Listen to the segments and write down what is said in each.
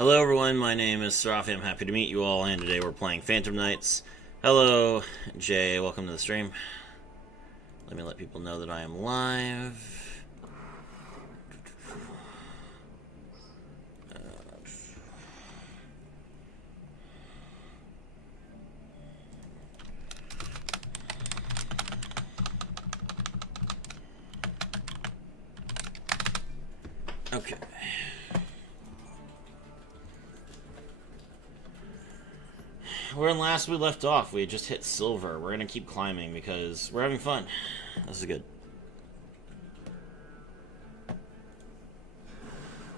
Hello everyone, my name is Serafi. I'm happy to meet you all, and today we're playing Phantom Knights. Hello, Jay. Welcome to the stream. Let me let people know that I am live. Okay. Where last we left off, we had just hit silver. We're gonna keep climbing because we're having fun. This is good.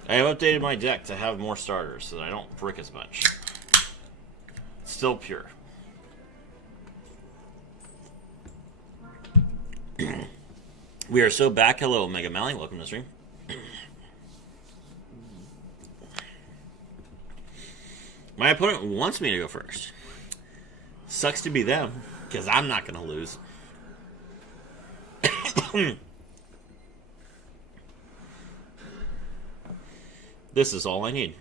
I have updated my deck to have more starters so that I don't brick as much. It's still pure. We are so back. Hello, Omega Mally. Welcome to the stream. My opponent wants me to go first. Sucks to be them, because I'm not going to lose. This is all I need.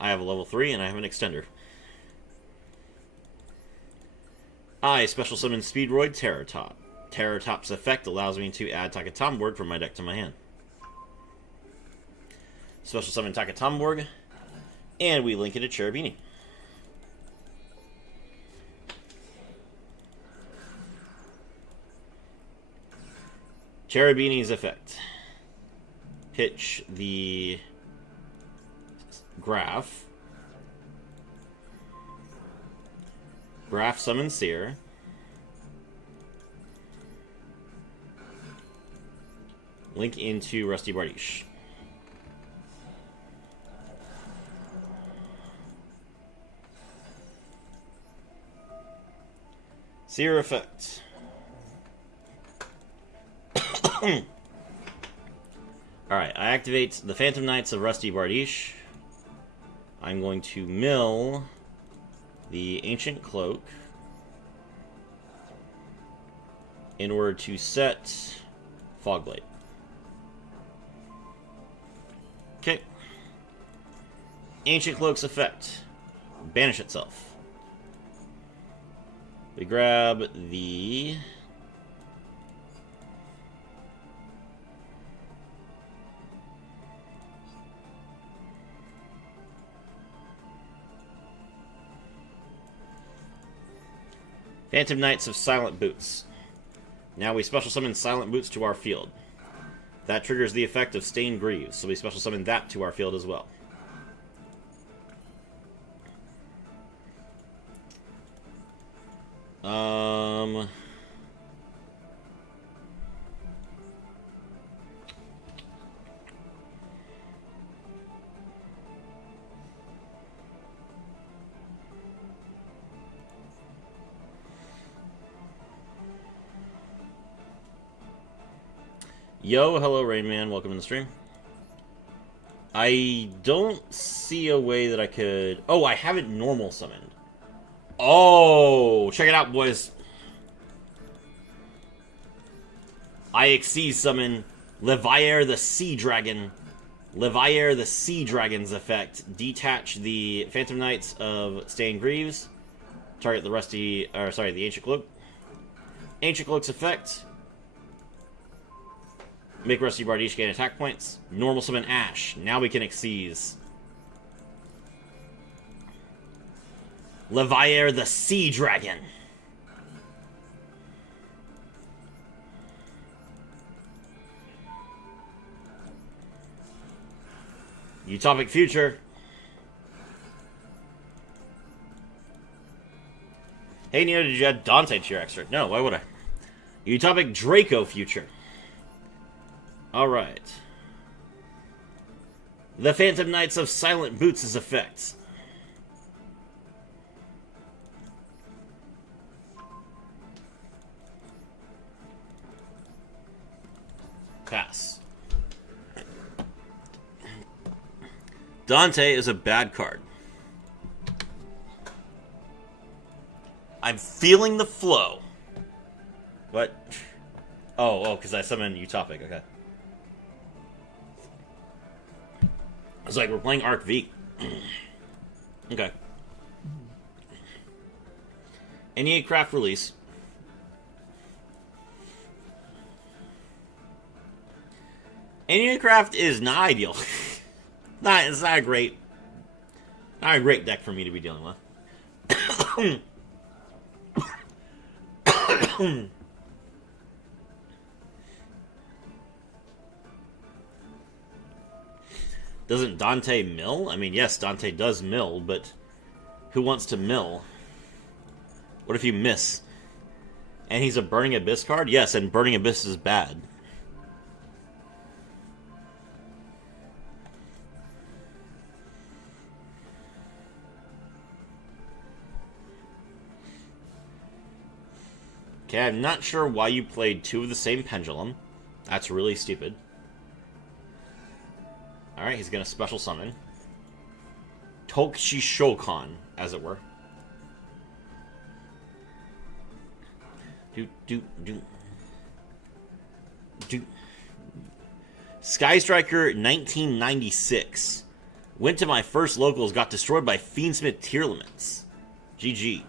I have a level 3 and I have an extender. I special summon Speedroid Terratop. Terratop's effect allows me to add Takatomborg from my deck to my hand. Special summon Takatomborg, and we link it to Cherubini. Cherubini's effect. Pitch the Graph. Graph summon Seer. Link into Rusty Bardiche. Seer effect. Alright, I activate the Phantom Knights of Rusty Bardiche. I'm going to mill the Ancient Cloak in order to set Fogblade. Okay. Ancient Cloak's effect. Banish itself. We grab the Phantom Knights of Silent Boots. Now we special summon Silent Boots to our field. That triggers the effect of Stained Greaves, so we special summon that to our field as well. Yo, hello Rainman, welcome to the stream. I don't see a way that I could... Oh, I have it normal summoned. Oh, check it out, boys. I Xyz summon Levier the Sea Dragon. Levier the Sea Dragon's effect. Detach the Phantom Knights of Stained Greaves. Target the the Ancient Cloak. Ancient Cloak's effect. Make Rusty Bardiche gain attack points. Normal summon Ash. Now we can Xyz. Levier the Sea Dragon. Utopic Future. Hey Neo, did you add Dante to your extra? No, why would I? Utopic Draco Future. Alright. The Phantom Knights of Silent Boots' effects. Pass. Dante is a bad card. I'm feeling the flow. What? Oh, because I summoned Utopic, okay. I was like, we're playing Arc V. Okay. Enneacraft release. Enneacraft is not ideal. It's not a great deck for me to be dealing with. Doesn't Dante mill? I mean, yes, Dante does mill, but who wants to mill? What if you miss? And he's a Burning Abyss card? Yes, and Burning Abyss is bad. Okay, I'm not sure why you played two of the same Pendulum. That's really stupid. Alright, he's gonna special summon. Tokushi Shokan, as it were. Sky Striker 1996. Went to my first locals, got destroyed by Fiendsmith tier limits. GG.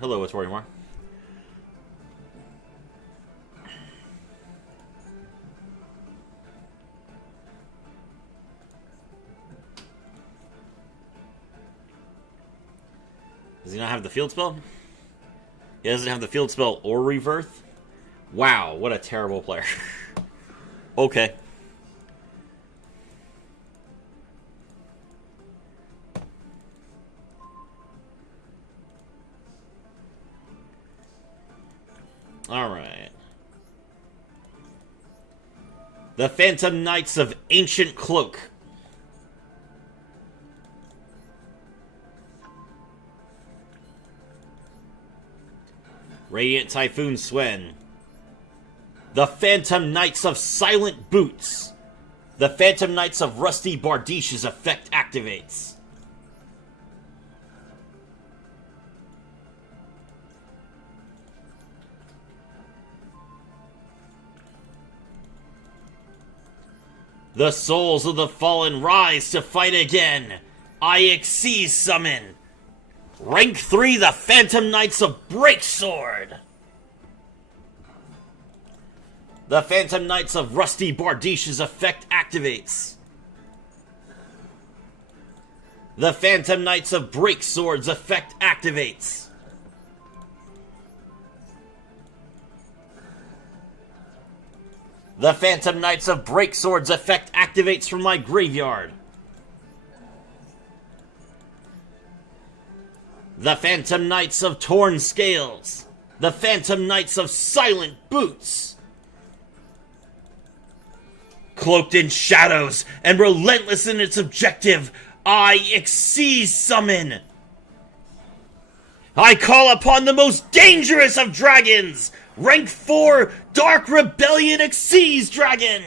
Hello, it's Warrior Mar. Does he not have the field spell? He doesn't have the field spell or Rebirth? Wow, what a terrible player. Okay. Alright. The Phantom Knights of Ancient Cloak. Radiant Typhoon Swen. The Phantom Knights of Silent Boots. The Phantom Knights of Rusty Bardish's effect activates. The souls of the fallen rise to fight again. IXC summon. Rank 3, the Phantom Knights of Breaksword. The Phantom Knights of Rusty Bardish's effect activates. The Phantom Knights of Breaksword's effect activates. The Phantom Knights of Breaksword's effect activates from my graveyard. The Phantom Knights of Torn Scales. The Phantom Knights of Silent Boots. Cloaked in shadows and relentless in its objective, IXC summon. I call upon the most dangerous of dragons, rank 4 Dark Rebellion Xyz Dragon.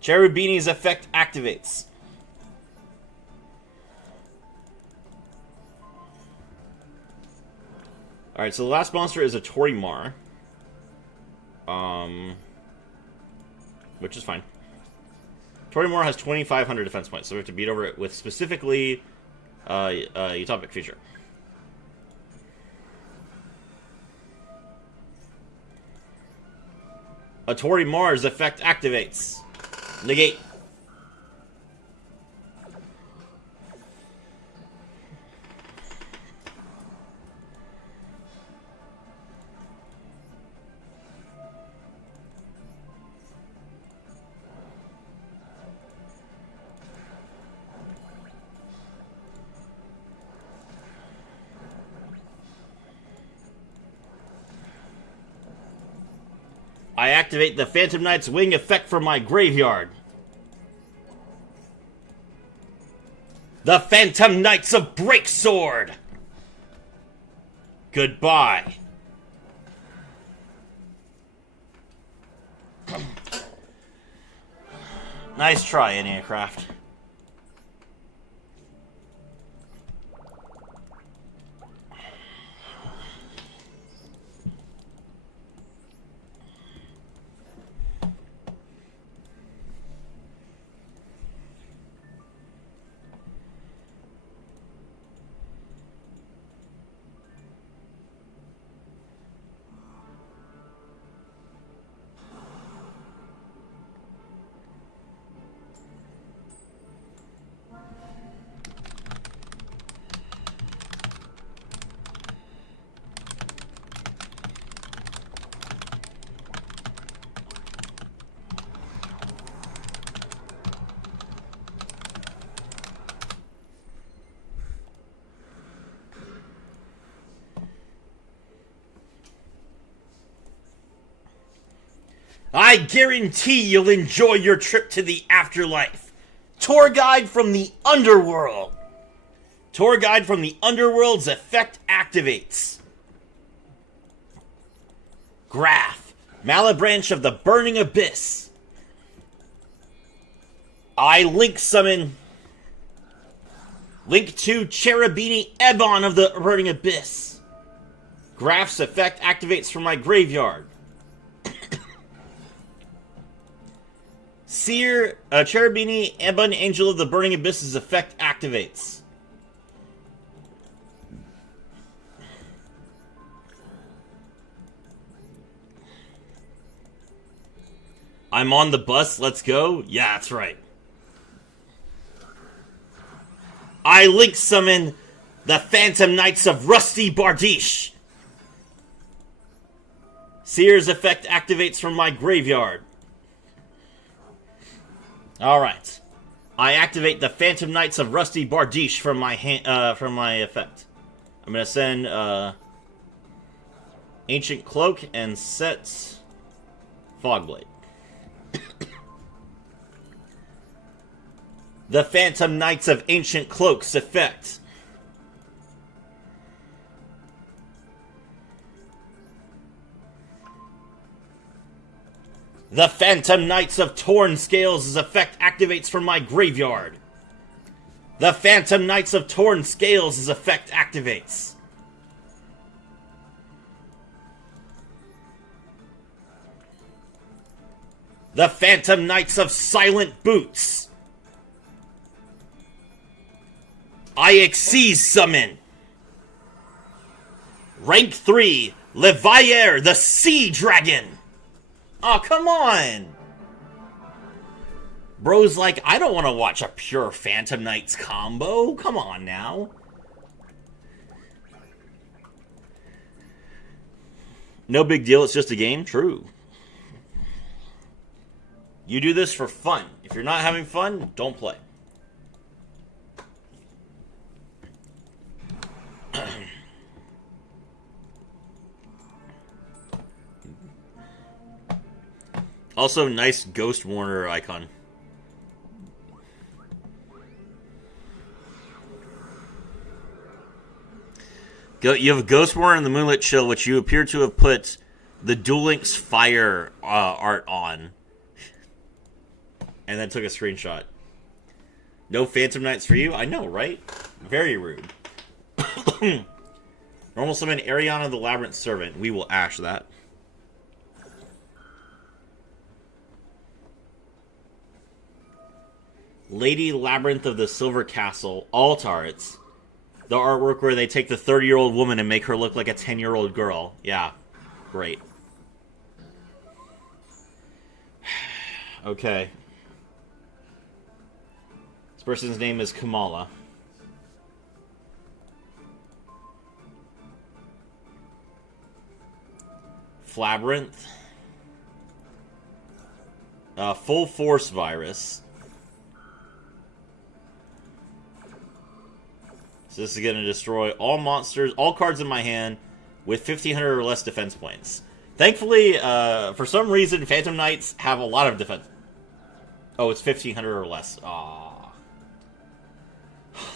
Cherubini's effect activates. Alright, so the last monster is a Torimar. Which is fine. Torimar has 2,500 defense points, so we have to beat over it with specifically Utopic feature. A Torimar's effect activates. Negate. I activate the Phantom Knight's Wing effect from my graveyard. The Phantom Knights of Breaksword. Goodbye. Nice try, Enneacraft. I guarantee you'll enjoy your trip to the afterlife. Tour guide from the underworld. Tour guide from the underworld's effect activates. Graph. Malebranche of the Burning Abyss. I link summon. Link to Cherubini Ebon of the Burning Abyss. Graph's effect activates from my graveyard. Seer, Cherubini Ebon Angel of the Burning Abyss's effect activates. I'm on the bus, let's go? Yeah, that's right. I link summon the Phantom Knights of Rusty Bardiche. Seer's effect activates from my graveyard. Alright. I activate the Phantom Knights of Rusty Bardiche from my effect. I'm gonna send Ancient Cloak and set Fogblade. The Phantom Knights of Ancient Cloak's effect. The Phantom Knights of Torn Scales' effect activates from my graveyard. The Phantom Knights of Torn Scales' effect activates. The Phantom Knights of Silent Boots. I Xyz summon. Rank 3, Levier the Sea Dragon. Oh, come on. Bro's like, I don't want to watch a pure Phantom Knights combo. Come on now. No big deal, it's just a game. True. You do this for fun. If you're not having fun, don't play. Also, nice Ghost Warner icon. You have Ghost Warner and the Moonlit Chill, which you appear to have put the Duel Links Fire art on. And then took a screenshot. No Phantom Knights for you? I know, right? Very rude. Normal summon Ariana the Labyrinth Servant. We will ash that. Lady Labyrinth of the Silver Castle. All turrets. The artwork where they take the 30-year-old woman and make her look like a 10-year-old girl. Yeah. Great. Okay. This person's name is Kamala. Flabyrinth. Full Force Virus. So this is going to destroy all monsters, all cards in my hand with 1,500 or less defense points. Thankfully, for some reason, Phantom Knights have a lot of defense. Oh, it's 1,500 or less. Aww.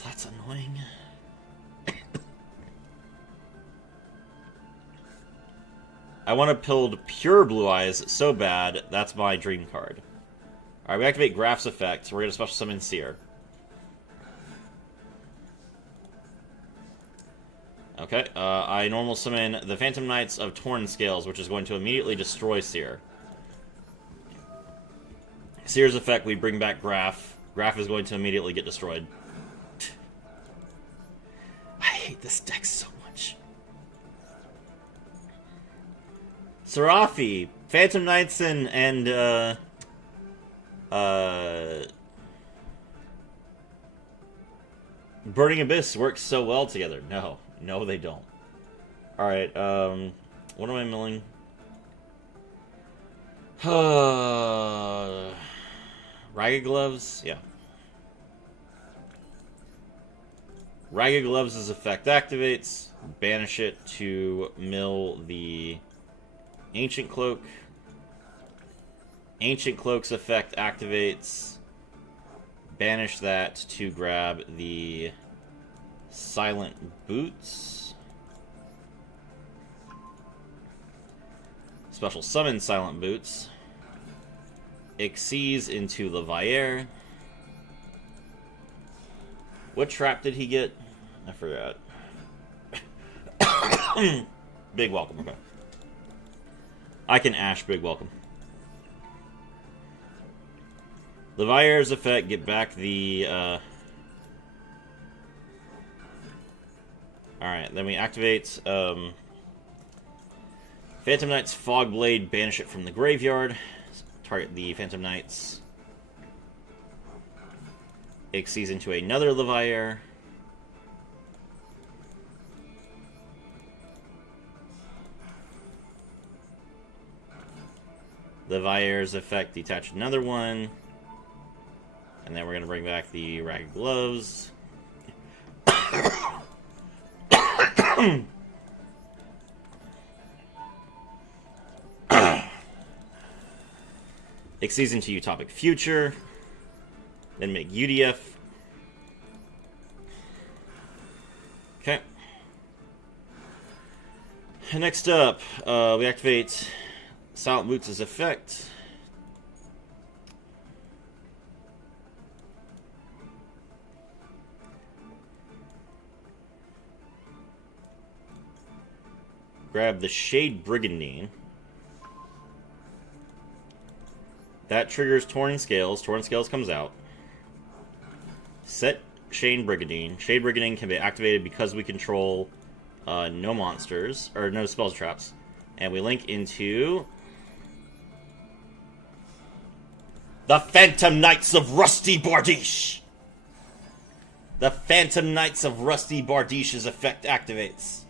That's annoying. I want to build Pure Blue Eyes so bad. That's my dream card. Alright, we activate Graph's effect. We're going to special summon Seer. Okay, I normal summon the Phantom Knights of Torn Scales, which is going to immediately destroy Seer. Seer's effect, we bring back Graph. Graph is going to immediately get destroyed. I hate this deck so much. Serafi, Phantom Knights and Burning Abyss work so well together. No. No, they don't. Alright, what am I milling? Ragged Gloves? Yeah. Ragged Gloves' effect activates. Banish it to mill the Ancient Cloak. Ancient Cloak's effect activates. Banish that to grab the Silent Boots. Special summon Silent Boots. Exceeds into Levier. What trap did he get? I forgot. Big welcome. Okay. I can Ash Big welcome. Levier's effect, get back the... Alright, then we activate Phantom Knight's Fog Blade, banish it from the graveyard. Target the Phantom Knights. Exceeds into another Levier. Levier's effect, detach another one. And then we're going to bring back the Ragged Gloves. Exceeds into Utopic Future. Then make UDF. Okay. Next up, we activate Silent Boots' effect. Grab the Shade Brigandine. That triggers Torn Scales. Torn Scales comes out. Set Shade Brigandine. Shade Brigandine can be activated because we control no monsters, or no spells or traps. And we link into the Phantom Knights of Rusty Bardiche. The Phantom Knights of Rusty Bardiche's effect activates.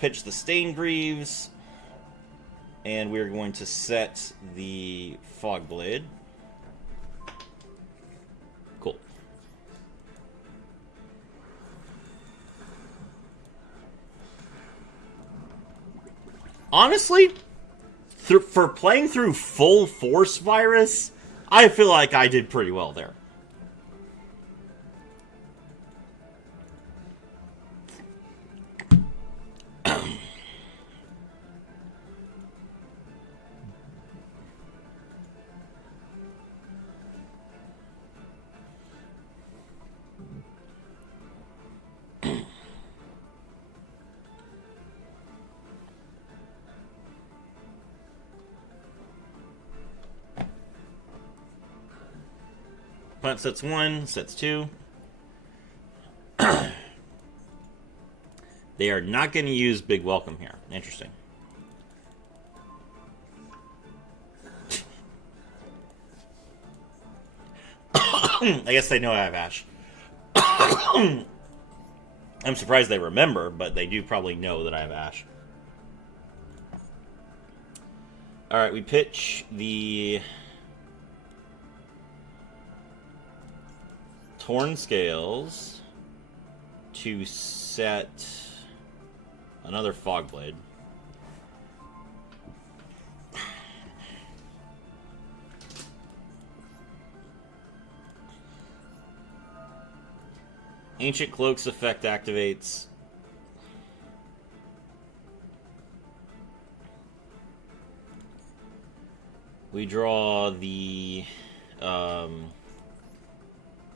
Pitch the Staingreaves. And we're going to set the Fog Blade. Cool. Honestly, for playing through Full Force Virus, I feel like I did pretty well there. Opponent sets 1, sets 2. They are not going to use Big Welcome here. Interesting. I guess they know I have Ash. I'm surprised they remember, but they do probably know that I have Ash. Alright, we pitch the Torn Scales to set another Fog Blade. Ancient Cloak's effect activates. We draw the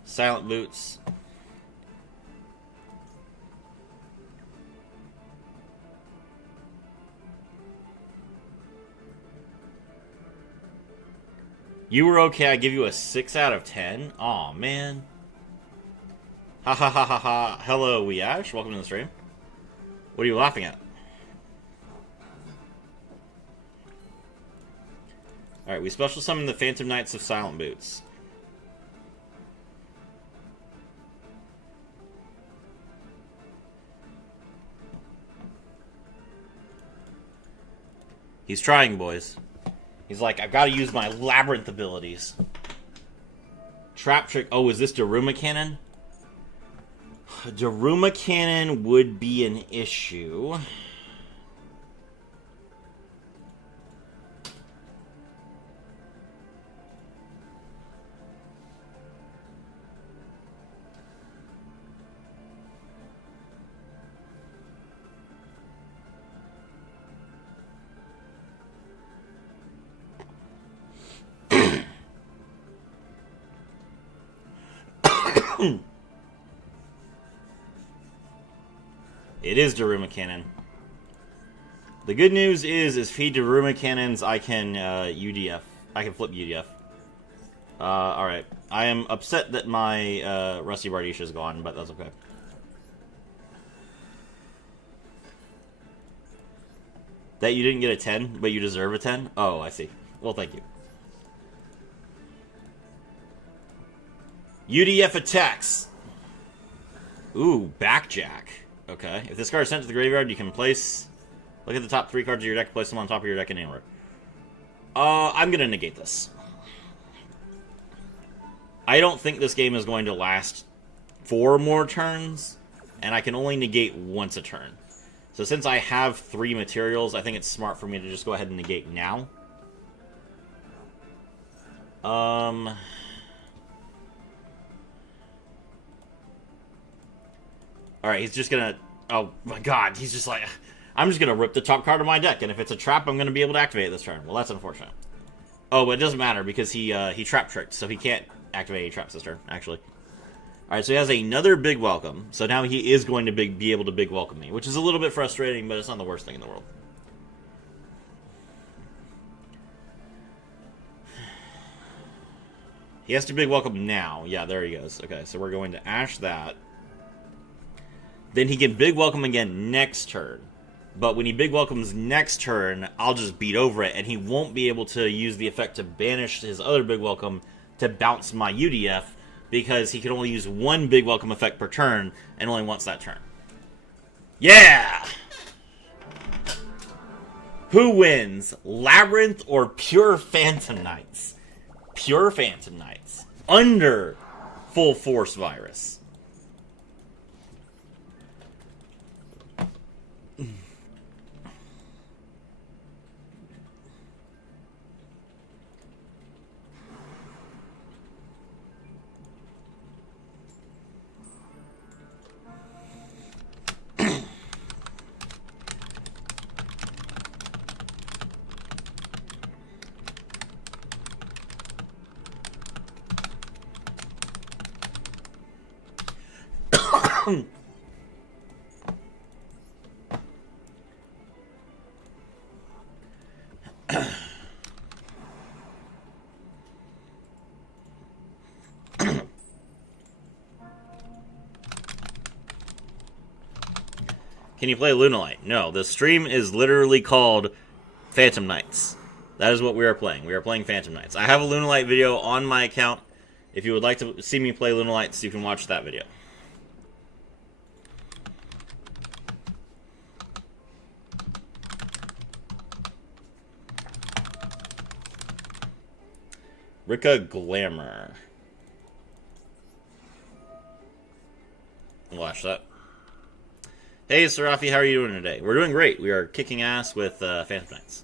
Silent Boots. You were okay, I give you a 6 out of 10? Aw, man. Ha ha ha ha ha. Hello, Weash. Welcome to the stream. What are you laughing at? Alright, we special summon the Phantom Knights of Silent Boots. He's trying, boys. He's like, I've got to use my Labyrinth abilities. Trap Trick. Oh, is this Daruma Cannon? Daruma Cannon would be an issue. It is Daruma Cannon. The good news is if he Daruma Cannons, I can UDF. I can flip UDF. Alright. I am upset that my Rusty Bardisha is gone, but that's okay. That you didn't get a 10, but you deserve a 10? Oh, I see. Well, thank you. UDF attacks! Ooh, Backjack. Okay. If this card is sent to the graveyard, you can place... Look at the top 3 cards of your deck, place them on top of your deck and anywhere. I'm gonna negate this. I don't think this game is going to last 4 more turns, and I can only negate once a turn. So since I have 3 materials, I think it's smart for me to just go ahead and negate now. Alright, he's just gonna... Oh my god, he's just like... I'm just gonna rip the top card of my deck, and if it's a trap, I'm gonna be able to activate it this turn. Well, that's unfortunate. Oh, but it doesn't matter, because he trap tricked, so he can't activate any traps this turn, actually. Alright, so he has another big welcome. So now he is going to be able to big welcome me, which is a little bit frustrating, but it's not the worst thing in the world. He has to big welcome now. Yeah, there he goes. Okay, so we're going to Ash that. Then he can big welcome again next turn. But when he big welcomes next turn, I'll just beat over it, and he won't be able to use the effect to banish his other big welcome to bounce my UDF, because he can only use 1 big welcome effect per turn, and only once that turn. Yeah! Who wins? Labyrinth or Pure Phantom Knights? Pure Phantom Knights. Under Full Force Virus. Can you play Lunalight? No, the stream is literally called Phantom Knights. That is what we are playing. We are playing Phantom Knights. I have a Lunalight video on my account. If you would like to see me play Lunalights, you can watch that video. Rika Glamour. Watch that. Hey, Serafi, how are you doing today? We're doing great. We are kicking ass with Phantom Knights.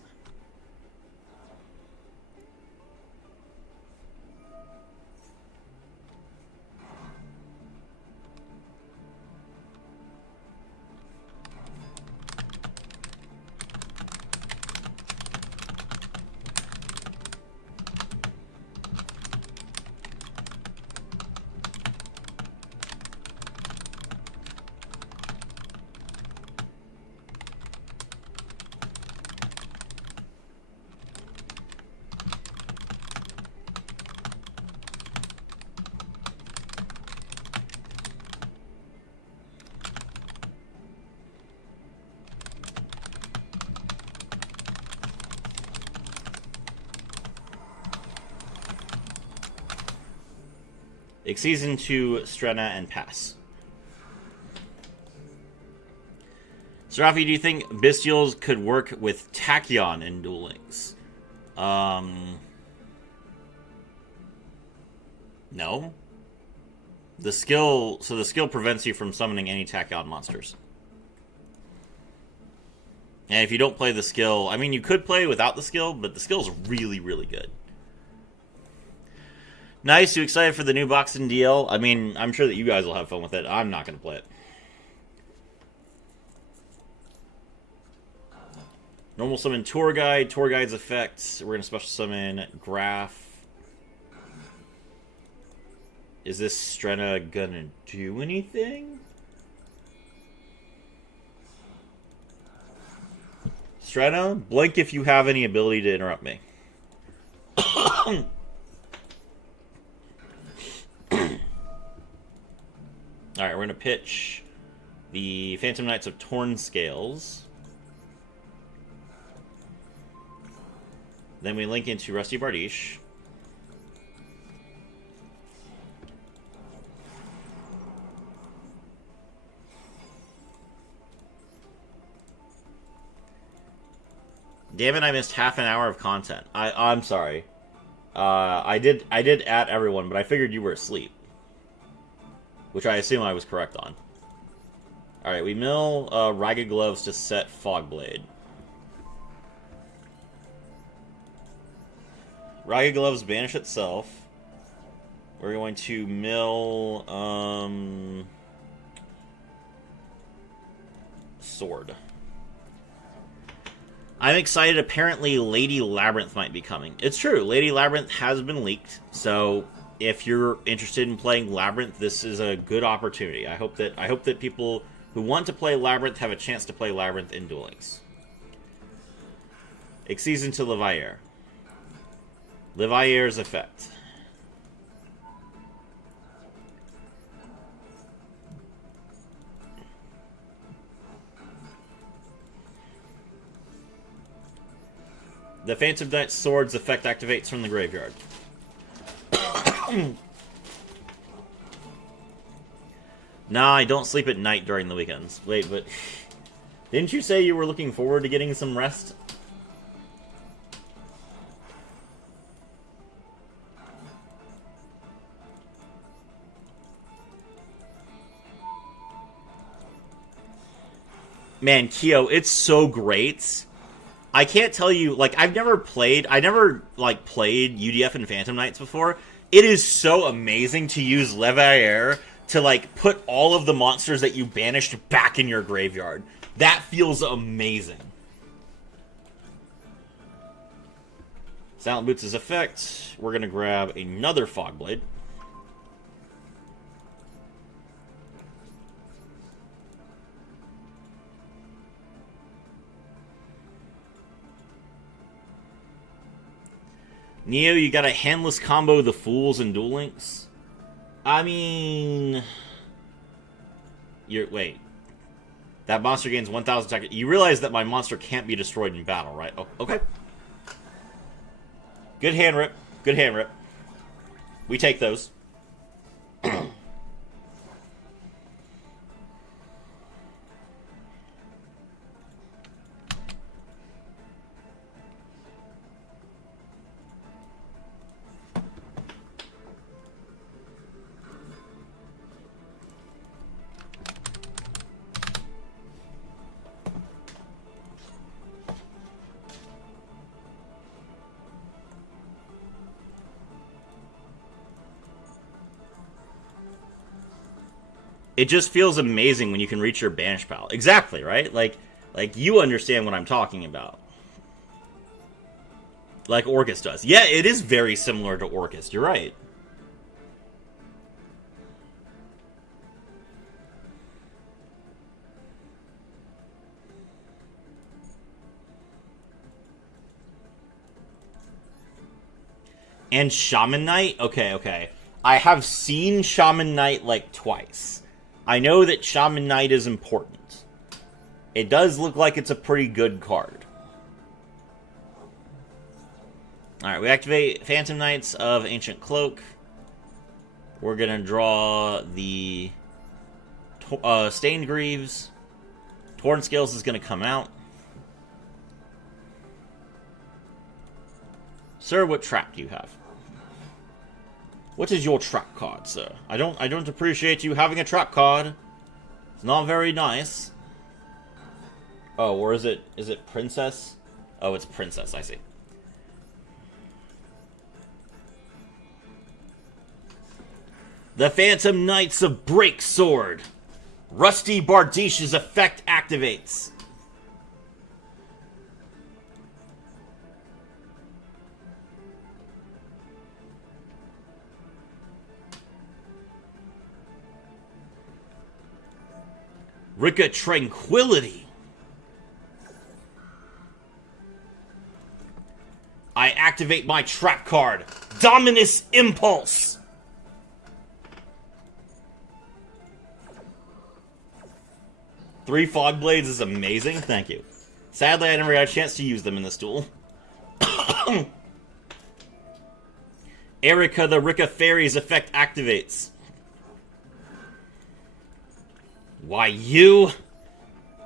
Exceeds into Strenna and pass. Serafi, do you think Bestials could work with Tachyon in Duel Links? No. The skill prevents you from summoning any Tachyon monsters. And if you don't play the skill, I mean, you could play without the skill, but the skill is really, really good. Nice, you excited for the new box and DL? I mean, I'm sure that you guys will have fun with it. I'm not going to play it. Normal summon Tour Guide, Tour Guide's effects. We're going to special summon Graph. Is this Strenna gonna do anything? Strenna, blink if you have any ability to interrupt me. Alright, we're going to pitch the Phantom Knights of Torn Scales. Then we link into Rusty Bardiche. Damn it, I missed half an hour of content. I'm sorry. I did at everyone, but I figured you were asleep. Which I assume I was correct on. Alright, we mill Ragged Gloves to set Fogblade. Ragged Gloves banish itself. We're going to mill Sword. I'm excited. Apparently, Lady Labyrinth might be coming. It's true. Lady Labyrinth has been leaked. So, if you're interested in playing Labyrinth, this is a good opportunity. I hope that people who want to play Labyrinth have a chance to play Labyrinth in Duel Links. Exceeds into Levier. Levier's effect. The Phantom Knight Sword's effect activates from the graveyard. Nah, I don't sleep at night during the weekends. Wait, but didn't you say you were looking forward to getting some rest? Man, Kyo, it's so great. I can't tell you, like, I never played UDF and Phantom Knights before. It is so amazing to use Levier to, like, put all of the monsters that you banished back in your graveyard. That feels amazing. Silent Boots' effect. We're going to grab another Fogblade. Neo, you got a handless combo the Fools and Duel Links? I mean... Wait. That monster gains 1,000 seconds. You realize that my monster can't be destroyed in battle, right? Oh, okay. Good hand rip. Good hand rip. We take those. It just feels amazing when you can reach your banish pal. Exactly, right? Like you understand what I'm talking about. Like Orcust does. Yeah, it is very similar to Orcust. You're right. And Shaman Knight? Okay. I have seen Shaman Knight, like, twice. I know that Shaman Knight is important. It does look like it's a pretty good card. Alright, we activate Phantom Knights of Ancient Cloak. We're going to draw the Stained Greaves. Torn Scales is going to come out. Sir, what trap do you have? What is your trap card, sir? I don't appreciate you having a trap card. It's not very nice. Oh, or is it Princess? Oh, it's Princess, I see. The Phantom Knights of Break Sword. Rusty Bardiche's effect activates. Rika Tranquility. I activate my trap card, Dominus Impulse. Three Fog Blades is amazing, thank you. Sadly, I never got a chance to use them in this duel. Erica the Rika Fairies effect activates. Why you?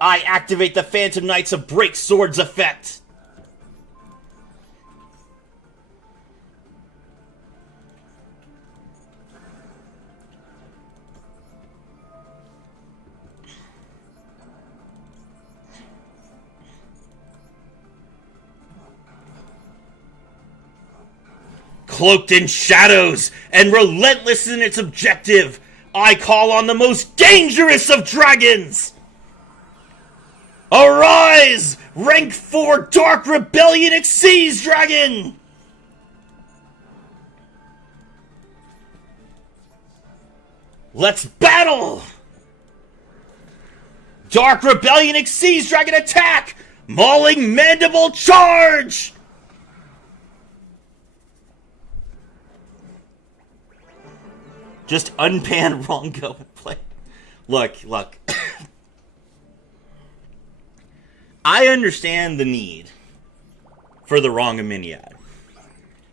I activate the Phantom Knights of Break Swords effect. Cloaked in shadows and relentless in its objective, I call on the most dangerous of dragons! Arise! Rank 4 Dark Rebellion Exceeds Dragon! Let's battle! Dark Rebellion Exceeds Dragon attack! Mauling Mandible Charge! Just unban Rongo and play. Look. I understand the need for the Rongaminiad.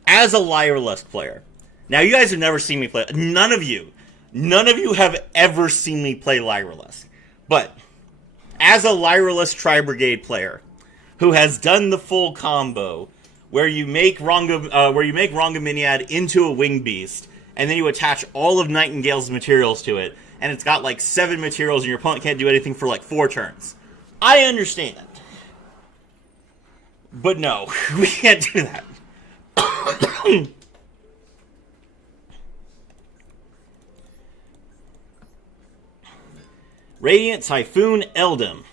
As a Lyrelust player. Now, you guys have never seen me play. None of you have ever seen me play Lyrelust. But, as a Lyrelust Tri-Brigade player, who has done the full combo, where you make Rongaminiad into a Wing Beast, and then you attach all of Nightingale's materials to it, and it's got like 7 materials, and your opponent can't do anything for like 4 turns. I understand. But no, we can't do that. Radiant Typhoon Eldam.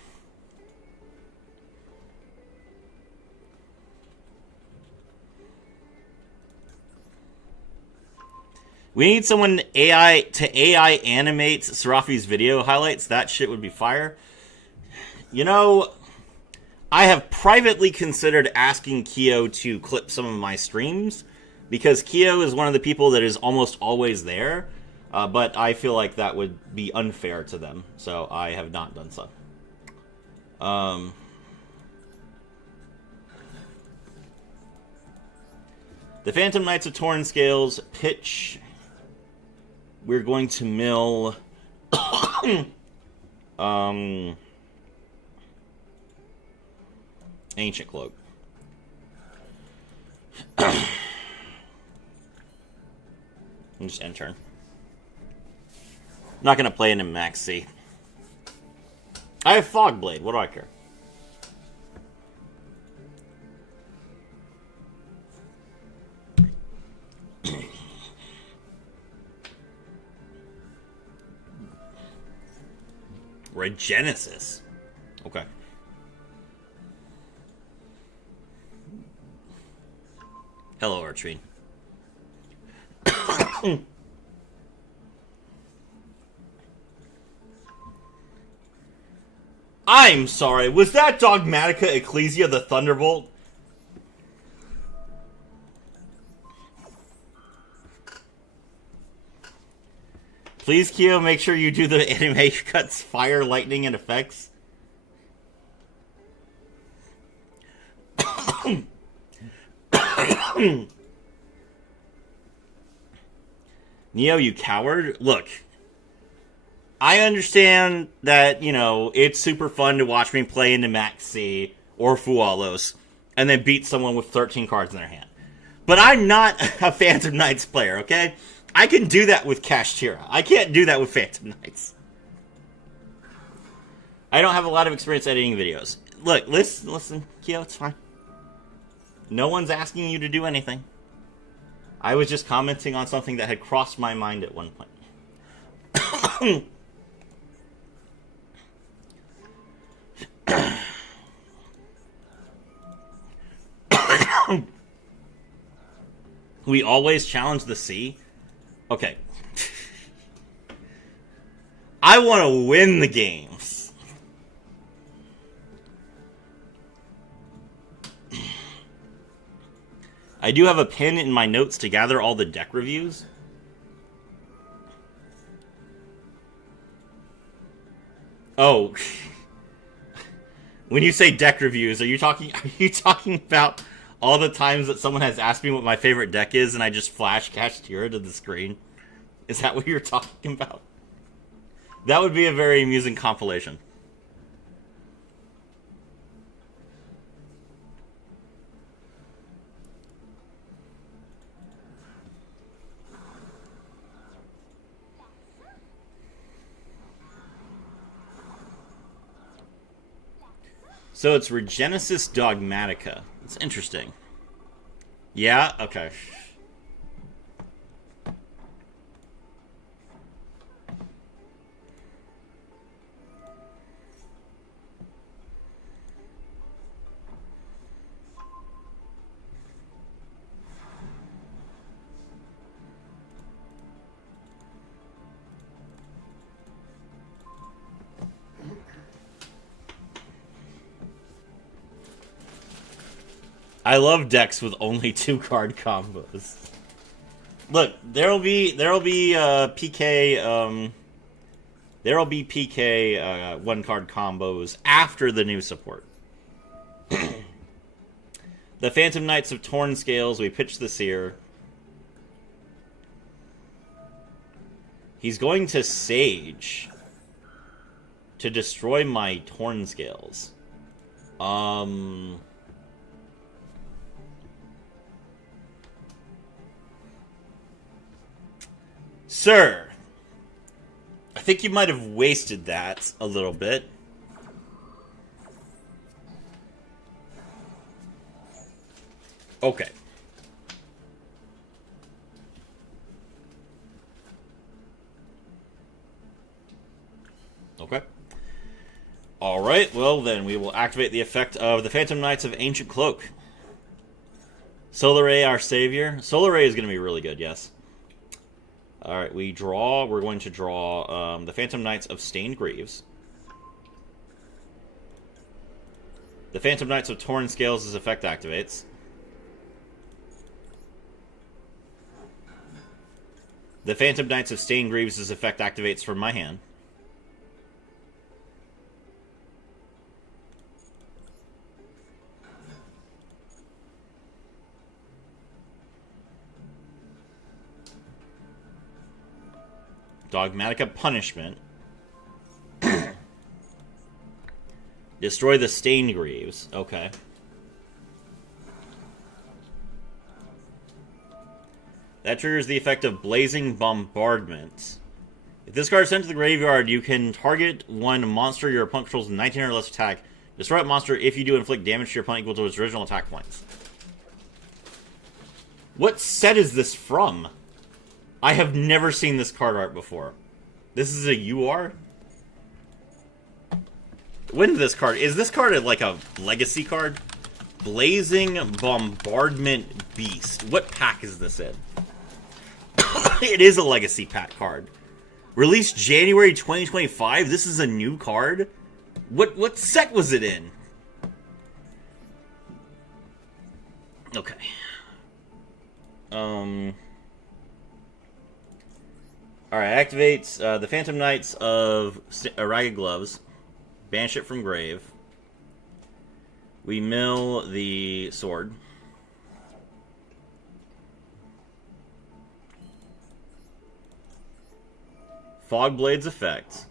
We need someone to AI animate Serafi's video highlights. That shit would be fire. You know, I have privately considered asking Kyo to clip some of my streams, because Kyo is one of the people that is almost always there, but I feel like that would be unfair to them, so I have not done so. The Phantom Knights of Torn Scales pitch... We're going to mill Ancient Cloak. And just end turn. Not going to play into Max C. I have Fog Blade. What do I care? Regenesis. Okay. Hello, Archfiend. I'm sorry, was that Dogmatica Ecclesia the Thunderbolt? Please, Kyo, make sure you do the anime cuts, fire, lightning, and effects. Neo, you coward. Look, I understand that, you know, it's super fun to watch me play into Max C or Fualos and then beat someone with 13 cards in their hand. But I'm not a Phantom Knights player, okay? I can do that with Kashtira. I can't do that with Phantom Knights. I don't have a lot of experience editing videos. Look, listen, Kyo, it's fine. No one's asking you to do anything. I was just commenting on something that had crossed my mind at one point. We always challenge the sea. Okay. I want to win the games. I do have a pin in my notes to gather all the deck reviews. Oh. When you say deck reviews, are you talking about all the times that someone has asked me what my favorite deck is and I just flash Kashtira to the screen? Is that what you're talking about? That would be a very amusing compilation. So it's Regenesis Dogmatica. It's interesting. Yeah? Okay. I love decks with only 2-card combos. Look, there'll be PK 1-card combos after the new support. The Phantom Knights of Torn Scales, we pitched this here. He's going to Sage to destroy my Torn Scales. Sir, I think you might have wasted that a little bit. Okay. Okay. Alright, well then we will activate the effect of the Phantom Knights of Ancient Cloak. Solar Ray, our savior. Solar Ray is going to be really good, yes. Alright, we're going to draw the Phantom Knights of Stained Greaves. The Phantom Knights of Torn Scales, his effect activates. The Phantom Knights of Stained Greaves, his effect activates from my hand. Dogmatica Punishment. Destroy the Stained Greaves. Okay. That triggers the effect of Blazing Bombardment. If this card is sent to the graveyard, you can target one monster your opponent controls with 19 or less attack. Destroy that monster. If you do, inflict damage to your opponent equal to its original attack points. What set is this from? I have never seen this card art before. This is a UR? When did this card... Is this card like a legacy card? Blazing Bombardment Beast. What pack is this in? It is a legacy pack card. Released January 2025? This is a new card? What set was it in? Okay. Alright, activates the Phantom Knights of Ragged Gloves. Banish it from grave. We mill the sword. Fog Blade's effect.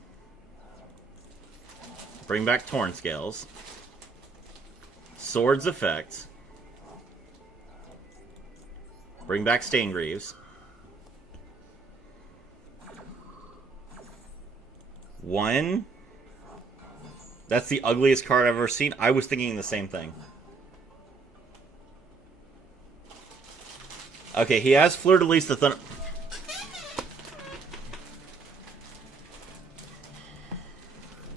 Bring back Torn Scales. Sword's effect. Bring back Stained Greaves. 1. That's the ugliest card I've ever seen. I was thinking the same thing. Okay, he has Fleur-de-Lis the Thunder...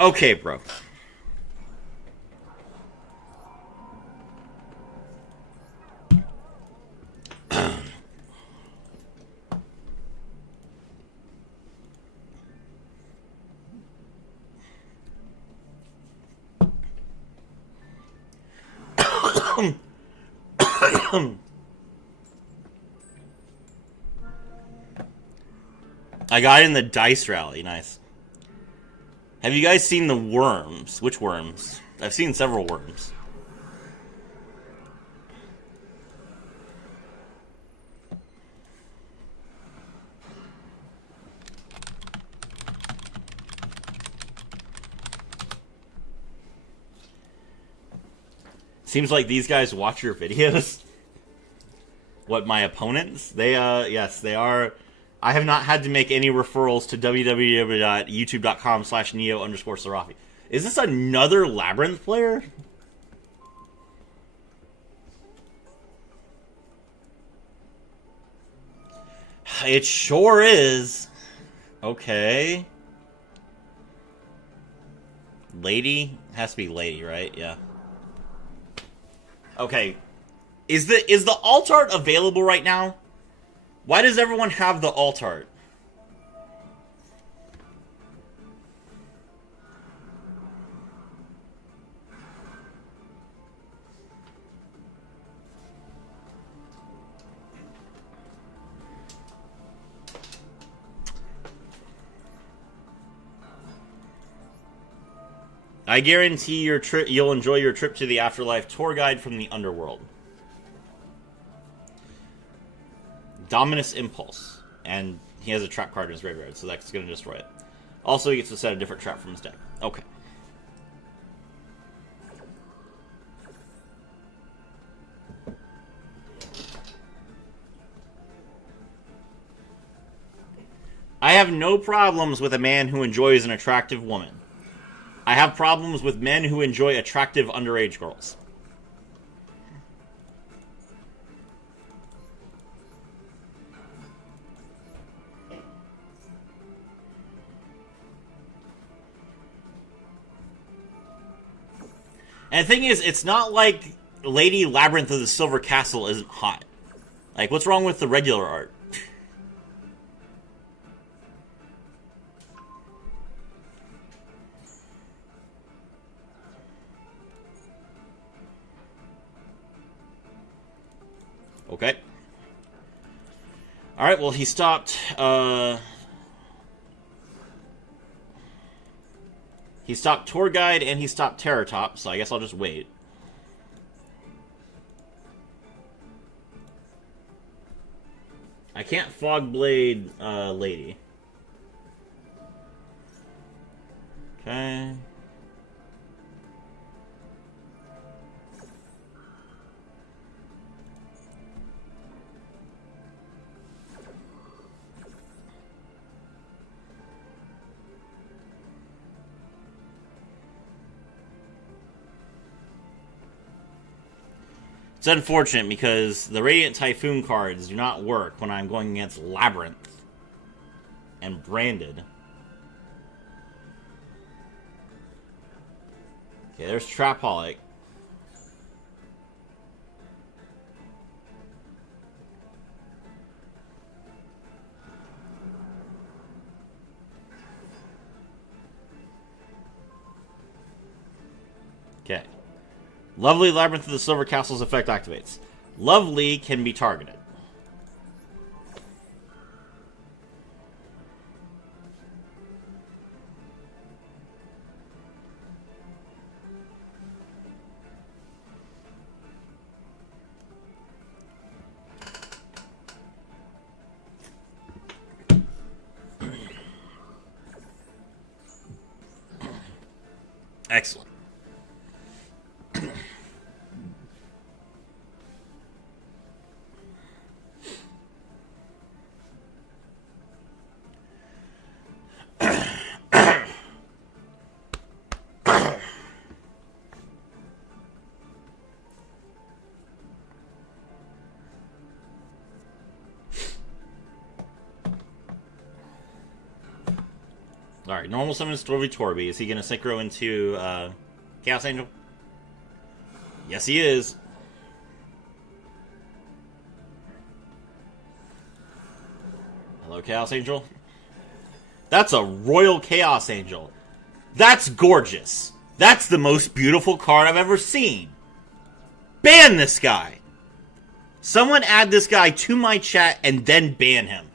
Okay, bro. I got in the dice rally. Nice. Have you guys seen the worms? Which worms? I've seen several worms. Seems like these guys watch your videos. What, my opponents? They, yes, they are. I have not had to make any referrals to www.youtube.com/neo_Sarafi. Is this another Labyrinth player? It sure is. Okay. Lady? Has to be lady, right? Yeah. Okay. Is the alt art available right now? Why does everyone have the alt art? I guarantee you'll enjoy your trip to the afterlife tour guide from the underworld. Dominus Impulse. And he has a trap card in his graveyard, so that's going to destroy it. Also, he gets to set a different trap from his deck. Okay. I have no problems with a man who enjoys an attractive woman. I have problems with men who enjoy attractive underage girls. And the thing is, it's not like Lady Labyrinth of the Silver Castle isn't hot. Like, what's wrong with the regular art? Okay. Alright, well, he stopped, he stopped Tour Guide and he stopped Terror Top, so I guess I'll just wait. I can't Fog Blade, Lady. Okay. It's unfortunate because the Radiant Typhoon cards do not work when I'm going against Labyrinth and Branded. Okay, there's Trapaholic. Okay. Lovely Labyrinth of the Silver Castle's effect activates. Lovely can be targeted. Excellent. Alright, normal summon Storvy Torby. Is he going to synchro into Chaos Angel? Yes, he is. Hello, Chaos Angel. That's a Royal Chaos Angel. That's gorgeous. That's the most beautiful card I've ever seen. Ban this guy. Someone add this guy to my chat and then ban him.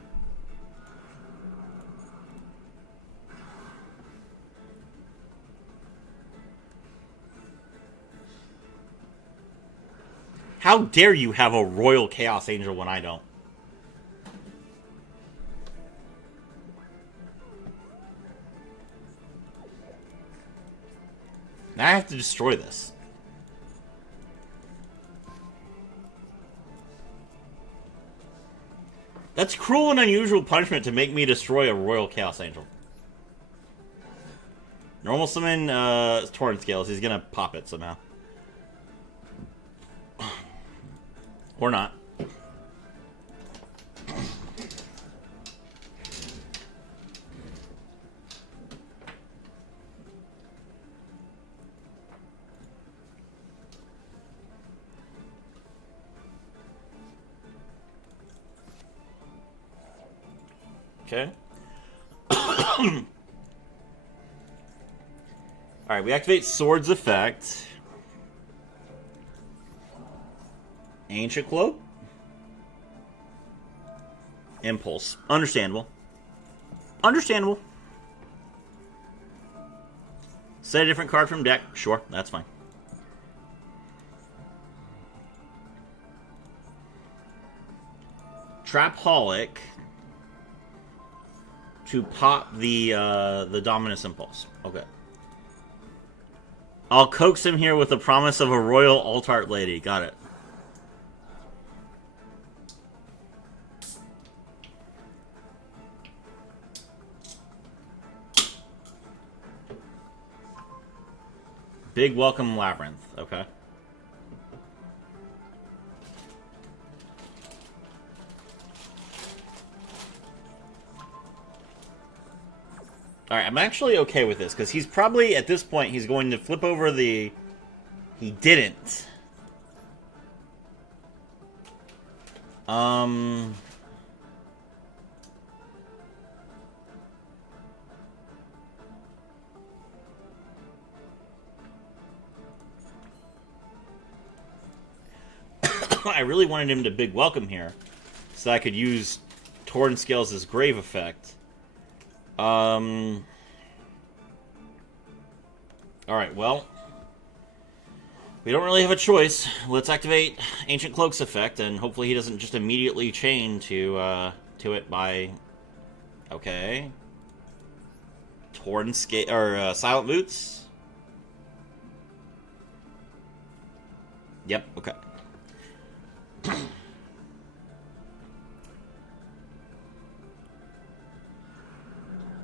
How dare you have a Royal Chaos Angel when I don't? Now I have to destroy this. That's cruel and unusual punishment to make me destroy a Royal Chaos Angel. Normal summon Torrent Scales. He's gonna pop it somehow. Or not. Okay. Alright, we activate Sword's effect. Ancient Cloak. Impulse. Understandable. Understandable. Set a different card from deck. Sure, that's fine. Trapaholic to pop the Dominus Impulse. Okay. I'll coax him here with the promise of a Royal Altart Lady. Got it. Big Welcome Labyrinth. Okay. Alright, I'm actually okay with this, because he's probably, at this point, he's going to flip over the... He didn't. I really wanted him to Big Welcome here, so I could use Torn Scales' Grave effect. Alright, well, we don't really have a choice. Let's activate Ancient Cloak's effect, and hopefully he doesn't just immediately chain to it by... Okay. Torn Scale... or, Silent Boots? Yep, okay.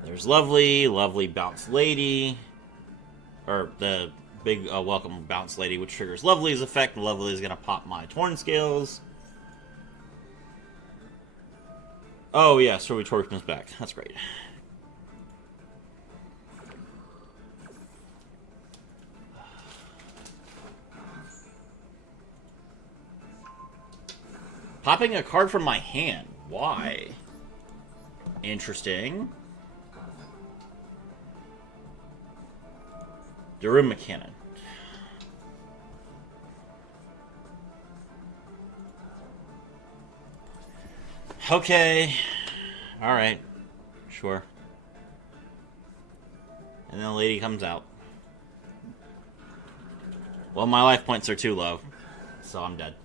There's lovely Bounce Lady. Or the big Welcome Bounce Lady, which triggers Lovely's effect. Lovely is going to pop my Torn Scales. Oh, yeah, Story Torch comes back. That's great. Popping a card from my hand. Why? Interesting. Daruma Cannon. Okay. Alright. Sure. And then the lady comes out. Well, my life points are too low, so I'm dead.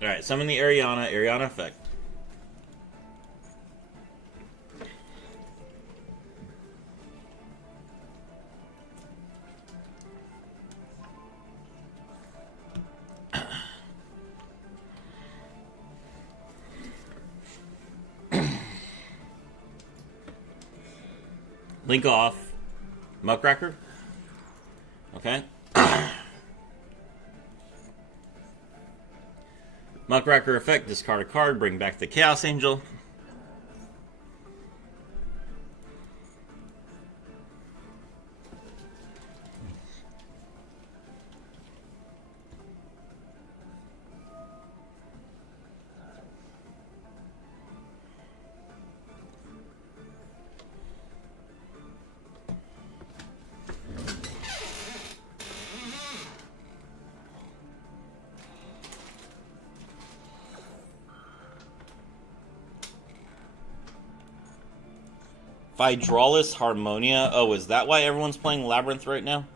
Alright, summon the Ariana effect. Link off. Muckracker. Okay. Muckracker effect, discard a card, bring back the Chaos Angel. Hydraulis Harmonia. Oh, is that why everyone's playing Labyrinth right now?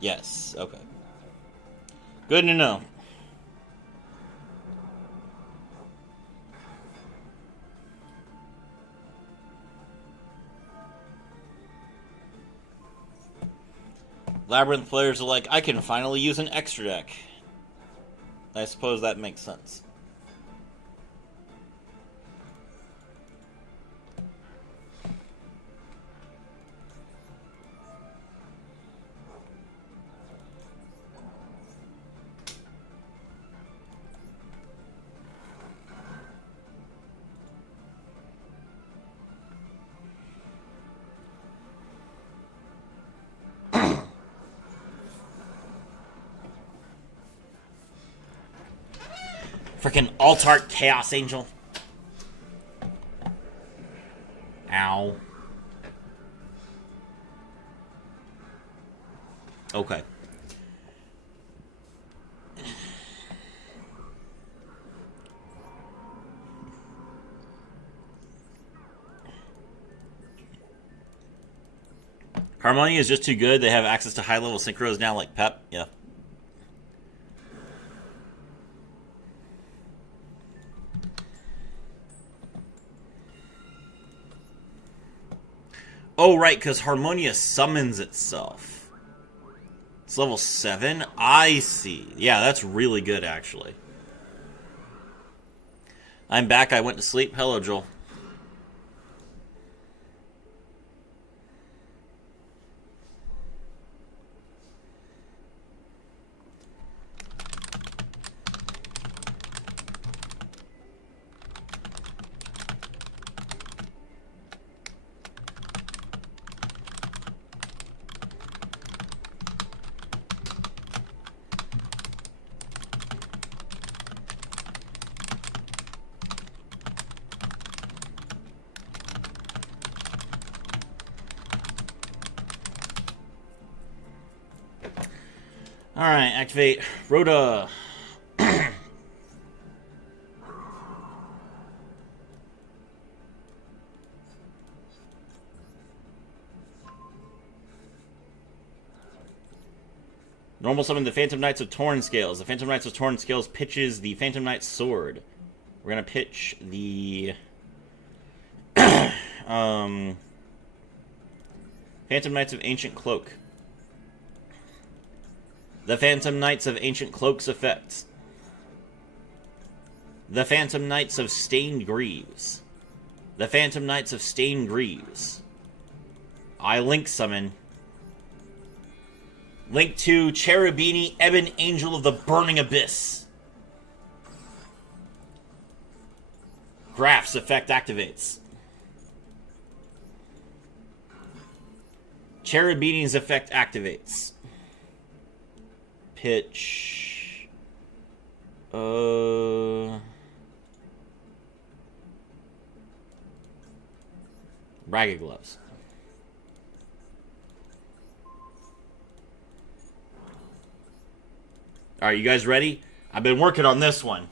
Yes, okay. Good to know. Labyrinth players are like, I can finally use an extra deck. I suppose that makes sense. Freaking Altart Chaos Angel. Ow. Okay. Harmonia is just too good. They have access to high-level synchros now, like Pep. Yeah. Oh, right, because Harmonia summons itself. It's level 7? I see. Yeah, that's really good, actually. I'm back. I went to sleep. Hello, Joel. Alright, activate Rhoda. Normal summon the Phantom Knights of Torn Scales. The Phantom Knights of Torn Scales pitches the Phantom Knight's sword. We're going to pitch the Phantom Knights of Ancient Cloak. The Phantom Knights of Ancient Cloak's effects. The Phantom Knights of Stained Greaves. The Phantom Knights of Stained Greaves. I link summon. Link to Cherubini, Ebon Angel of the Burning Abyss. Graph's effect activates. Cherubini's effect activates. Pitch. Ragged Gloves. Alright, you guys ready? I've been working on this one.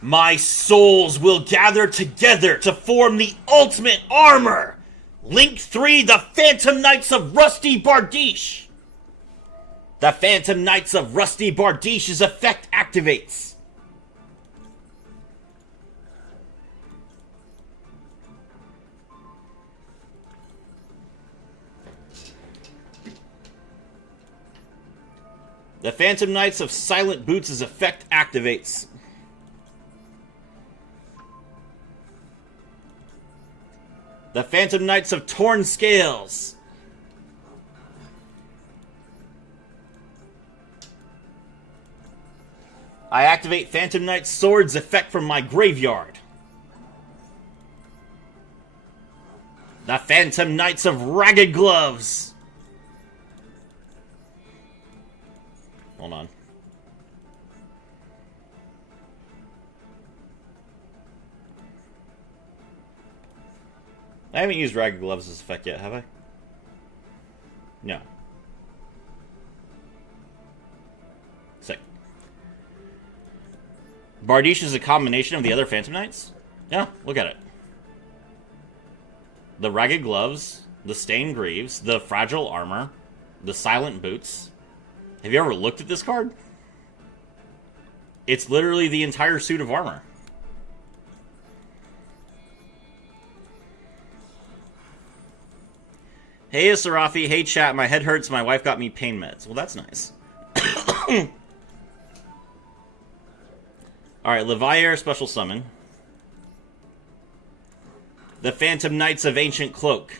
My souls will gather together to form the ultimate armor! Link 3, the Phantom Knights of Rusty Bardiche! The Phantom Knights of Rusty Bardiche's effect activates. The Phantom Knights of Silent Boots' effect activates. The Phantom Knights of Torn Scales. I activate Phantom Knight's Sword's effect from my graveyard. The Phantom Knights of Ragged Gloves. Hold on. I haven't used Ragged Gloves as effect yet, have I? No. Sick. Bardiche is a combination of the other Phantom Knights? Yeah, look at it. The Ragged Gloves, the Stained Greaves, the Fragile Armor, the Silent Boots. Have you ever looked at this card? It's literally the entire suit of armor. Hey, Sarafi. Hey, chat. My head hurts. My wife got me pain meds. Well, that's nice. Alright, Levier, special summon. The Phantom Knights of Ancient Cloak.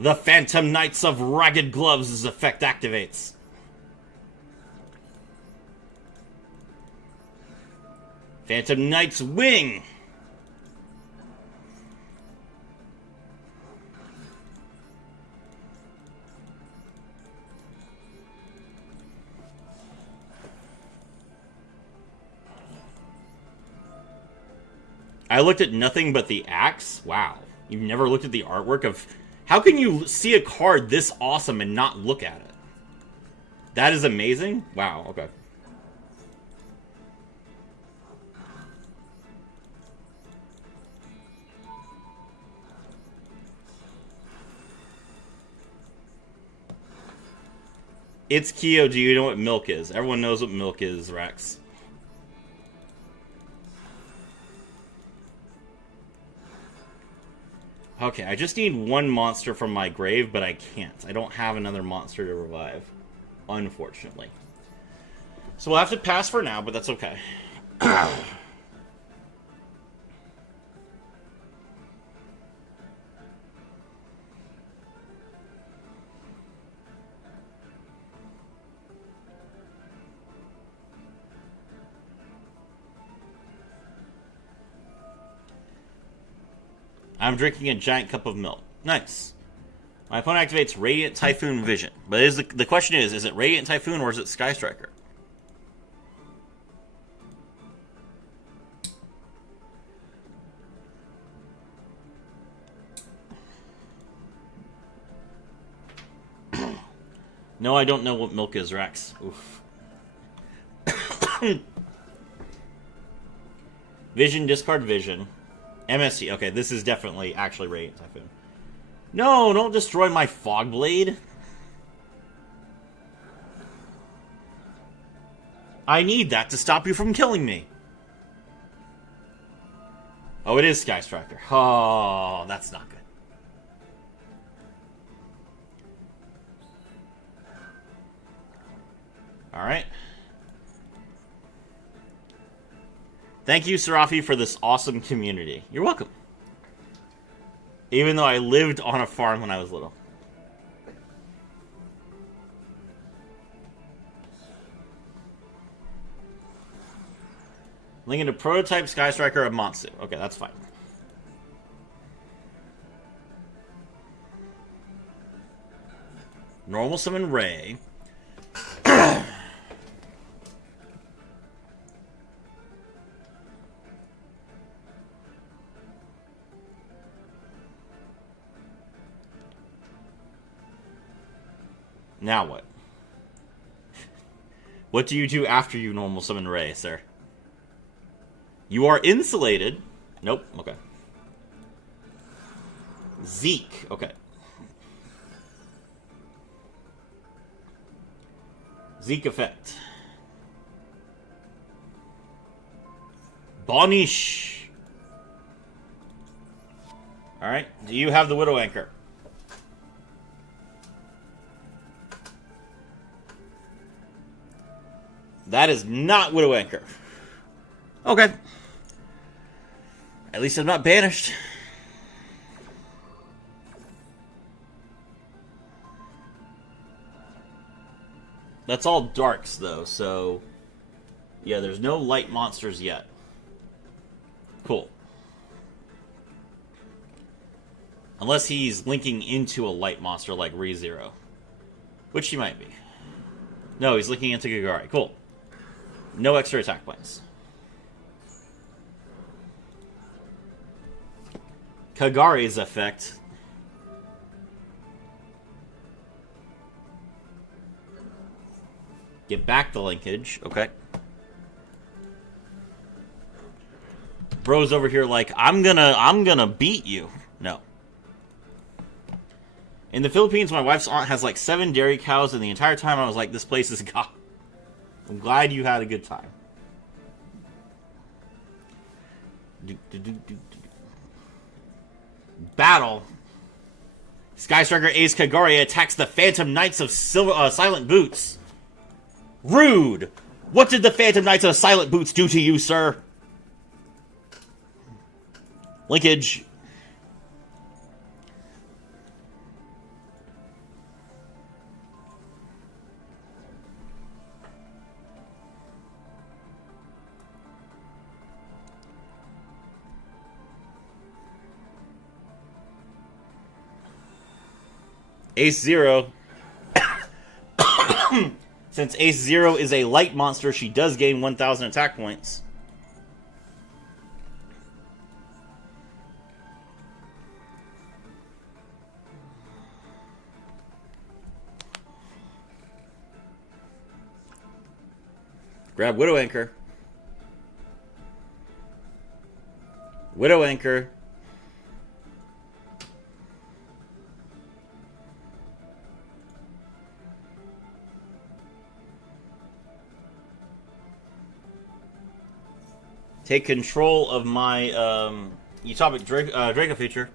The Phantom Knights of Ragged Gloves' effect activates. Phantom Knight's Wing. I looked at nothing but the axe? Wow. You've never looked at the artwork of... How can you see a card this awesome and not look at it? That is amazing? Wow, okay. It's Kyo, do you know what milk is? Everyone knows what milk is, Rex. Okay, I just need one monster from my grave, but I can't. I don't have another monster to revive, unfortunately. So we'll have to pass for now, but that's okay. I'm drinking a giant cup of milk. Nice. My opponent activates Radiant Typhoon Vision. But the question is it Radiant Typhoon or is it Sky Striker? No, I don't know what milk is, Rex. Oof. Vision, discard Vision. MSC. Okay, this is definitely actually Radiant Typhoon. No, don't destroy my Fog Blade. I need that to stop you from killing me. Oh, it is Sky Striker. Oh, that's not good. Alright. Thank you, Sarafi, for this awesome community. You're welcome. Even though I lived on a farm when I was little. Linking to Prototype, Sky Striker, and Matsu. Okay, that's fine. Normal Summon Ray. Now what? What do you do after you normal summon Ray, sir? You are insulated. Nope, okay. Zeke, okay. Zeke effect. Bonish. Alright, do you have the Widow Anchor? That is not Widow Anchor. Okay. At least I'm not banished. That's all darks, though, so... Yeah, there's no light monsters yet. Cool. Unless he's linking into a light monster like ReZero. Which he might be. No, he's linking into Kagari. Cool. No extra attack points. Kagari's effect... Get back the linkage. Okay. Bro's over here like, I'm gonna beat you. No. In the Philippines, my wife's aunt has like 7 dairy cows, and the entire time I was like, this place is god. I'm glad you had a good time. Battle. Sky Striker Ace Kagari attacks the Phantom Knights of Silent Boots. Rude! What did the Phantom Knights of Silent Boots do to you, sir? Linkage. Ace Zero. Since Ace Zero is a light monster, she does gain 1,000 attack points. Grab Widow Anchor. Widow Anchor. Take control of my Utopic Draco feature.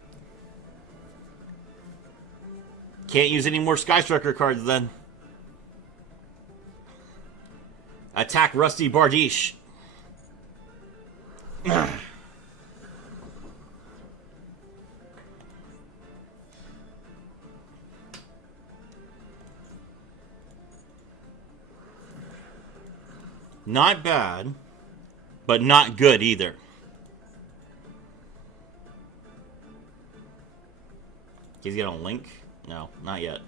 Can't use any more Sky Striker cards then. Attack Rusty Bardiche. Not bad, but not good either. He's gonna link? No, not yet.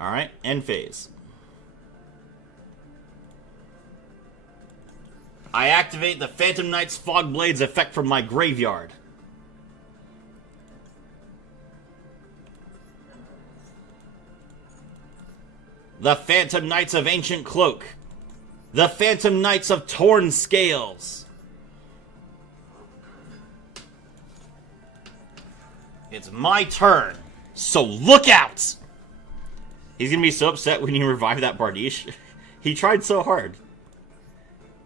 Alright, end phase. I activate the Phantom Knight's Fog Blades effect from my graveyard. The Phantom Knights of Ancient Cloak. The Phantom Knights of Torn Scales. It's my turn, so look out! He's gonna be so upset when you revive that Bardiche. He tried so hard.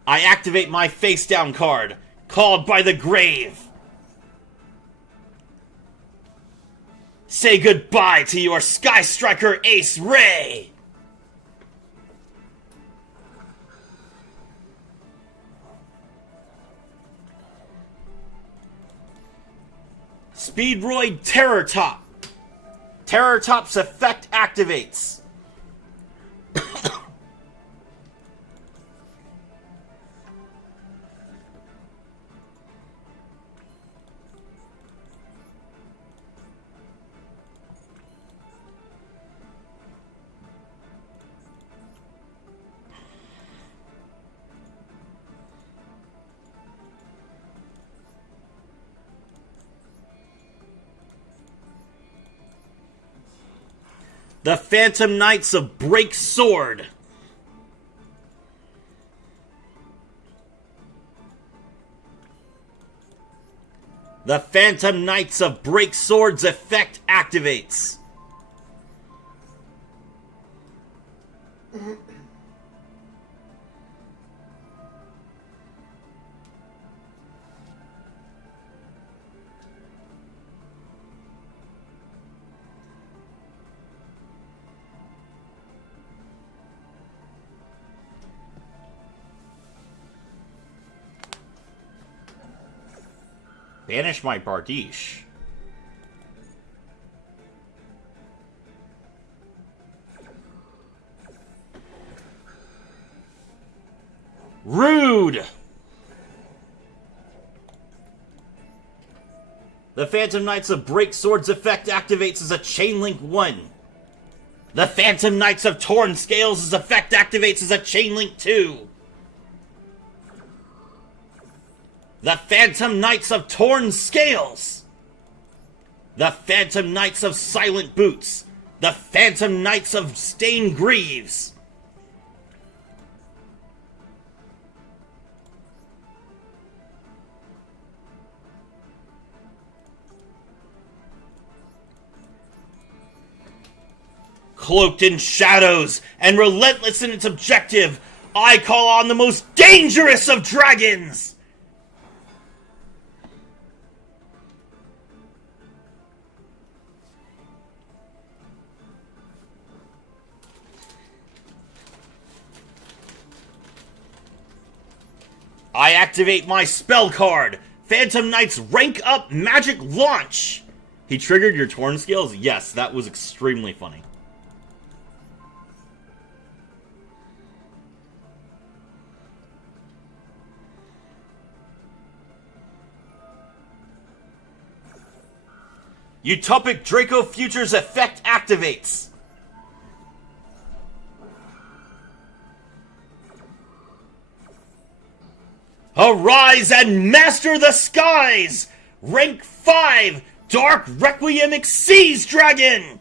I activate my face down card, Called by the Grave. Say goodbye to your Sky Striker Ace Ray. Speedroid Terror Top. Terror Top's effect activates. The Phantom Knights of Break Sword. The Phantom Knights of Break Sword's effect activates. Banish my Bardiche. Rude! The Phantom Knights of Breaksword's effect activates as a Chain Link 1. The Phantom Knights of Torn Scales' effect activates as a Chain Link 2. The Phantom Knights of Torn Scales. The Phantom Knights of Silent Boots. The Phantom Knights of Stained Greaves. Cloaked in shadows and relentless in its objective, I call on the most dangerous of dragons! I activate my spell card, Phantom Knight's Rank Up Magic Launch! He triggered your Torn Scales? Yes, that was extremely funny. Utopic Draco Future's effect activates. Arise and master the skies! Rank 5, Dark Requiem Xyz Dragon!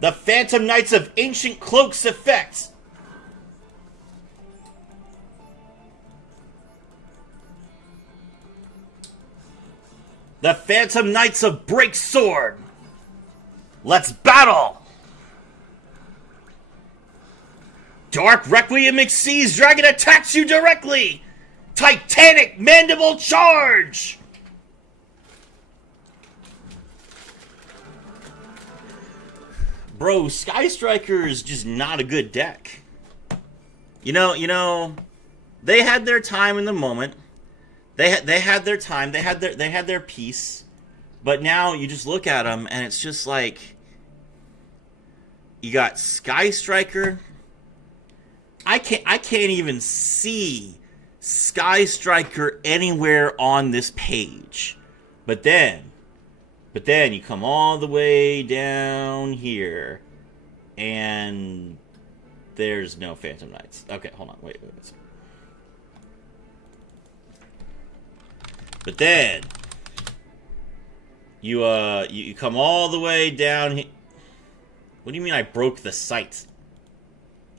The Phantom Knights of Ancient Cloaks effect. The Phantom Knights of Breaksword. Let's battle! Dark Requiem Xyz Dragon attacks you directly! Titanic Mandible Charge! Bro, Sky Striker is just not a good deck. You know, they had their time in the moment. They had their time. They had their piece. But now you just look at them and it's just like you got Sky Striker. I can't even see Sky Striker anywhere on this page. But then you come all the way down here and there's no Phantom Knights. Okay, hold on. Wait. But then you come all the way down here. What do you mean I broke the site?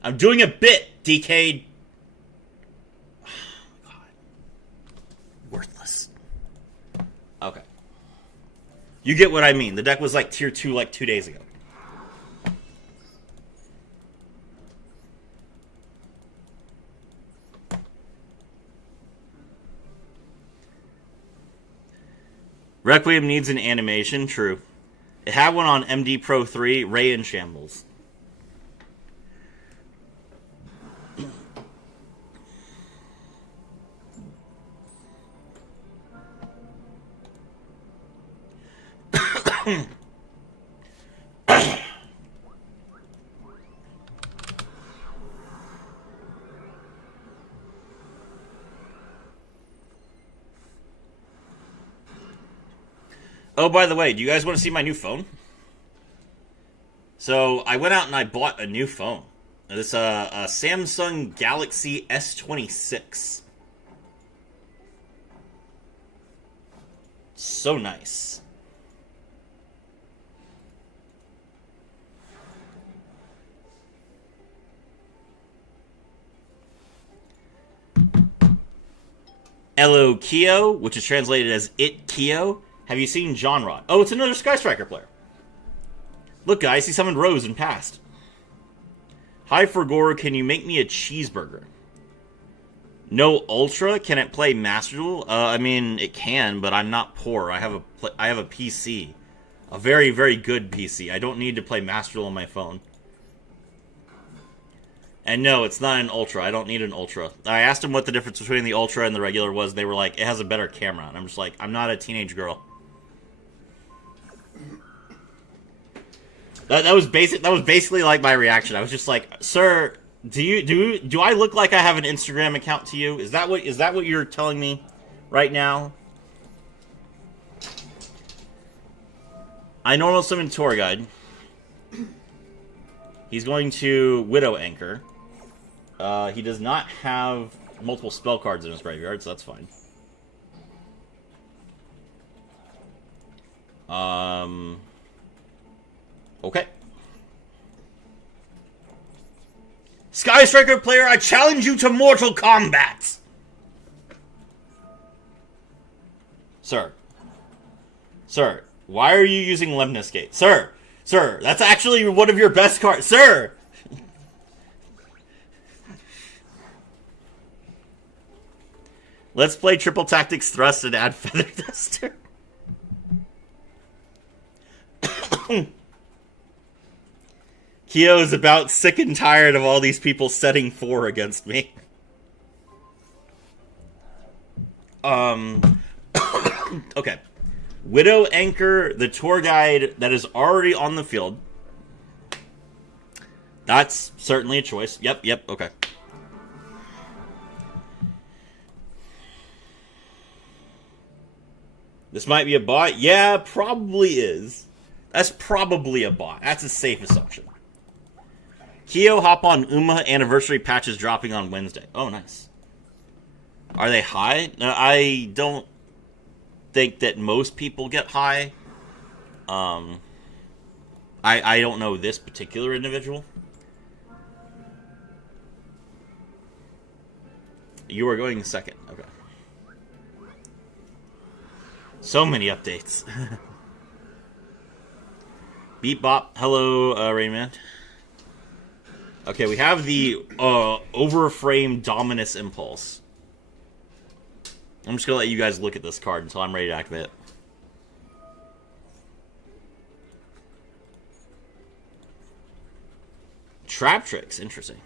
I'm doing a bit, DK. Oh, God. Worthless. Okay. You get what I mean. The deck was like tier 2 like 2 days ago. Requiem needs an animation, true. It had one on MD Pro 3, Ray in Shambles. Oh, by the way, do you guys want to see my new phone? So, I went out and I bought a new phone. This a Samsung Galaxy S26. So nice. Elo Kyo, which is translated as It Kyo. Have you seen John Rod? Oh, it's another Sky Striker player. Look, guys, he summoned Rose and passed. Hi, Fergor, can you make me a cheeseburger? No Ultra? Can it play Master Duel? I mean, it can, but I'm not poor. I have a PC. A very, very good PC. I don't need to play Master Duel on my phone. And no, it's not an Ultra. I don't need an Ultra. I asked them what the difference between the Ultra and the regular was, and they were like, it has a better camera. And I'm just like, I'm not a teenage girl. That was basically like my reaction. I was just like, sir, do I look like I have an Instagram account to you? Is that what you're telling me right now? I normal summon tour guide. He's going to Widow Anchor. He does not have multiple spell cards in his graveyard, so that's fine. Okay. Sky Striker player, I challenge you to Mortal Kombat! Sir. Sir, why are you using Lemnis Gate? Sir! Sir, that's actually one of your best cards. Sir! Let's play Triple Tactics Thrust and add Feather Duster. Kyo is about sick and tired of all these people setting 4 against me. Okay. Widow Anchor, the tour guide that is already on the field. That's certainly a choice. Yep, okay. This might be a bot. Yeah, probably is. That's probably a bot. That's a safe assumption. Kyo, hop on Uma. Anniversary patches dropping on Wednesday. Oh, nice. Are they high? No, I don't think that most people get high. I don't know this particular individual. You are going second. Okay. So many updates. Beep bop. Hello, Rayman. Okay, we have the Overframe Dominus Impulse. I'm just gonna let you guys look at this card until I'm ready to activate it. Trap Tricks, interesting.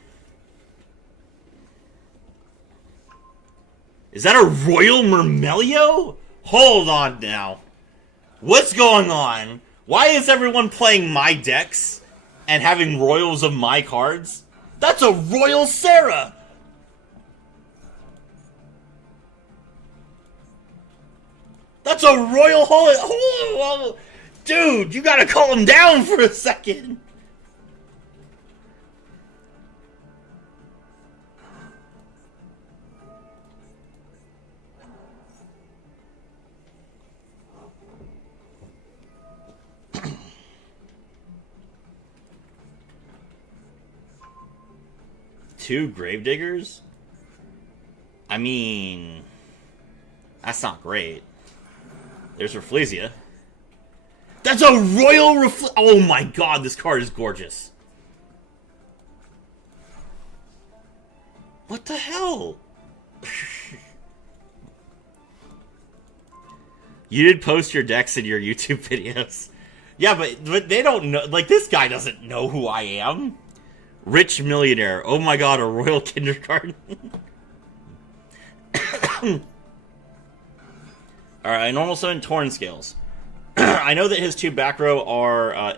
Is that a Royal Murmelio? Hold on now. What's going on? Why is everyone playing my decks and having royals of my cards? That's a Royal Sarah! That's a Royal Holy... Dude, you gotta calm down for a second. Two Gravediggers? I mean, that's not great. There's Rafflesia. That's a Royal Oh my god, this card is gorgeous. What the hell? You did post your decks in your YouTube videos. Yeah, but they don't know. Like, this guy doesn't know who I am. Rich Millionaire. Oh my god, a Royal Kindergarten. Alright, normal summon Torn Scales. I know that his 2 back row are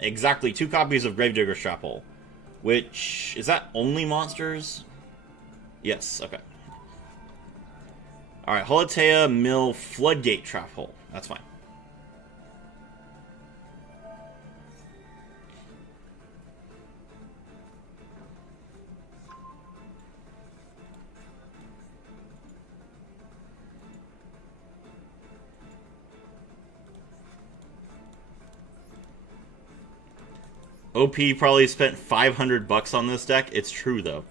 exactly 2 copies of Gravedigger's Trap Hole. Which, is that only monsters? Yes, okay. Alright, Holotea Mill Floodgate Trap Hole. That's fine. OP probably spent $500 on this deck. It's true, though.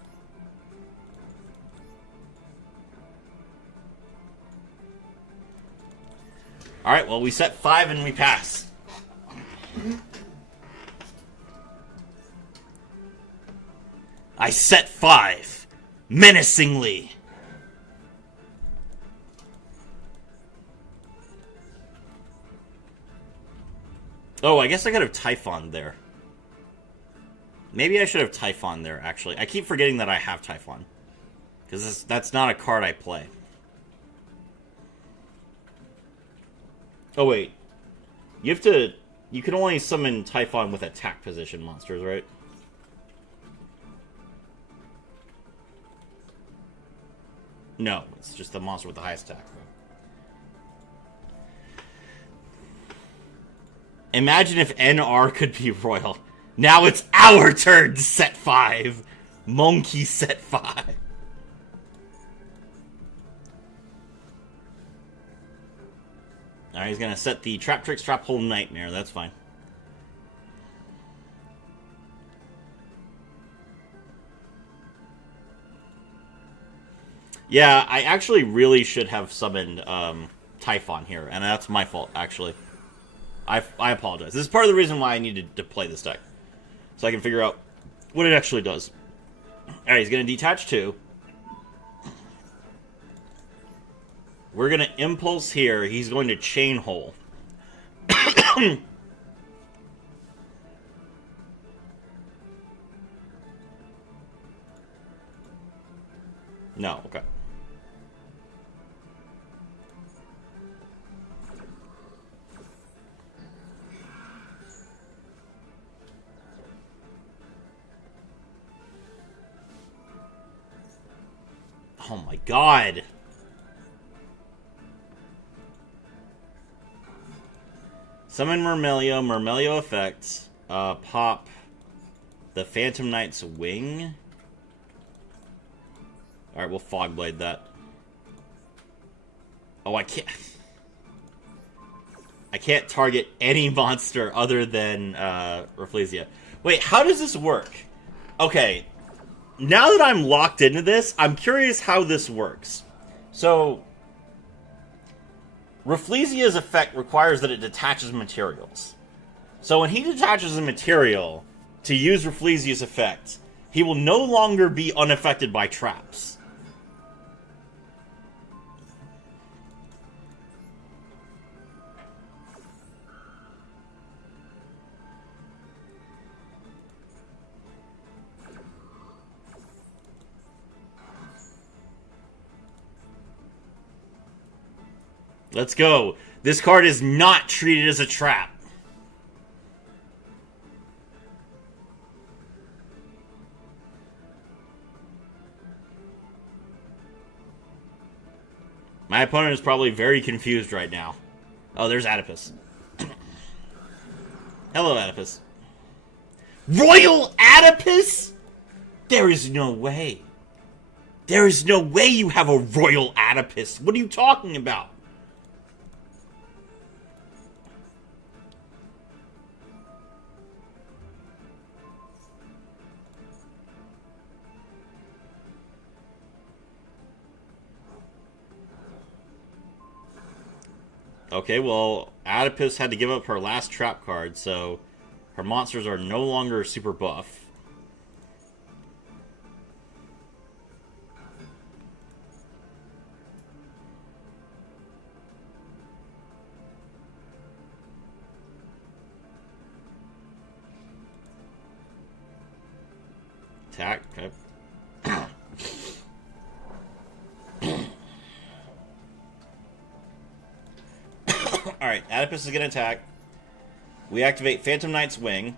Alright, well, we set 5 and we pass. I set 5. Menacingly. Oh, I guess I could have Typhon there. Maybe I should have Typhon there, actually. I keep forgetting that I have Typhon. Because that's not a card I play. Oh, wait. You have to... You can only summon Typhon with attack position monsters, right? No, it's just the monster with the highest attack. Imagine if NR could be royal. Now it's our turn to set 5. Monkey set 5. Alright, he's gonna set the Trap Tricks, Trap Hole, Nightmare. That's fine. Yeah, I actually really should have summoned Typhon here, and that's my fault, actually. I apologize. This is part of the reason why I needed to play this deck. So I can figure out what it actually does. Alright, he's going to detach 2. We're going to Impulse here. He's going to Chain Hole. No, okay. Oh my god. Summon Murmelio. Murmelio effects. Pop the Phantom Knight's Wing. Alright, we'll Fogblade that. Oh, I can't target any monster other than Rafflesia. Wait, how does this work? Okay. Now that I'm locked into this, I'm curious how this works. So, Rafflesia's effect requires that it detaches materials. So when he detaches a material to use Rafflesia's effect, he will no longer be unaffected by traps. Let's go. This card is not treated as a trap. My opponent is probably very confused right now. Oh, there's Oedipus. Hello, Oedipus. Royal Oedipus? There is no way. There is no way you have a Royal Oedipus. What are you talking about? Okay, well, Oedipus had to give up her last trap card, so her monsters are no longer super buff. Attack, okay. Alright, Oedipus is going to attack. We activate Phantom Knight's Wing.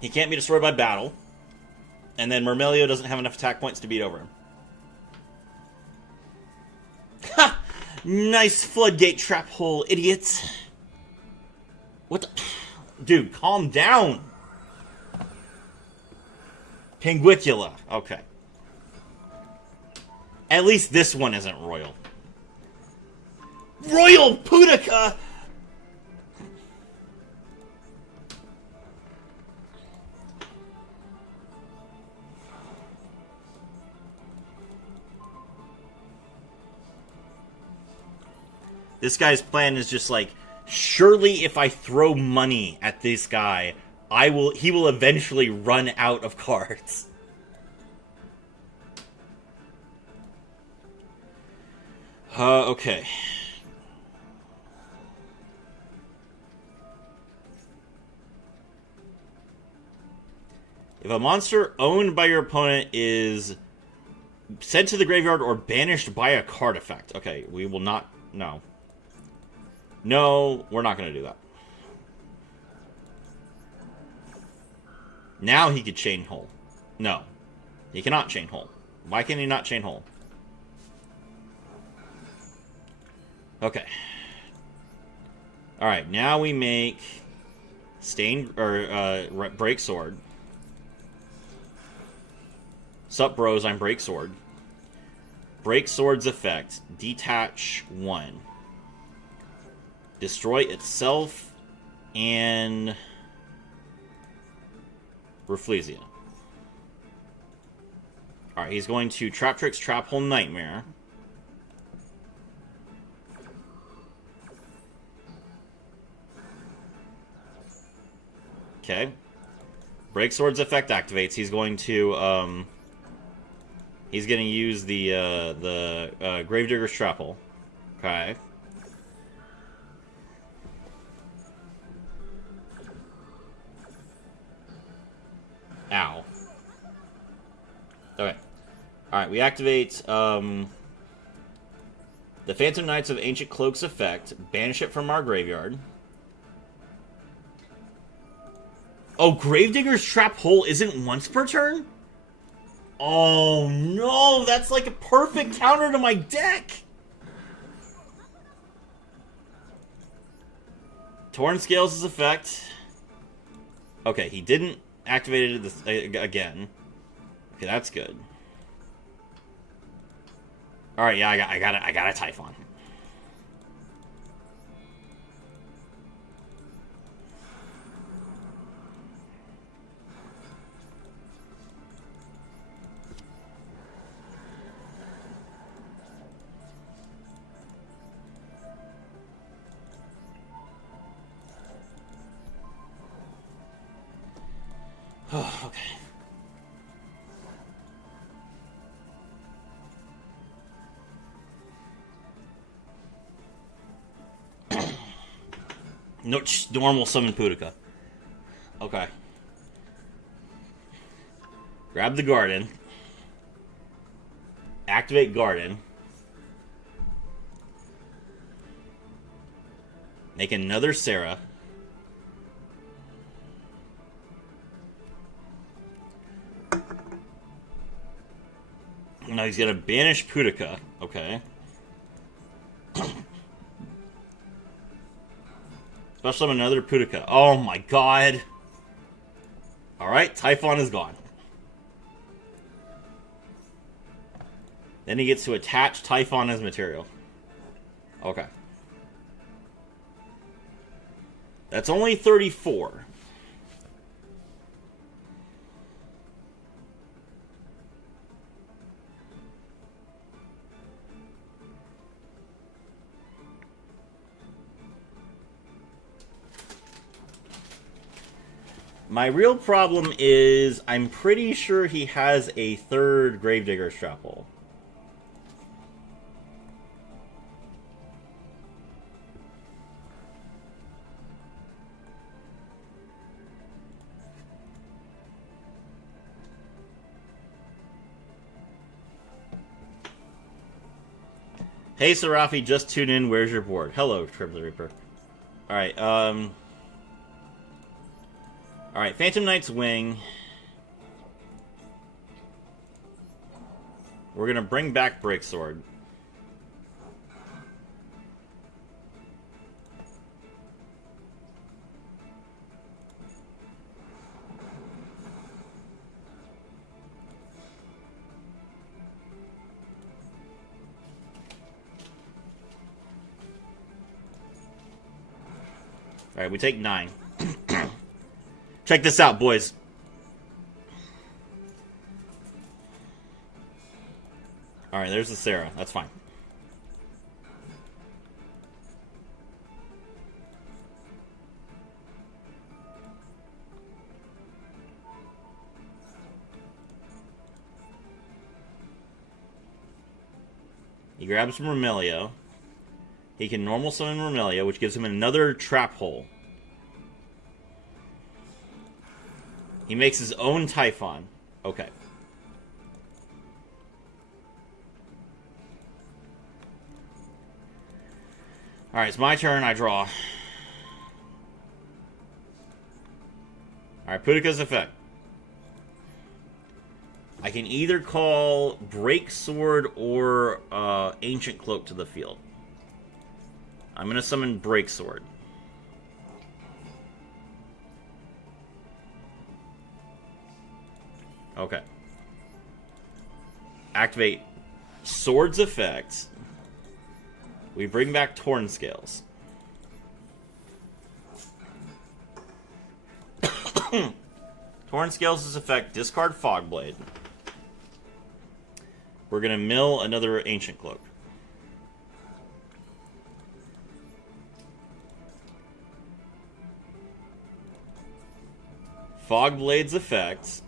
He can't be destroyed by battle. And then Murmelio doesn't have enough attack points to beat over him. Ha! Nice floodgate trap hole, idiots. What the... Dude, calm down. Pinguicula. Okay. At least this one isn't royal. Royal Pudica! This guy's plan is just like, surely if I throw money at this guy, he will eventually run out of cards. Okay. If a monster owned by your opponent is sent to the graveyard or banished by a card effect. Okay, we will not... No. No, we're not going to do that. Now he could Chain Hole. No. He cannot Chain Hole. Why can he not Chain Hole? Okay. Alright, now we make... Break Sword. Sup, bros, I'm Break Sword. Break Sword's effect. Detach 1. Destroy itself and Rafflesia. Alright, he's going to Trap Tricks, Trap Hole, Nightmare. Okay. Break Sword's effect activates. He's going to, he's going to use the Gravedigger's Trap Hole. Okay. Ow. Okay. Alright, we activate, the Phantom Knights of Ancient Cloaks effect. Banish it from our graveyard. Oh, Gravedigger's Trap Hole isn't once per turn? Oh, no! That's like a perfect counter to my deck! Torn Scales' effect. Okay, he didn't activate it again. Okay, that's good. Alright, yeah, I got a Typhon. Oh, okay. No, normal summon Pudica. Okay. Grab the Garden. Activate Garden. Make another Sarah. Now he's gonna banish Pudica. Okay. Special summon another Pudica. Oh my god. Alright, Typhon is gone. Then he gets to attach Typhon as material. Okay. That's only 34. My real problem is I'm pretty sure he has a third Gravedigger's Trap Hole. Hey Serafi, just tune in. Where's your board? Hello, Triple Reaper. Alright, Alright, Phantom Knight's Wing. We're gonna bring back Break Sword. Alright, we take 9. Check this out, boys. Alright, there's the Sarah. That's fine. He grabs from Remelio. He can normal summon Remelio, which gives him another Trap Hole. He makes his own Typhon. Okay. Alright, it's my turn. I draw. Alright, Putika's effect. I can either call Break Sword or Ancient Cloak to the field. I'm going to summon Break Sword. Okay. Activate Sword's effect. We bring back Torn Scales. Torn Scales' effect, discard Fogblade. We're going to mill another Ancient Cloak. Fogblade's effect.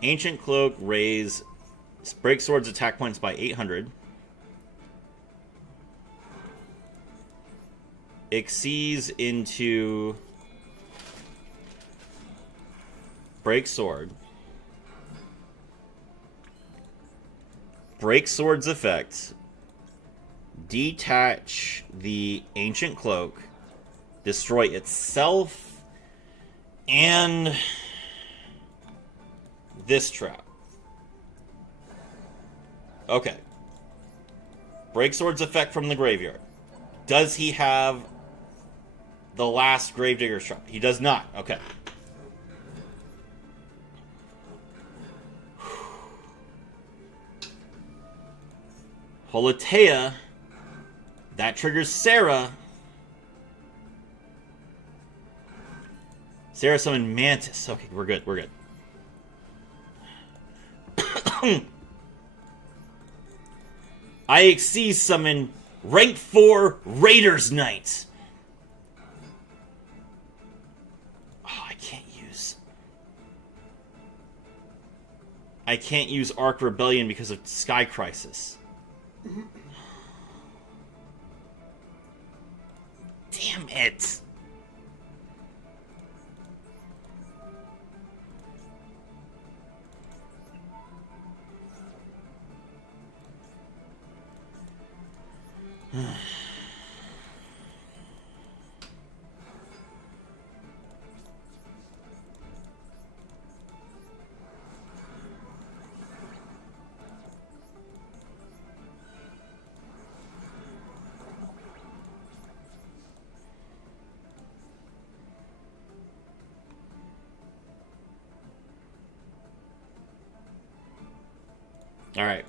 Ancient Cloak, raise Break Sword's attack points by 800. Exceeds into Break Sword. Break Sword's effect. Detach the Ancient Cloak. Destroy itself. And this trap. Okay. Break Sword's effect from the graveyard. Does he have the last Gravedigger's trap? He does not. Okay. Holotea. That triggers Sarah. Sarah summoned Mantis. Okay, we're good. We're good. IXC summon rank 4 Raiders Knight. Oh, I can't use Arc Rebellion because of Sky Crisis. Damn it. Alright.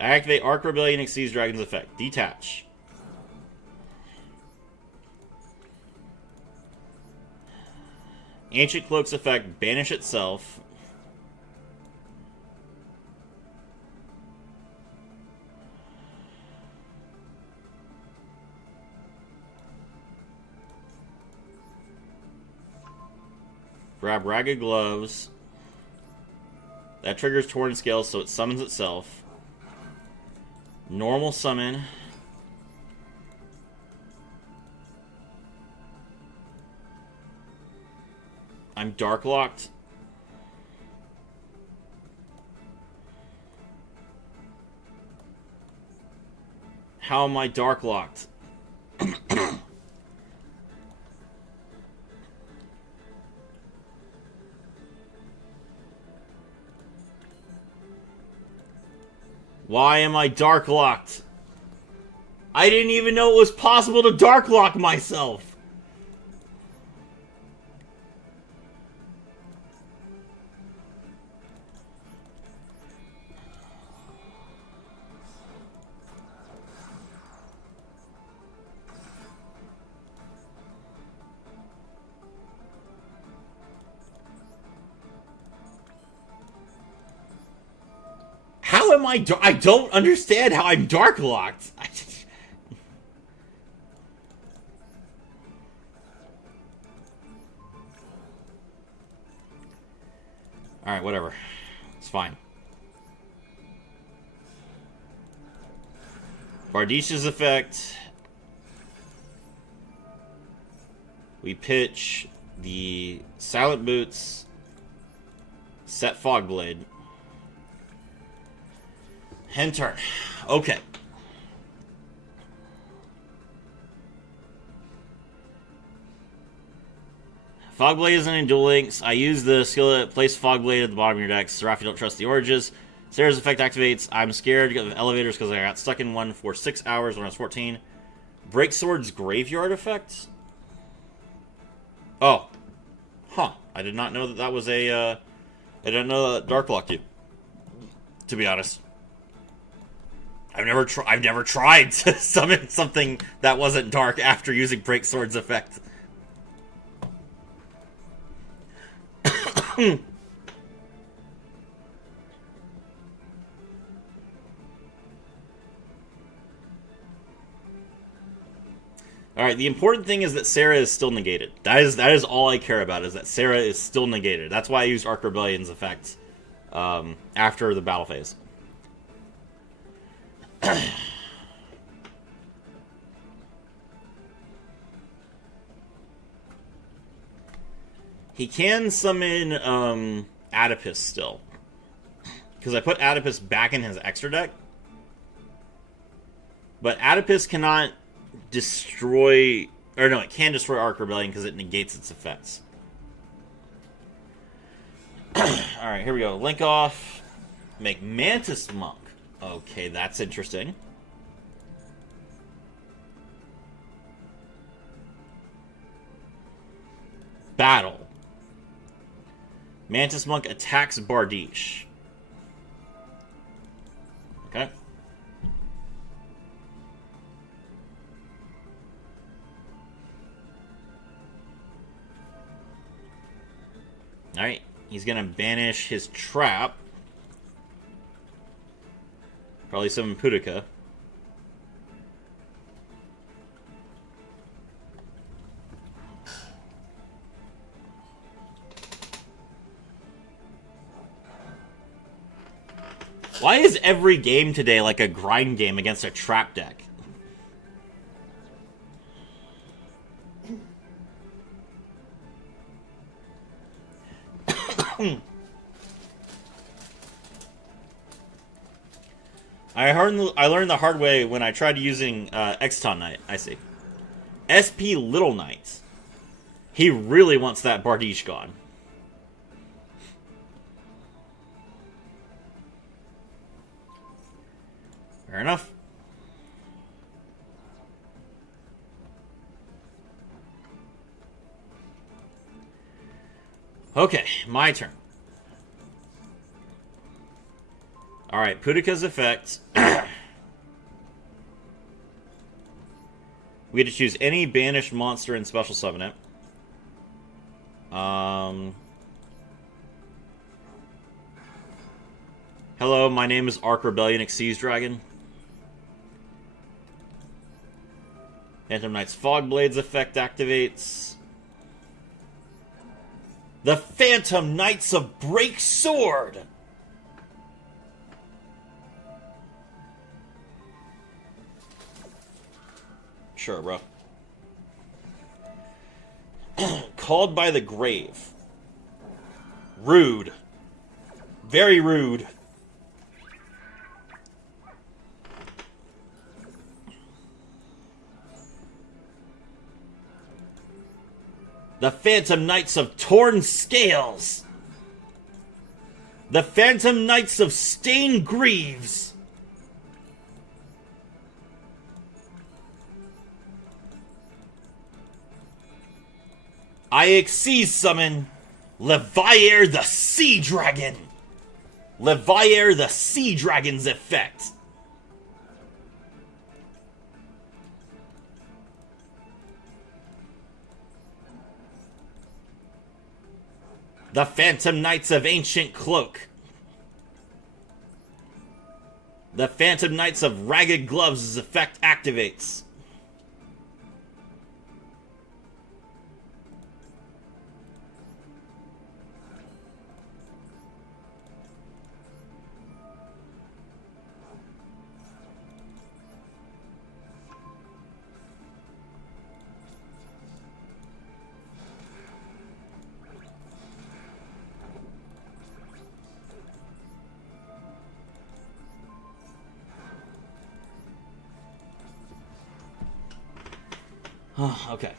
I activate Arc Rebellion Exceeds Dragon's effect. Detach. Ancient Cloak's effect, banish itself. Grab Ragged Gloves. That triggers Torn Scales, so it summons itself. Normal summon. I'm Dark Locked. How am I Dark Locked? Why am I Dark Locked? I didn't even know it was possible to Dark Lock myself. How am I I don't understand how I'm Dark Locked. Alright, whatever. It's fine. Bardish's effect. We pitch the Silent Boots, set Fogblade. End turn. Okay. Fogblade isn't in Duel Links. I use the skill that place Fogblade at the bottom of your deck. Seraph, you don't trust the Orges. Sarah's effect activates. I'm scared of elevators because I got stuck in one for 6 hours when I was 14. Breaksword's Graveyard effect? Oh. Huh. I did not know that that was a, I didn't know that Dark blocked you. To be honest. I've never tried to summon something that wasn't Dark after using Breaksword's effect. Alright, the important thing is that Sarah is still negated. That is all I care about, is that Sarah is still negated. That's why I used Arc Rebellion's effect after the battle phase. He can summon Oedipus still. Because I put Oedipus back in his extra deck. But Oedipus cannot destroy... Or no, it can destroy Arc Rebellion because it negates its effects. Alright, here we go. Link off. Make Mantis Monk. Okay, that's interesting. Battle. Mantis Monk attacks Bardiche. Okay. Alright, he's gonna banish his trap. Probably summon Pudica. Why is every game today like a grind game against a trap deck? I learned the hard way when I tried using Exton Knight. I see. SP Little Knight. He really wants that Bardiche gone. Fair enough. Okay, my turn. Alright, Pudica's effect. We get to choose any banished monster and special summon it. Hello, my name is Arc Rebellion Xyz Dragon. Phantom Knight's Fogblade's effect activates. The Phantom Knights of Breaksword! Sure, bro. Called by the Grave. Rude. Very rude. The Phantom Knights of Torn Scales. The Phantom Knights of Stained Greaves. I Xyz summon Levier the Sea Dragon. Levier the Sea Dragon's effect. The Phantom Knights of Ancient Cloak. The Phantom Knights of Ragged Gloves' effect activates. Okay.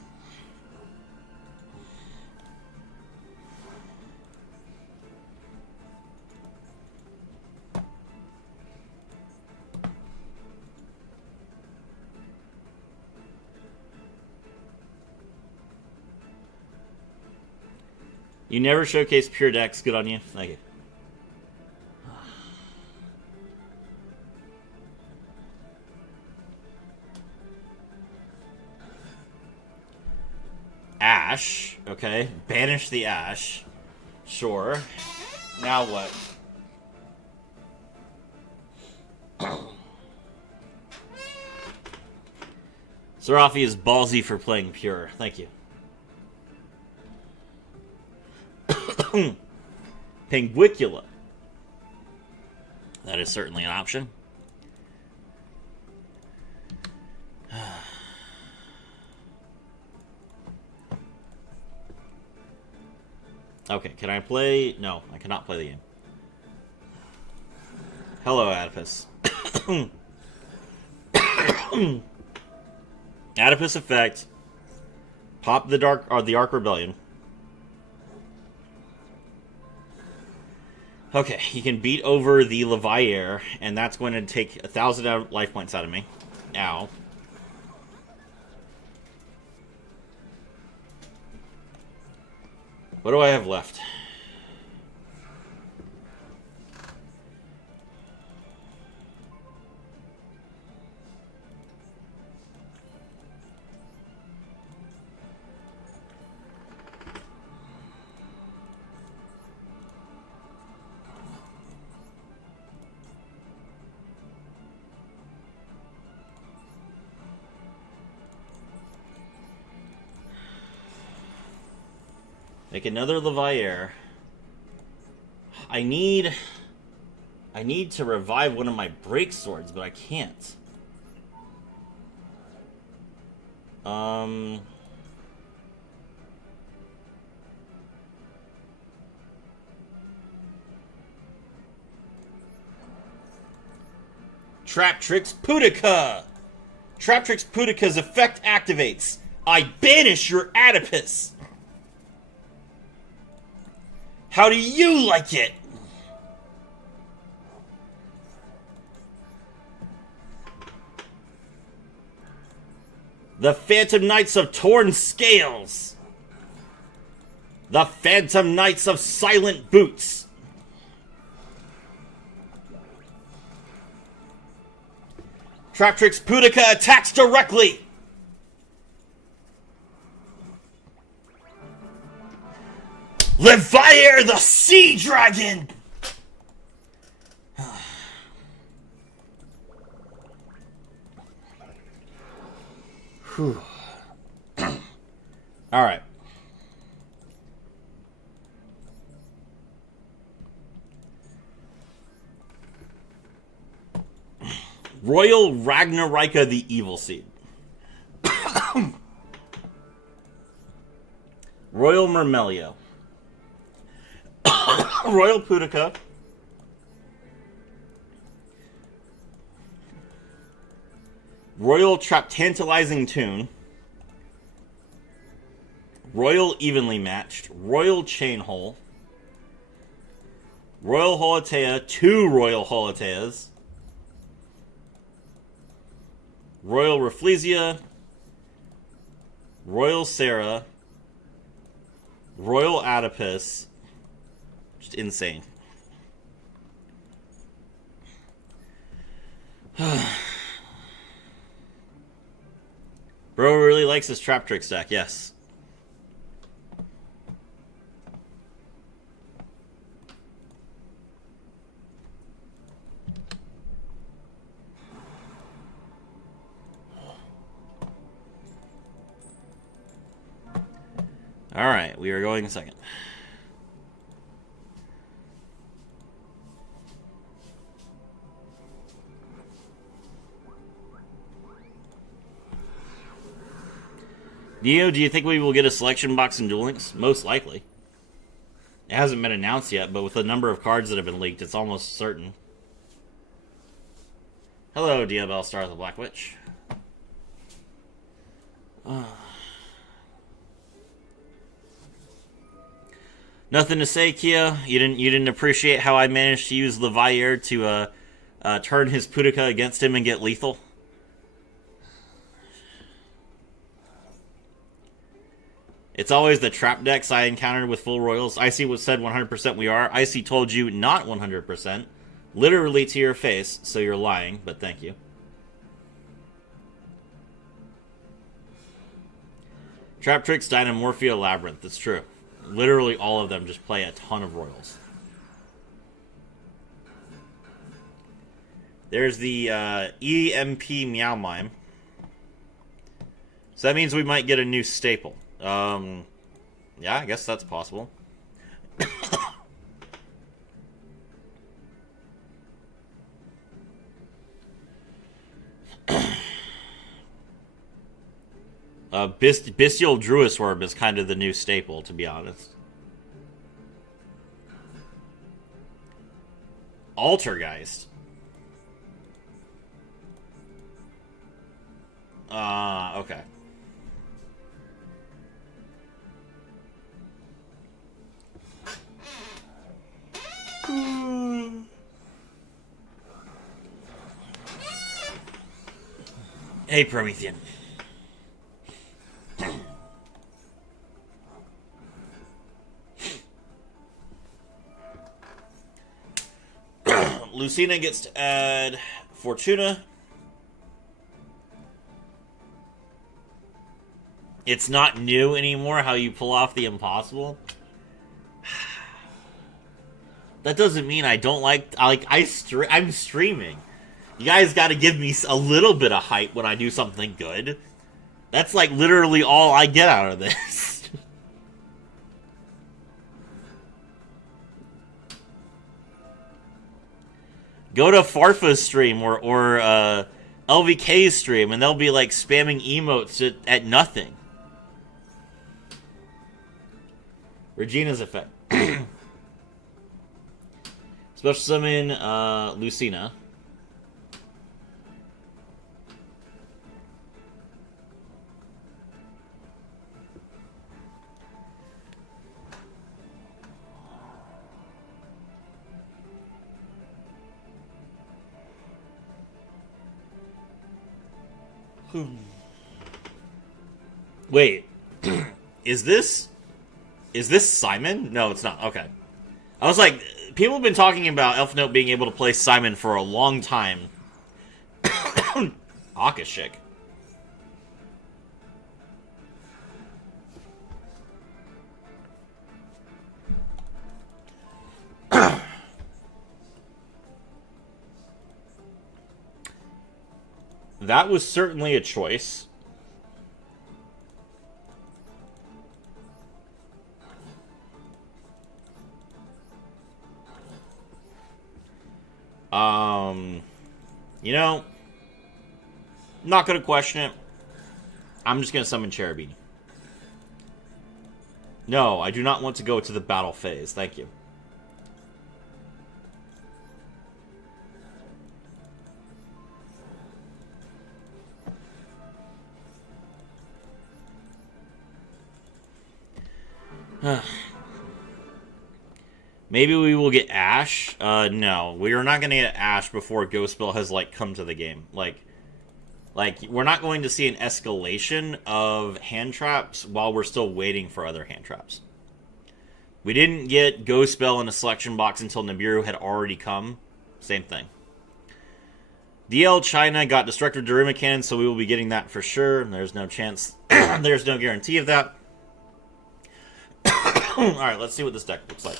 You never showcase pure decks. Good on you. Thank you. Ash. Okay. Banish the Ash. Sure. Now what? Serafi is ballsy for playing pure. Thank you. Penguicula. That is certainly an option. Okay, can I play? No, I cannot play the game. Hello, Adipus. Adipus effect. Pop the Arc Rebellion. Okay, he can beat over the Leviair, and that's going to take 1,000 life points out of me. Ow. What do I have left? Make another Leviair. I need to revive one of my break swords, but I can't. Traptrix Pudica! Traptrix Pudica's effect activates. I banish your Adipus! How do you like it? The Phantom Knights of Torn Scales. The Phantom Knights of Silent Boots. Traptrix Pudica attacks directly. Leviair the Sea Dragon! Alright. Royal Ragnarika the Evil Seed. Royal Myrmelio. Royal Pudica. Royal Tantalizing Tune. Royal Evenly Matched. Royal Chain Hole. Royal Holotea. 2 Royal Holoteas. Royal Rafflesia. Royal Sarah. Royal Adipus. Just insane. Bro really likes his Traptrix deck, yes. Alright, we are going second. Neo, do you think we will get a selection box in Duel Links? Most likely. It hasn't been announced yet, but with the number of cards that have been leaked, it's almost certain. Hello, Diabell Star the Black Witch. Nothing to say, Kia. You didn't appreciate how I managed to use Levier to turn his Pudica against him and get lethal? It's always the trap decks I encountered with full royals. Icy was said 100% we are. Icy told you not 100%. Literally to your face, so you're lying, but thank you. Trap Tricks, Dynamorphia, Labyrinth. That's true. Literally all of them just play a ton of royals. There's the EMP Meow Mime. So that means we might get a new staple. Yeah, I guess that's possible. Bestial Druisworm is kind of the new staple, to be honest. Altergeist. Okay. Hey, Promethean. Lucina gets to add Fortuna. It's not new anymore how you pull off the impossible. That doesn't mean I don't I'm streaming. You guys got to give me a little bit of hype when I do something good. That's like literally all I get out of this. Go to Farfa's stream or LVK's stream, and they'll be like spamming emotes at nothing. Regina's effect. Special summon Lucina. Wait, is this Simon? No, it's not. Okay. I was like, people have been talking about Elf Note being able to play Simon for a long time. Akashik. That was certainly a choice. You know, I'm not going to question it. I'm just going to summon Cherubini. No, I do not want to go to the battle phase. Thank you. Maybe we will get Ash. No, we are not going to get Ash before Ghost Spell has like come to the game. Like we're not going to see an escalation of hand traps while we're still waiting for other hand traps. We didn't get Ghost Spell in a selection box until Nibiru had already come. Same thing. DL China got Destructive Daruma Cannon, so we will be getting that for sure. There's no chance. There's no guarantee of that. Alright, let's see what this deck looks like.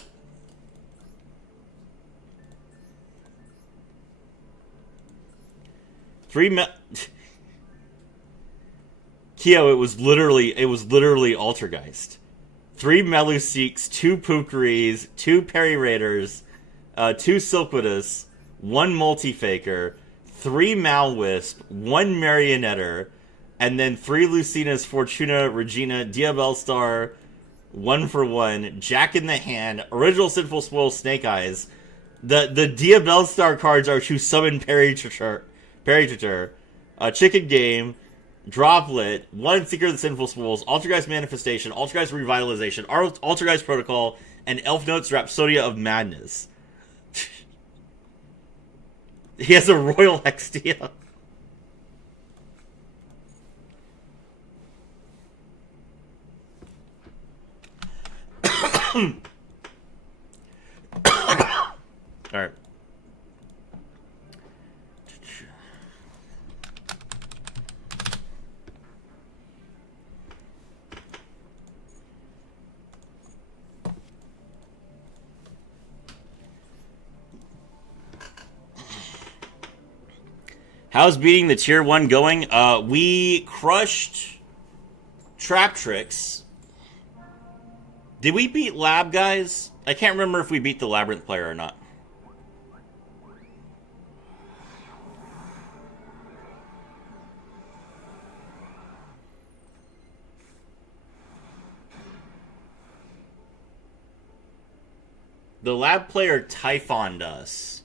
Kyo, it was literally Altergeist. 3 Meluseeks, 2 Pukris, 2 Peri Raiders, 2 Silquidus, 1 Multifaker, 3 Malwisp, 1 Marionetter, and then 3 Lucinas, Fortuna, Regina, Diabellstar, 1 for 1, Jack in the Hand, Original Sinful Spoil, Snake Eyes. The Diabellstar cards are to summon Peritrator, Chicken Game, Droplet, 1 Seeker of the Sinful Spools, Altergeist Manifestation, Altergeist Revitalization, Altergeist Protocol, and Elf Notes Rhapsodia of Madness. He has a Royal Hextia. Alright. How's beating the tier 1 going? We crushed Trap Tricks. Did we beat Lab, guys? I can't remember if we beat the Labyrinth player or not. The Lab player Typhoned us.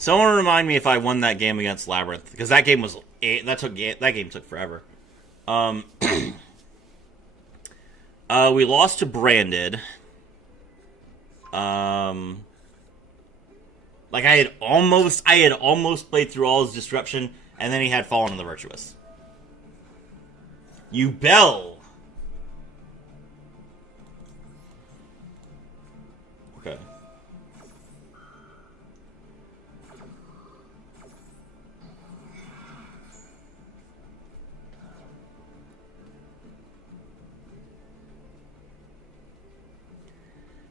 Someone remind me if I won that game against Labyrinth, because that game was that game took forever. We lost to Branded. Like I had almost played through all his Disruption, and then he had Fallen on the Virtuous. You bell. Okay.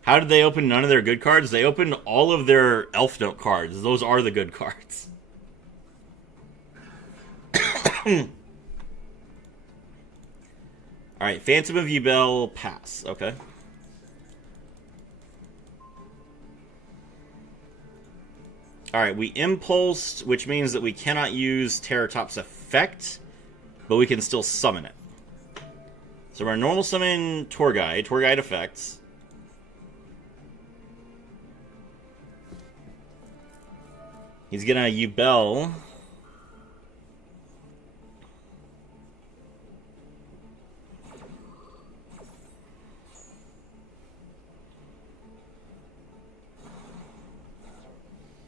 How did they open none of their good cards? They opened all of their Elf Note cards. Those are the good cards. Alright, Phantom of Yubel, pass. Okay. Alright, we impulsed, which means that we cannot use Terratop's effect, but we can still summon it. So we're normal summon Tour Guide effects. He's gonna Yubel.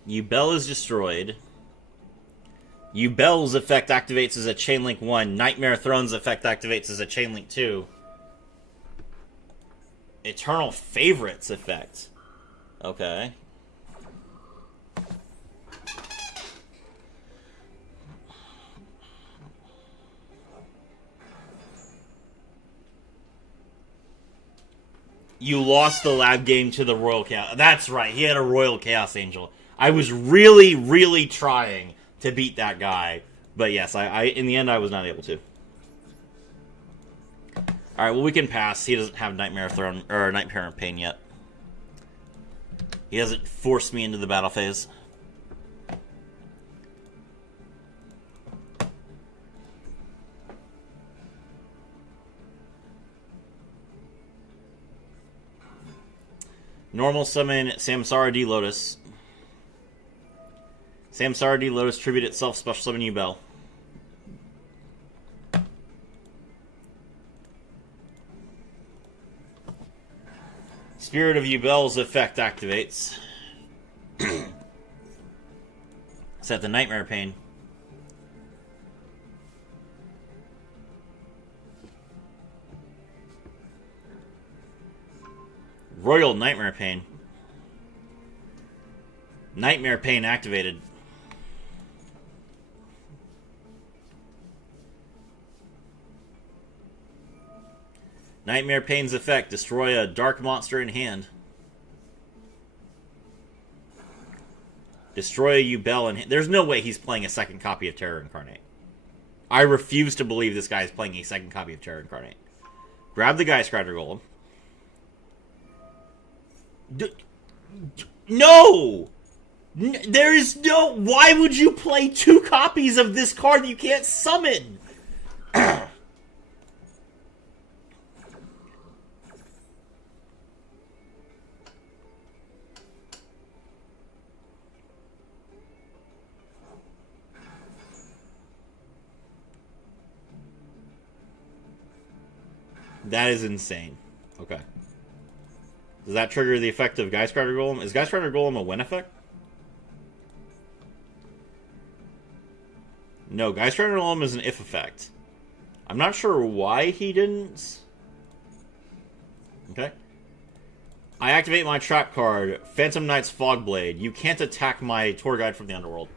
Yubel is destroyed. Yubel's effect activates as a Chain Link 1. Nightmare Throne's effect activates as a Chain Link 2. Eternal Favorites effect. Okay. You lost the lab game to the Royal Chaos. That's right. He had a Royal Chaos Angel. I was really, really trying to beat that guy. But yes, I in the end, I was not able to. Alright, well, we can pass. He doesn't have Nightmare Throne, or Nightmare Pain yet. He hasn't forced me into the battle phase. Normal summon Samsara D Lotus. Samsara D Lotus tribute itself, special summon Yubel. Spirit of Yubel's effect activates. Set the Nightmare Pain. Royal Nightmare Pain. Nightmare Pain activated. Nightmare Pain's effect. Destroy a dark monster in hand. Destroy a Yubel in hand. There's no way he's playing a second copy of Terror Incarnate. I refuse to believe this guy is playing a second copy of Terror Incarnate. Grab the Geist Rider Golem. No! There is no... Why would you play 2 copies of this card that you can't summon? That is insane. Okay. Does that trigger the effect of Geiststrider Golem? Is Geiststrider Golem a win effect? No, Geiststrider Golem is an if effect. I'm not sure why he didn't. Okay. I activate my trap card, Phantom Knight's Fogblade. You can't attack my tour guide from the underworld.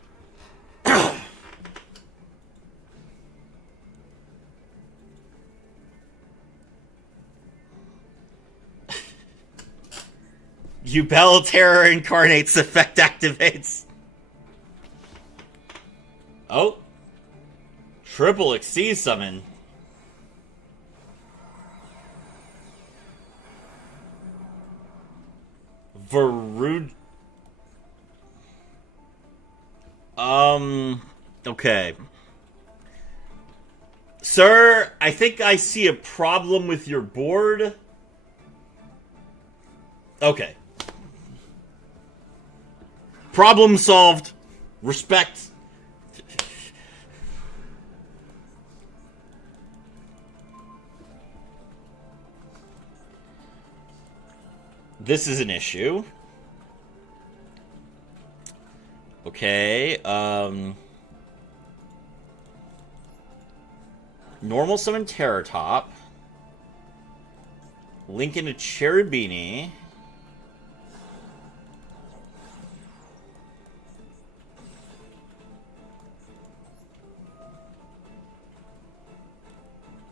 Yubel Terror Incarnates effect activates. Oh. Triple Exceed Summon. Varud. Okay. Sir, I think I see a problem with your board. Okay. Problem solved. Respect. This is an issue. Okay, normal summon Terror Top. Link into Cherubini.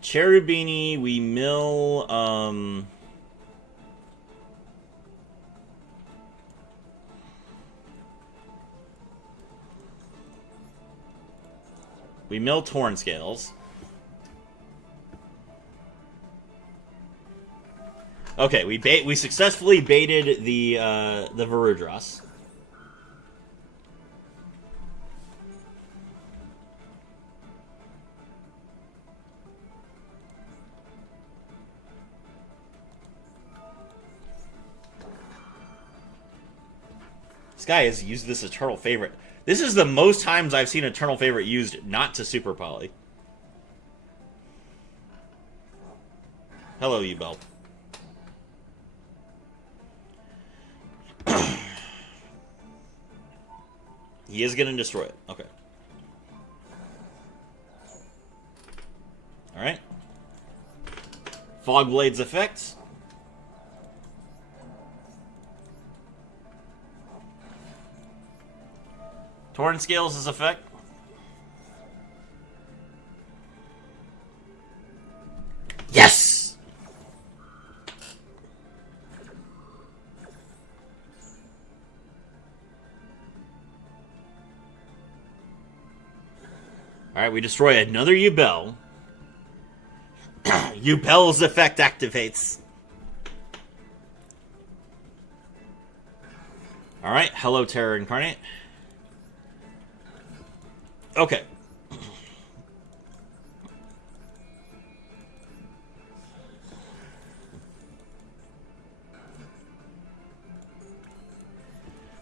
Cherubini, we mill, we mill Torn Scales. Okay, we successfully baited the Varudras. This guy has used this Eternal Favorite. This is the most times I've seen Eternal Favorite used not to Super Poly. Hello, Yubel. He is going to destroy it. Okay. Alright. Fogblade's effect. Torn Scales' effect. Yes! Alright, we destroy another Yubel. Yubel's effect activates. Alright, hello Terror Incarnate. Okay.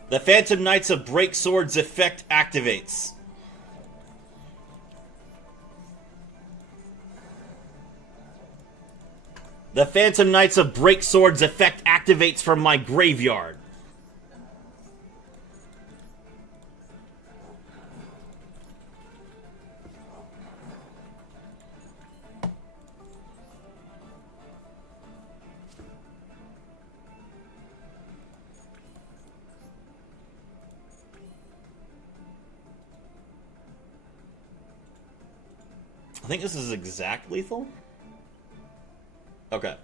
The Phantom Knights of Break Swords effect activates. The Phantom Knights of Break Swords effect activates from my graveyard. I think this is exact lethal. Okay.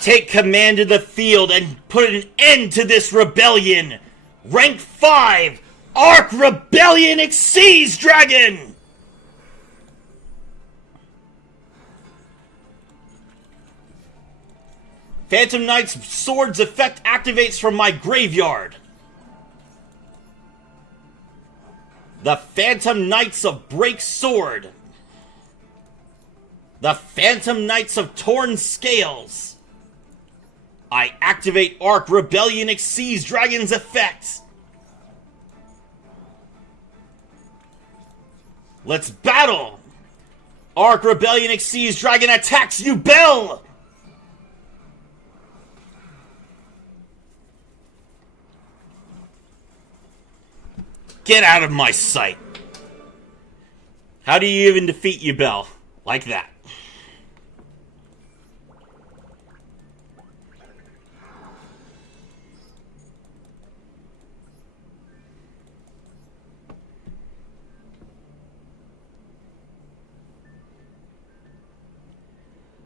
Take command of the field and put an end to this rebellion. Rank 5, Arc Rebellion Exceeds Dragon. Phantom Knight's Swords effect activates from my graveyard. The Phantom Knights of Break Sword. The Phantom Knights of Torn Scales. I activate Arc Rebellion Exceeds Dragon's effect. Let's battle! Arc Rebellion Exceeds Dragon attacks you, Bell! Get out of my sight! How do you even defeat you, Bell? Like that.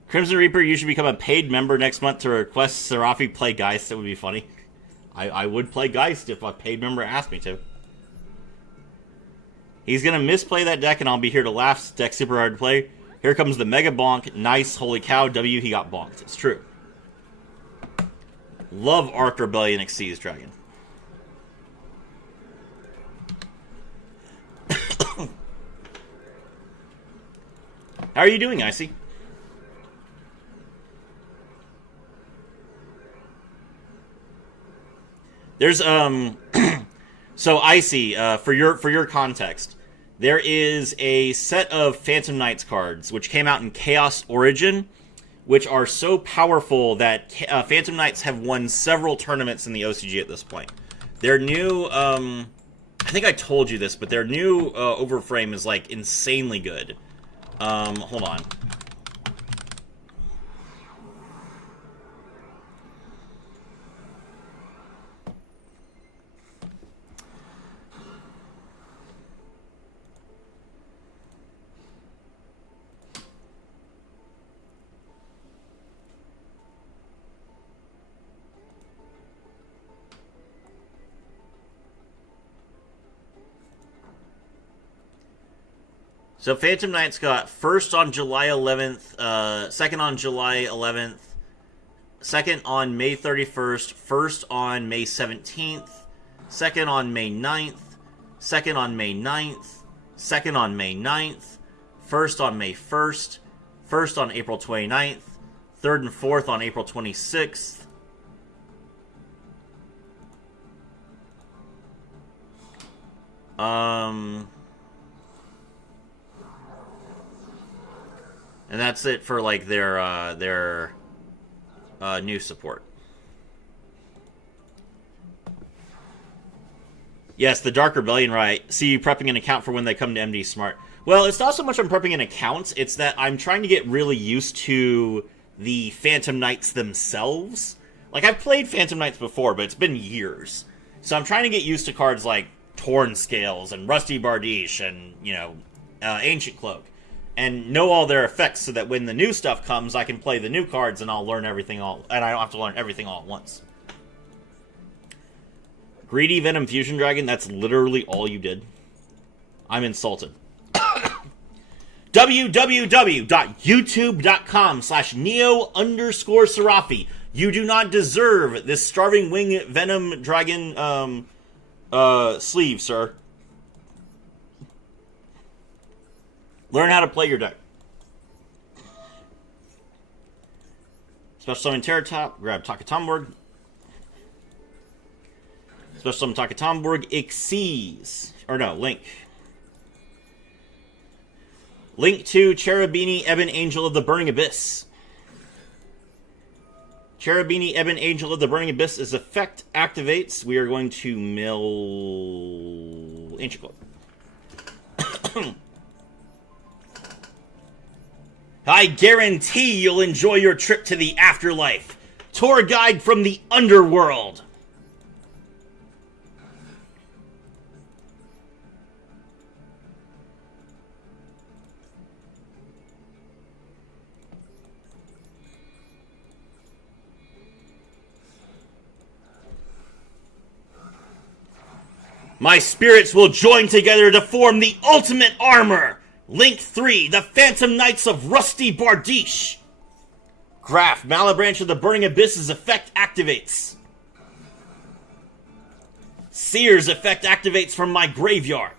Crimson Reaper, you should become a paid member next month to request Serafi play Geist. That would be funny. I would play Geist if a paid member asked me to. He's going to misplay that deck, and I'll be here to laugh. Deck super hard to play. Here comes the Mega Bonk. Nice. Holy cow. W, he got bonked. It's true. Love Arc Rebellion Exceeds Dragon. How are you doing, Icy? There's so Icy, for your context, there is a set of Phantom Knights cards which came out in Chaos Origin, which are so powerful that Phantom Knights have won several tournaments in the OCG at this point. Their new, I think I told you this, but their new overframe is like insanely good. Hold on. So Phantom Knights got first on July 11th, second on July 11th, second on May 31st, first on May 17th, second on May 9th, second on May 9th, second on May 9th, first on May 1st, first on April 29th, third and fourth on April 26th. And that's it for like their new support. Yes, the Dark Rebellion, right? See you prepping an account for when they come to MD Smart. Well, it's not so much I'm prepping an account, it's that I'm trying to get really used to the Phantom Knights themselves. Like, I've played Phantom Knights before, but it's been years. So I'm trying to get used to cards like Torn Scales and Rusty Bardiche and, you know, Ancient Cloak. And know all their effects so that when the new stuff comes, I can play the new cards and I'll learn everything all... And I don't have to learn everything all at once. Greedy Venom Fusion Dragon, that's literally all you did. I'm insulted. www.youtube.com/neo_Serafi. You do not deserve this Starving Wing Venom Dragon sleeve, sir. Learn how to play your deck. Special Summon Terratop, grab Takatomborg. Special Summon Takatomborg, Xyz. Or no, Link. Link to Cherubini, Ebon Angel of the Burning Abyss. Cherubini, Ebon Angel of the Burning Abyss, as effect activates, we are going to mill Ancient Cloak. I guarantee you'll enjoy your trip to the afterlife. Tour guide from the underworld. My spirits will join together to form the ultimate armor. Link 3, the Phantom Knights of Rusty Bardiche. Graph, Malabranch of the Burning Abyss's effect activates. Seer's effect activates from my graveyard.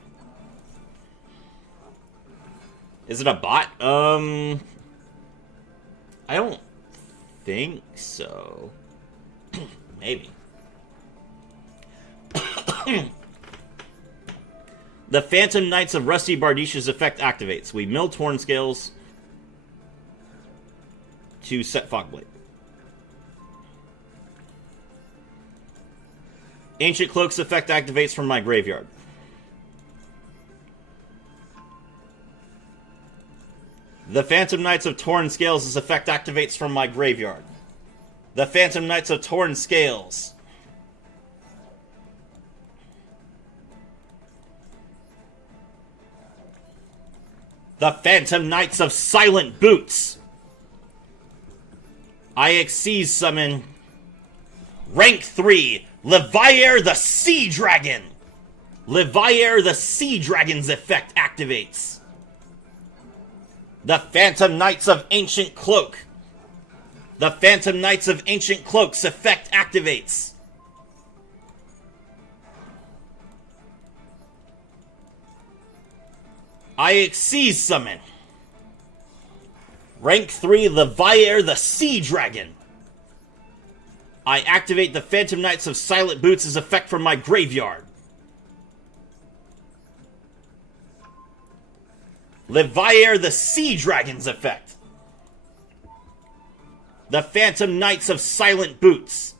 Is it a bot? I don't think so. Maybe. The Phantom Knights of Rusty Bardish's effect activates. We mill Torn Scales to set Fogblade. Ancient Cloak's effect activates from my graveyard. The Phantom Knights of Torn Scales' effect activates from my graveyard. The Phantom Knights of Torn Scales. The Phantom Knights of Silent Boots. I Xyz summon Rank 3, Levier the Sea Dragon. Levier the Sea Dragon's effect activates. The Phantom Knights of Ancient Cloak. The Phantom Knights of Ancient Cloak's effect activates. I Xyz summon Rank 3 Levier the Sea Dragon. I activate the Phantom Knights of Silent Boots' effect from my graveyard. Levier the Sea Dragon's effect. The Phantom Knights of Silent Boots.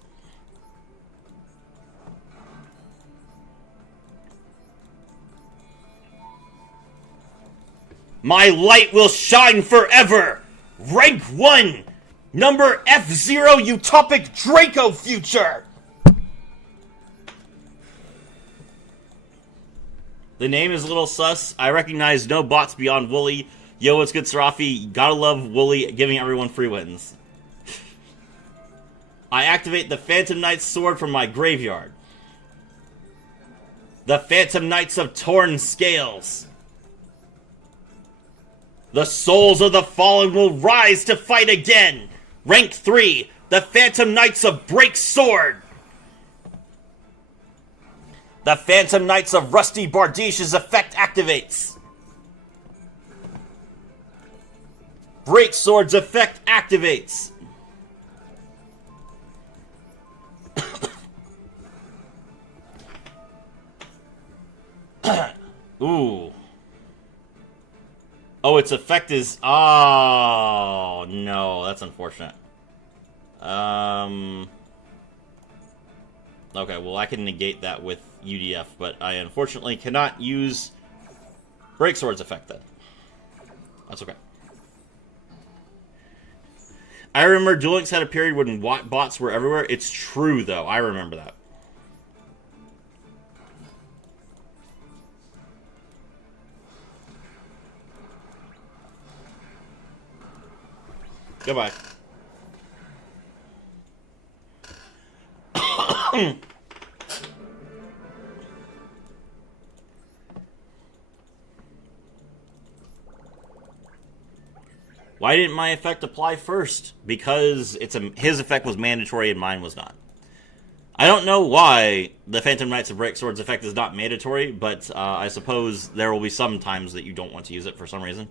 My light will shine forever! Rank 1! Number F0 Utopic Draco Future! The name is a little sus. I recognize no bots beyond Wooly. Yo, what's good, Serafi? Gotta love Wooly giving everyone free wins. I activate the Phantom Knight's sword from my graveyard. The Phantom Knights of Torn Scales. The souls of the fallen will rise to fight again. Rank 3, the Phantom Knights of Break Sword. The Phantom Knights of Rusty Bardish's effect activates. Break Sword's effect activates. Ooh. Oh, its effect is... Oh, no. That's unfortunate. Okay, well, I can negate that with UDF, but I unfortunately cannot use Break Sword's effect then. That's okay. I remember Duel Links had a period when bots were everywhere. It's true, though. I remember that. Goodbye. Why didn't my effect apply first? Because his effect was mandatory and mine was not. I don't know why the Phantom Knights of Break Sword's effect is not mandatory, but I suppose there will be some times that you don't want to use it for some reason.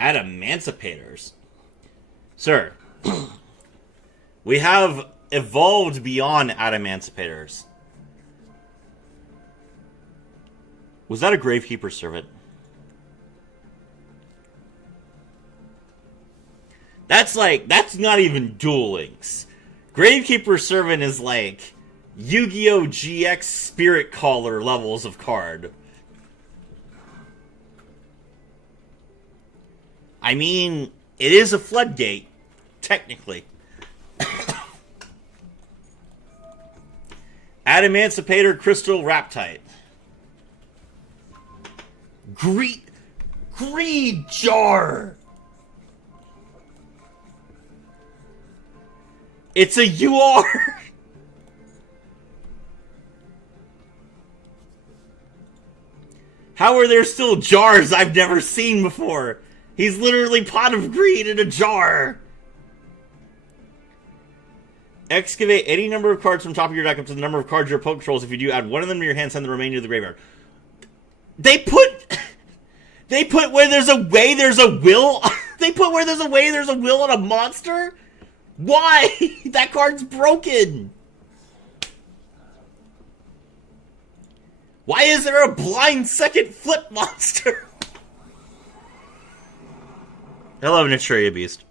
Emancipators. Sir, we have evolved beyond Emancipators. Was that a Gravekeeper Servant? That's not even Duel Links. Gravekeeper Servant is like Yu-Gi-Oh! GX Spirit Caller levels of card. I mean, it is a floodgate, technically. Emancipator Crystal Raptite. Greed jar! It's a UR! How are there still jars I've never seen before? He's literally Pot of Greed in a jar! Excavate any number of cards from top of your deck up to the number of cards your opponent controls. If you do, add one of them to your hand, send the remainder to the graveyard. They put where there's a way, there's a will? They put where there's a way, there's a will on a monster? Why? That card's broken! Why is there a blind second flip monster? Hello, Natria Beast.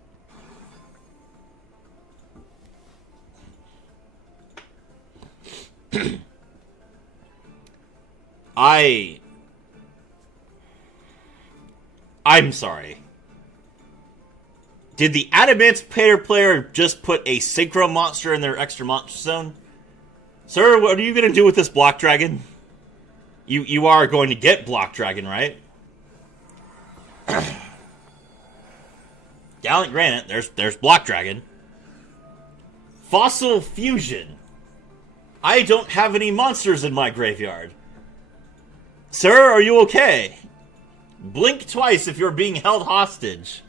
I'm sorry. Did the Adamantipator player just put a Synchro monster in their extra monster zone? Sir, what are you going to do with this Block Dragon? You are going to get Block Dragon, right? Gallant Granite, there's Block Dragon. Fossil Fusion. I don't have any monsters in my graveyard. Sir, are you okay? Blink twice if you're being held hostage.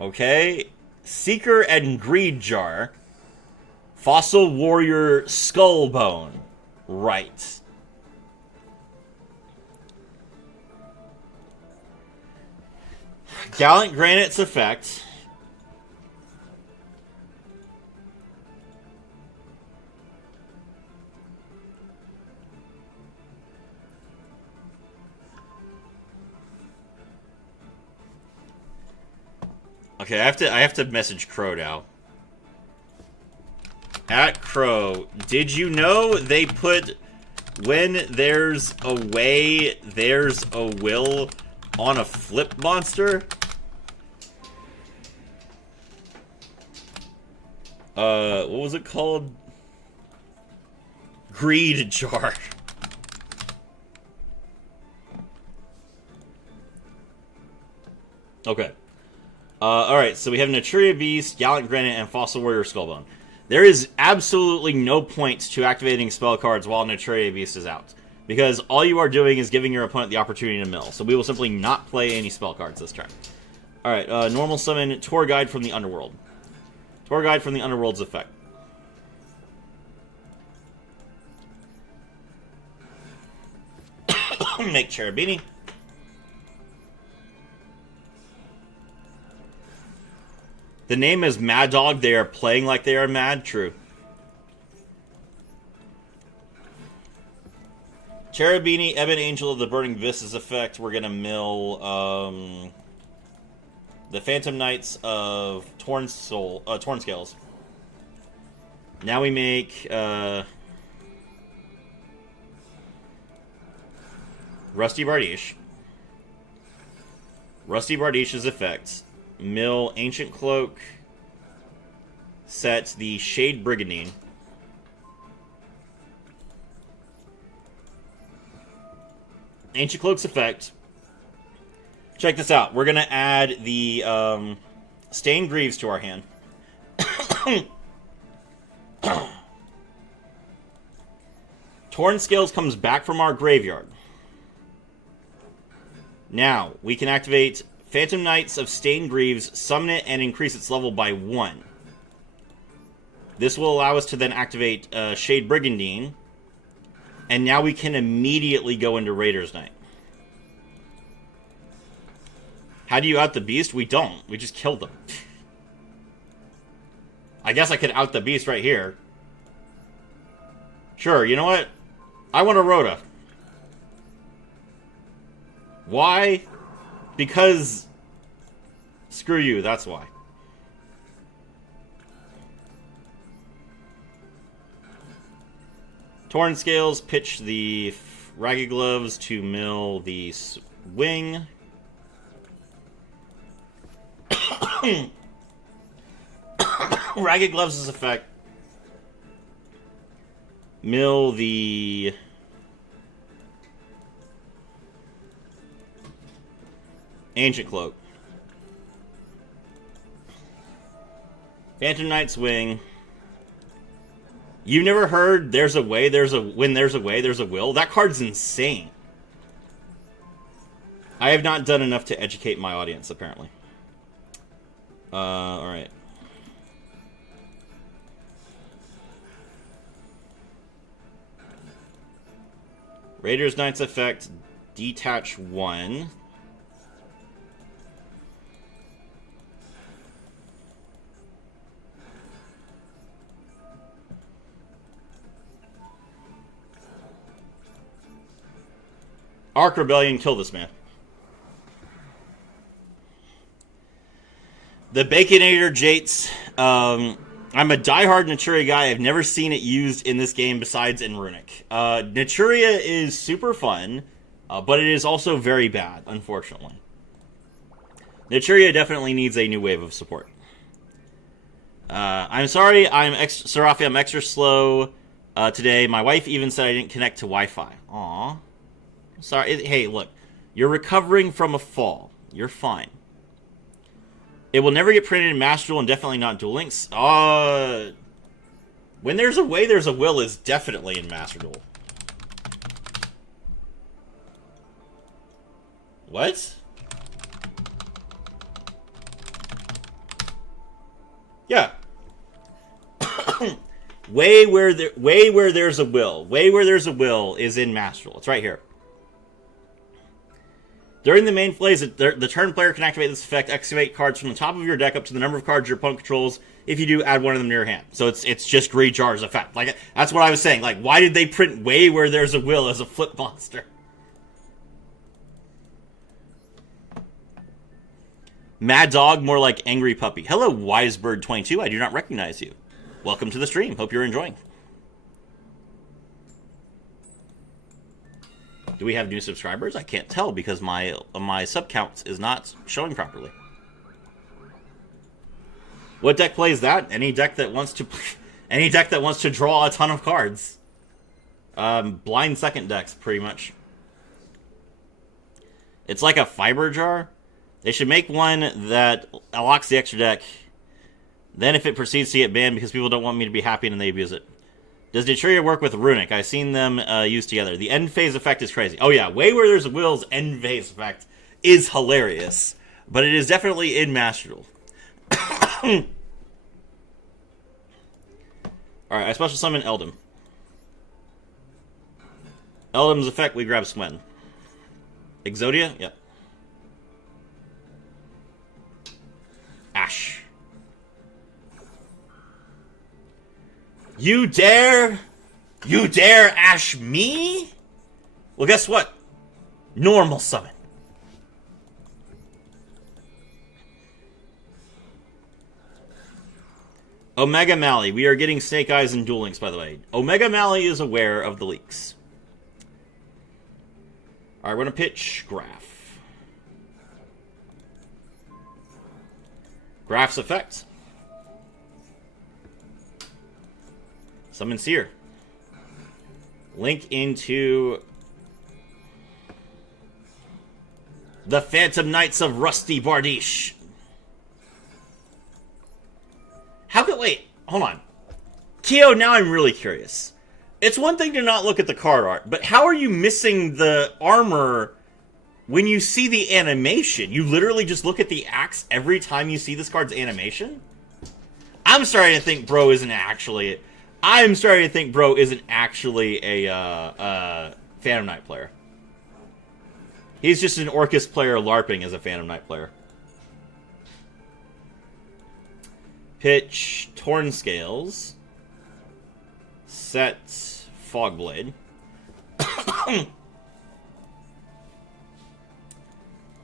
Okay. Seeker and Greed Jar. Fossil Warrior Skullbone. Right. Gallant Granite's effect. Okay, I have to message Crow now. At Crow, did you know they put when there's a way, there's a will on a flip monster? What was it called? Greed Jar. Okay. Alright, so we have Natria Beast, Gallant Granite, and Fossil Warrior Skullbone. There is absolutely no point to activating spell cards while Natria Beast is out, because all you are doing is giving your opponent the opportunity to mill, so we will simply not play any spell cards this turn. Alright, normal summon Tour Guide from the Underworld. Tour Guide from the Underworld's effect. Make Cherubini. The name is Mad Dog. They are playing like they are mad. True. Cherubini, Ebon Angel of the Burning Vistas effect. We're going to mill the Phantom Knights of Torn Scales. Now we make Rusty Bardiche. Rusty Bardiche's effects. Mill Ancient Cloak. Set the Shade Brigandine. Ancient Cloak's effect. Check this out. We're going to add the Stained Greaves to our hand. Torn Scales comes back from our graveyard. Now, we can activate Phantom Knights of Stained Greaves, summon it, and increase its level by 1. This will allow us to then activate Shade Brigandine. And now we can immediately go into Raider's Night. How do you out the beast? We don't. We just killed them. I guess I could out the beast right here. Sure, you know what? I want a Rhoda. Why? Because... Screw you, that's why. Torn Scales, pitch the Ragged Gloves to mill the Wing. Ragged Gloves' effect. Mill the... Ancient Cloak. Phantom Knight's Wing. You've never heard there's a way, when there's a way, there's a will? That card's insane. I have not done enough to educate my audience, apparently. Alright. Raiders Knight's effect, detach 1. Arc Rebellion, kill this man. The Baconator Jates. I'm a diehard Naturia guy. I've never seen it used in this game besides in Runic. Naturia is super fun, but it is also very bad, unfortunately. Naturia definitely needs a new wave of support. I'm sorry, Serafi, I'm extra slow today. My wife even said I didn't connect to Wi-Fi. Aw. Sorry. Hey, look. You're recovering from a fall. You're fine. It will never get printed in Master Duel and definitely not Duel Links. When there's a way, there's a will is definitely in Master Duel. What? Yeah. Way where there's a will. Way where there's a will is in Master Duel. It's right here. During the main phase, the turn player can activate this effect, excavate cards from the top of your deck up to the number of cards your opponent controls. If you do, add one of them to your hand. So it's just Rejar's effect. Like, that's what I was saying. Like, why did they print way where there's a will as a flip monster? Mad Dog, more like Angry Puppy. Hello, Wisebird22. I do not recognize you. Welcome to the stream. Hope you're enjoying. Do we have new subscribers? I can't tell because my sub count is not showing properly. What deck plays that? Any deck that wants to draw a ton of cards. Blind second decks, pretty much. It's like a fiber jar. They should make one that unlocks the extra deck. Then if it proceeds to get banned because people don't want me to be happy and they abuse it. Does Naturia work with Runic? I've seen them used together. The end phase effect is crazy. Oh yeah, way where there's a will's end phase effect is hilarious. But it is definitely in Master Duel. Alright, I special summon Eldam. Eldam's effect, we grab Swen. Exodia? Yep. Ash. You dare ash me? Well, guess what? Normal summon. Omega Mally. We are getting Snake Eyes and Duel Links, by the way. Omega Mally is aware of the leaks. Alright, we're going to pitch Graph. Graph's effect. Summon Seer. Link into the Phantom Knights of Rusty Bardiche. How could... Wait, hold on. Keo, now I'm really curious. It's one thing to not look at the card art, but how are you missing the armor when you see the animation? You literally just look at the axe every time you see this card's animation? I'm starting to think bro isn't actually... I'm starting to think bro isn't actually a Phantom Knight player. He's just an Orcust player LARPing as a Phantom Knight player. Pitch Torn Scales. Set Fogblade.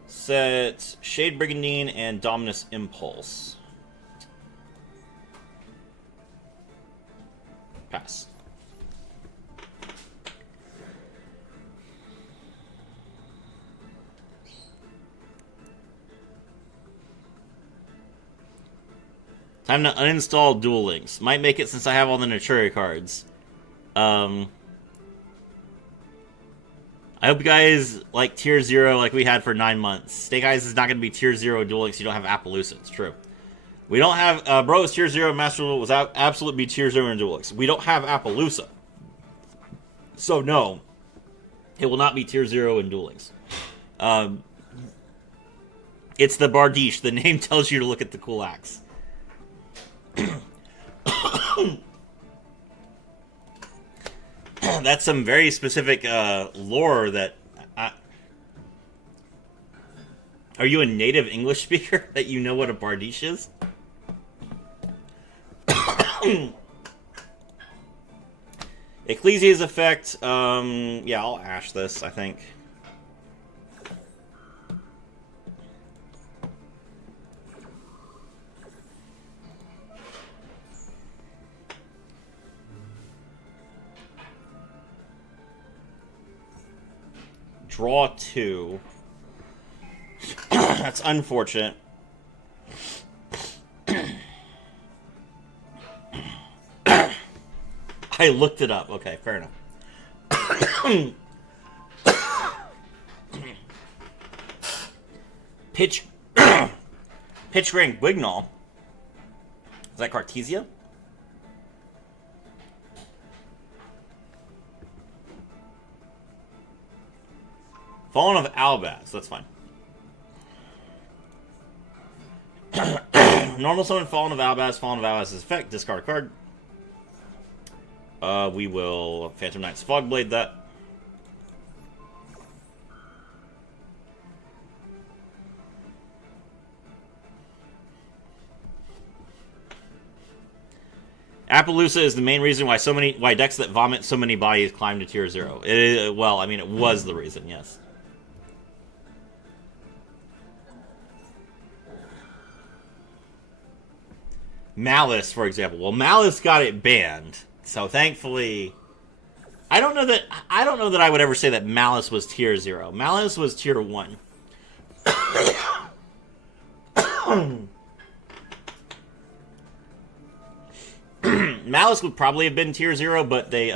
Set Shade Brigandine and Dominus Impulse. Pass. Time to uninstall Duel Links. Might make it since I have all the Naturia cards. I hope you guys like Tier 0 like we had for 9 months. Snake Eyes is not going to be Tier 0 Duel Links. You don't have Appaloosa. It's true. We don't have... Bro is Tier 0. Master Duel was absolutely be Tier 0 in Duel Links. We don't have Appaloosa. So, no. It will not be Tier 0 in Duel Links. It's the Bardiche. The name tells you to look at the cool axe. That's some very specific lore that... Are you a native English speaker that you know what a Bardiche is? Ecclesia's effect, yeah, I'll ash this, I think. Draw 2. That's unfortunate. I looked it up. Okay, fair enough. Pitch Ring Wignall. Is that Cartesia? Fallen of Albaz. That's fine. Normal summon Fallen of Albaz. Fallen of Albaz's effect. Discard a card. We will Phantom Knight's Fogblade that. Appaloosa is the main reason why decks that vomit so many bodies climb to Tier 0. Well, I mean, it was the reason, yes. Malice, for example. Well, Malice got it banned. So thankfully, I don't know that I would ever say that Malice was Tier 0. Malice was Tier 1. Malice would probably have been Tier 0, but they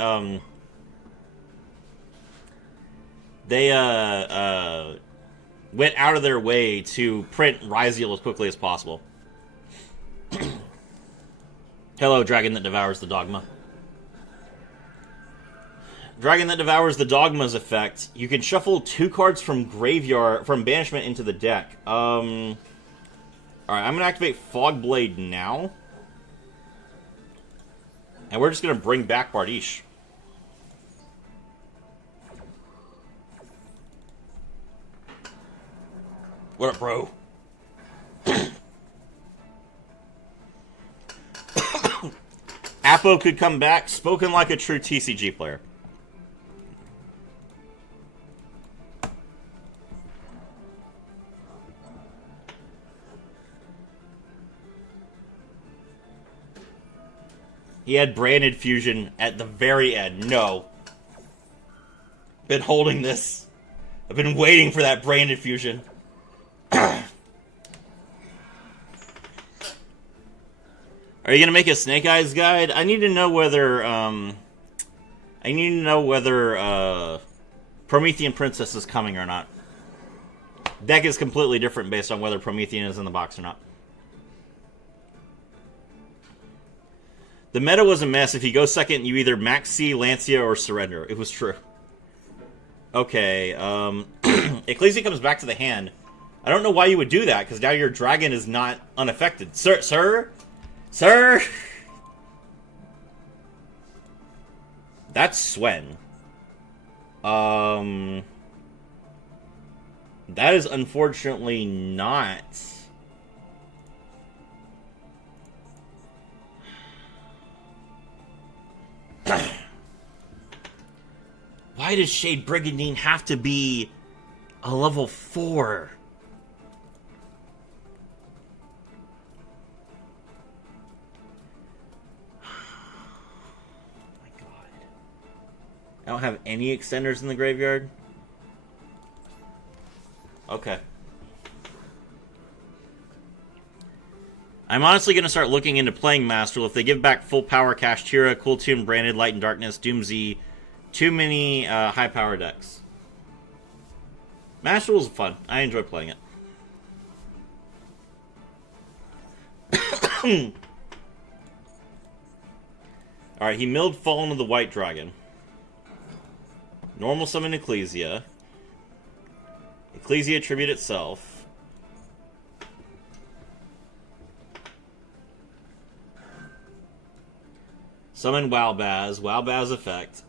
went out of their way to print Ryziel as quickly as possible. Hello, Dragon that Devours the Dogma. Dragon that Devours the Dogma's effect. You can shuffle 2 cards from banishment into the deck. Alright, I'm gonna activate Fogblade now. And we're just gonna bring back Bardiche. What up, bro? Appo could come back, spoken like a true TCG player. He had Branded Fusion at the very end. No. Been holding this. I've been waiting for that Branded Fusion. Are you gonna make a Snake Eyes guide? I need to know whether Promethean Princess is coming or not. Deck is completely different based on whether Promethean is in the box or not. The meta was a mess. If you go second, you either max C, Lancia, or surrender. It was true. Okay, Ecclesia comes back to the hand. I don't know why you would do that, because now your dragon is not unaffected. Sir? That's Swen. That is unfortunately not... Why does Shade Brigandine have to be a level 4? My God. I don't have any extenders in the graveyard? Okay. I'm honestly going to start looking into playing Master if they give back full power Kashtira, Cool Tune, Branded, Light and Darkness, Doomsy. Too many high power decks. Master was fun. I enjoy playing it. Alright, he milled Fallen of the White Dragon. Normal summon Ecclesia. Ecclesia tribute itself. Summon Wowbaz. Wowbaz effect.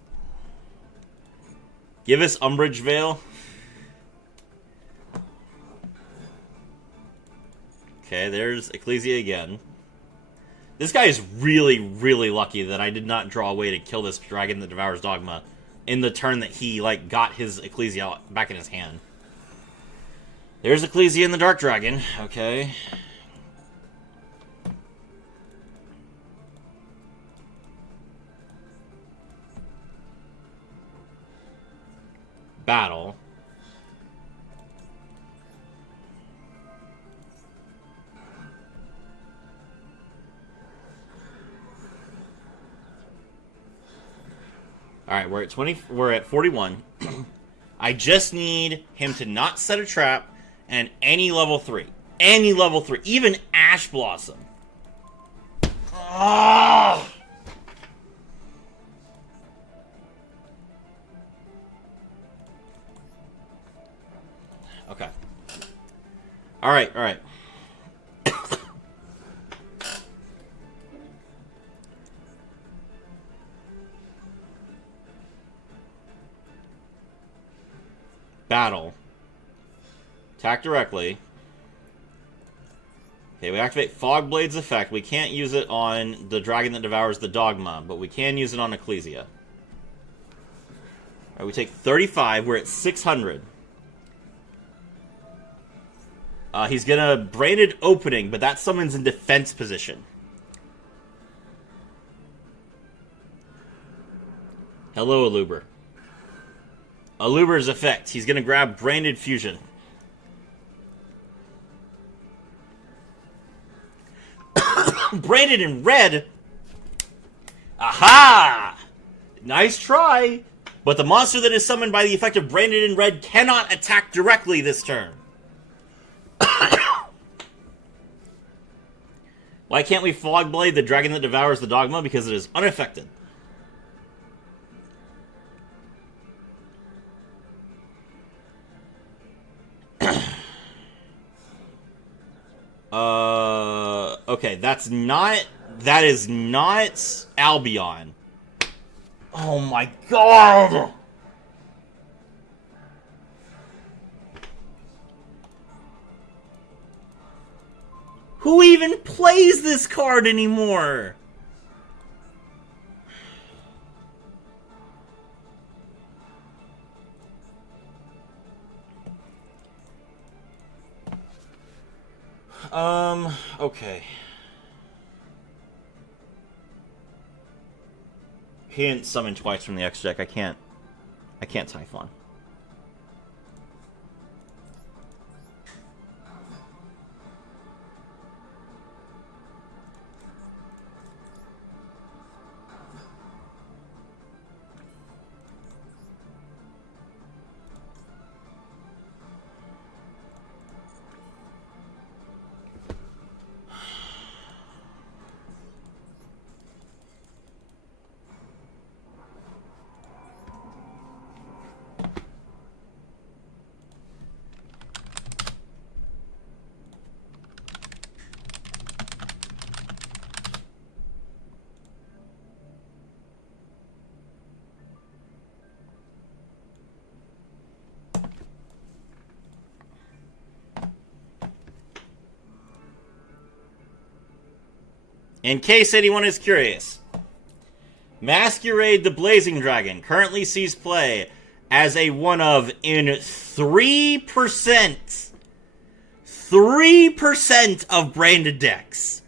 Give us Umbrage Veil. Okay, there's Ecclesia again. This guy is really, really lucky that I did not draw a way to kill this Dragon that Devours Dogma in the turn that he, like, got his Ecclesia back in his hand. There's Ecclesia and the Dark Dragon. Okay. Battle. Alright, we're at 20. We're at 41. I just need him to not set a trap and any level 3. Any level 3. Even Ash Blossom. Oh! Okay. Alright, alright. Battle. Attack directly. Okay, we activate Fog Blade's effect. We can't use it on the Dragon that Devours the Dogma, but we can use it on Ecclesia. Alright, we take 35. We're at 600. He's gonna Branded Opening, but that summons in defense position. Hello, Aluber. Aluber's effect. He's gonna grab Branded Fusion. Branded in red. Aha! Nice try. But the monster that is summoned by the effect of Branded in red cannot attack directly this turn. Why can't we Fog Blade the Dragon that Devours the Dogma? Because it is unaffected. Okay, that is not Albion. Oh my god! Who even plays this card anymore? Okay. He didn't summon twice from the X deck. I can't Typhon. In case anyone is curious, Masquerade the Blazing Dragon currently sees play as a one of in 3%. 3% of branded decks.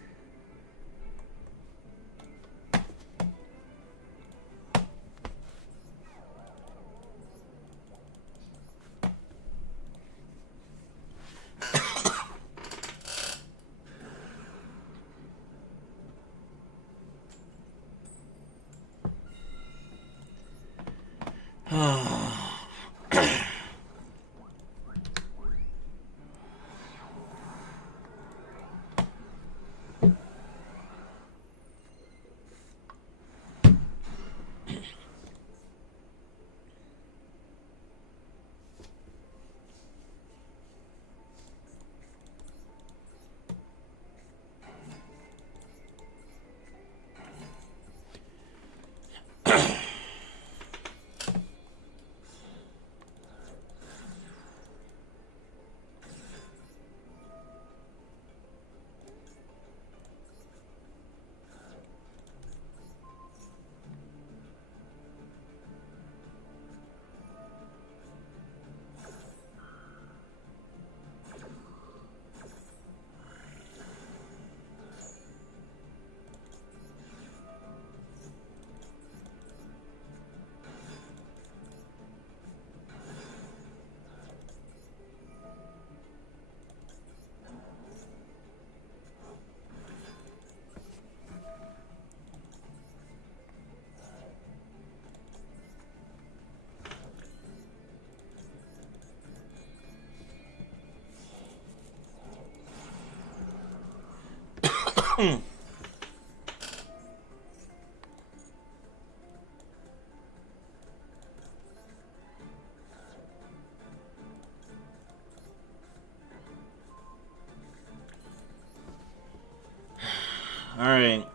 Alright.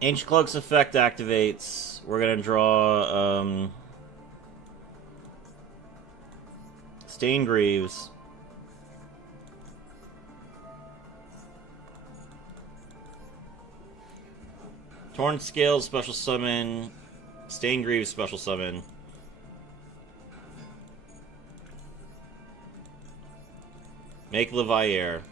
Ancient Cloak's effect activates. We're gonna draw, Stain Greaves. Torn Scales, special summon. Stain Greaves, special summon. Make Leviair.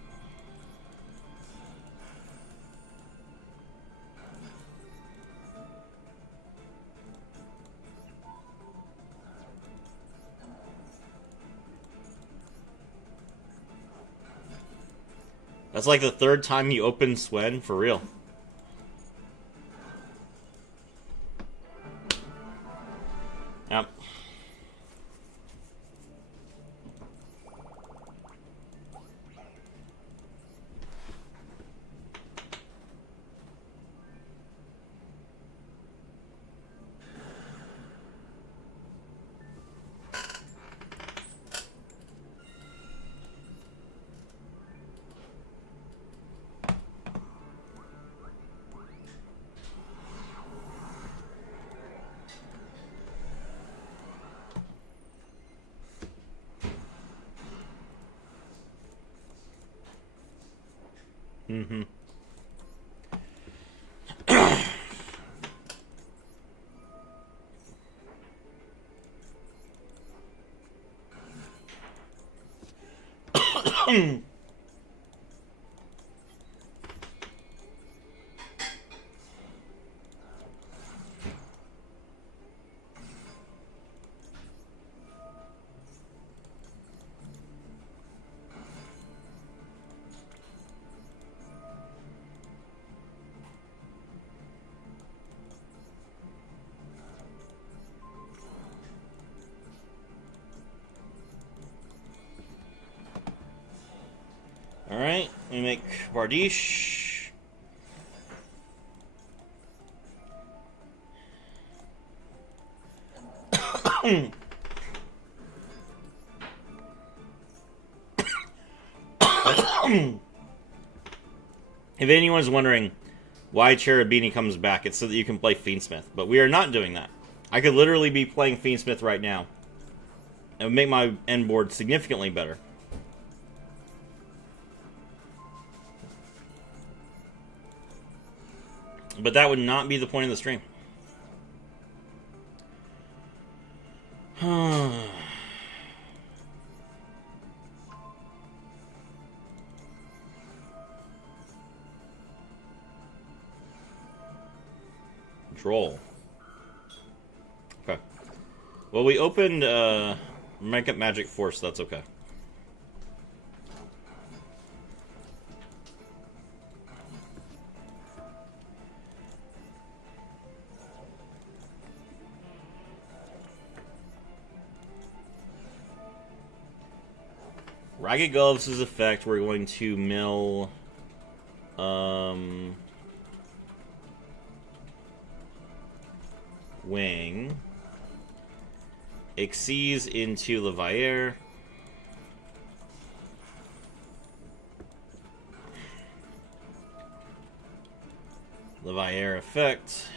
That's like the third time you open Swen, for real. Yep. Mm-hmm. Alright, we make Bardiche. If anyone's wondering why Cherubini comes back, it's so that you can play Fiendsmith. But we are not doing that. I could literally be playing Fiendsmith right now. It would make my end board significantly better. But that would not be the point of the stream. Droll. Okay. Well, we opened Make Up Magic Force, so that's okay. Ragged Gloves' effect, we're going to mill Wing. Exceeds into Leviair. Leviair effect.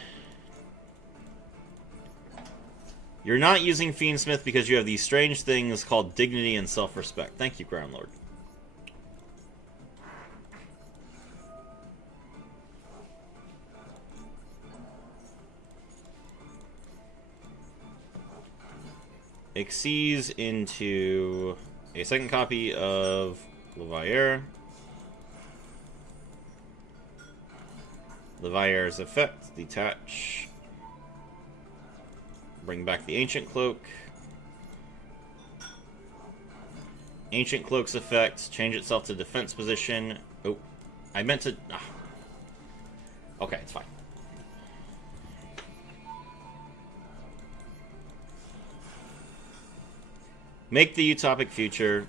You're not using Fiendsmith because you have these strange things called dignity and self-respect. Thank you, Crown Lord. Exceeds into a second copy of Leviair. Leviair's effect, detach. Bring back the Ancient Cloak. Ancient Cloak's effect, change itself to defense position. Oh, I meant to... Ah. Okay, it's fine. Make the Utopic Future.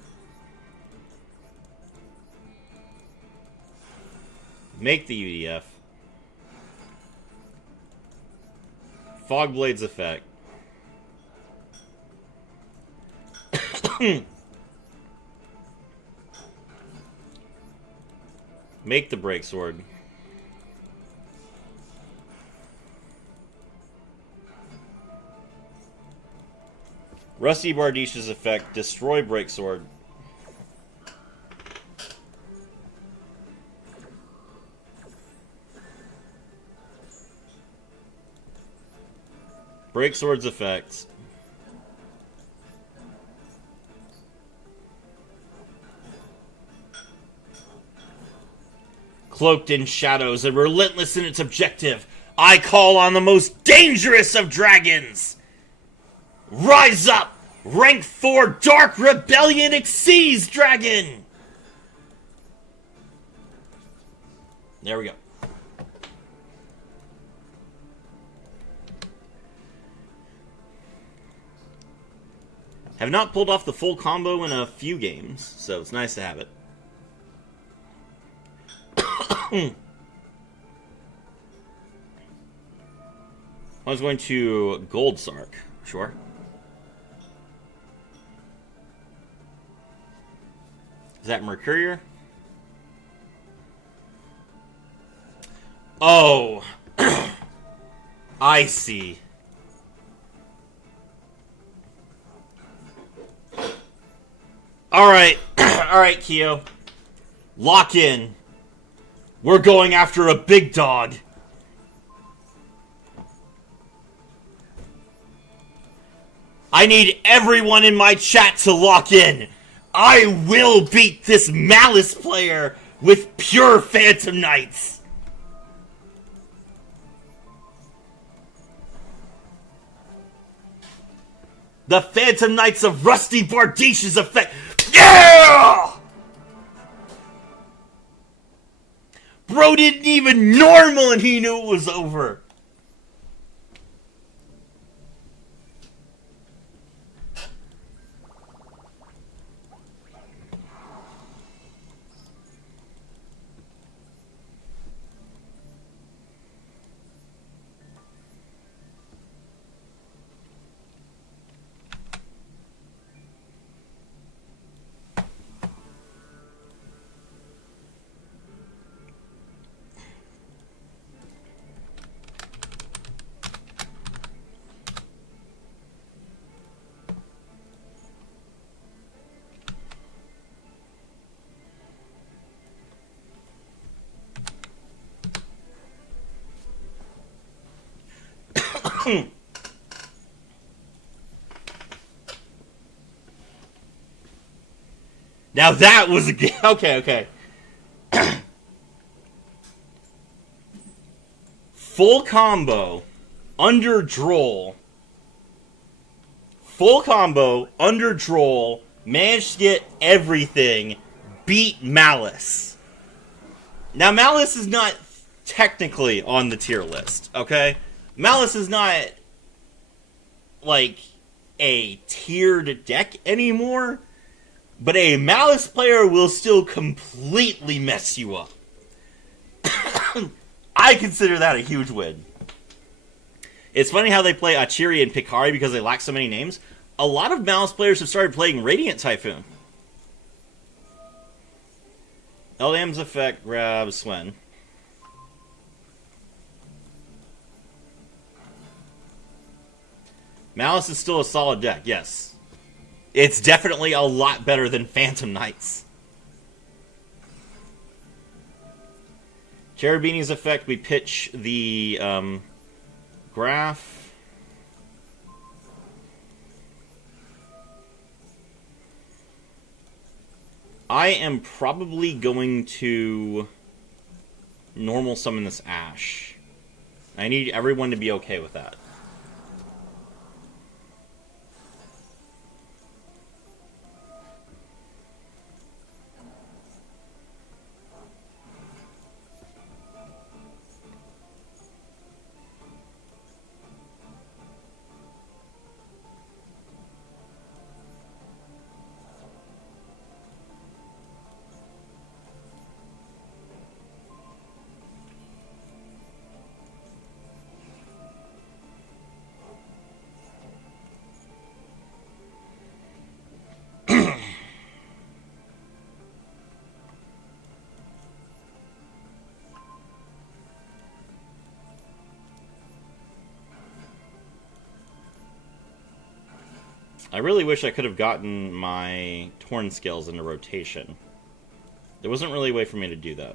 Make the UDF. Fog Blade's effect. Make the Break Sword. Rusty Bardish's effect. Destroy Break Sword. Break Sword's effects. Cloaked in shadows and relentless in its objective, I call on the most dangerous of dragons! Rise up! Rank 4 Dark Rebellion Exceeds Dragon! There we go. Have not pulled off the full combo in a few games, so it's nice to have it. I was going to Gold Sark, sure. Is that Mercurier? Oh, I see. Alright, alright, Kyo. Lock in. We're going after a big dog. I need everyone in my chat to lock in. I will beat this Malice player with pure Phantom Knights. The Phantom Knights of Rusty Bardish's effect. Yeah! Bro didn't even normal and he knew it was over. Now that was a game. Okay. Full combo, under Droll. Full combo, under Droll. Managed to get everything. Beat Malice. Now Malice is not technically on the tier list, okay? Malice is not, like, a tiered deck anymore. But a Malice player will still completely mess you up. I consider that a huge win. It's funny how they play Achiri and Pikari because they lack so many names. A lot of Malice players have started playing Radiant Typhoon. Eldam's effect grabs Swen. Malice is still a solid deck, yes. It's definitely a lot better than Phantom Knights. Cherubini's effect, we pitch the graph. I am probably going to normal summon this Ash. I need everyone to be okay with that. I really wish I could have gotten my Torn Scales into rotation. There wasn't really a way for me to do that.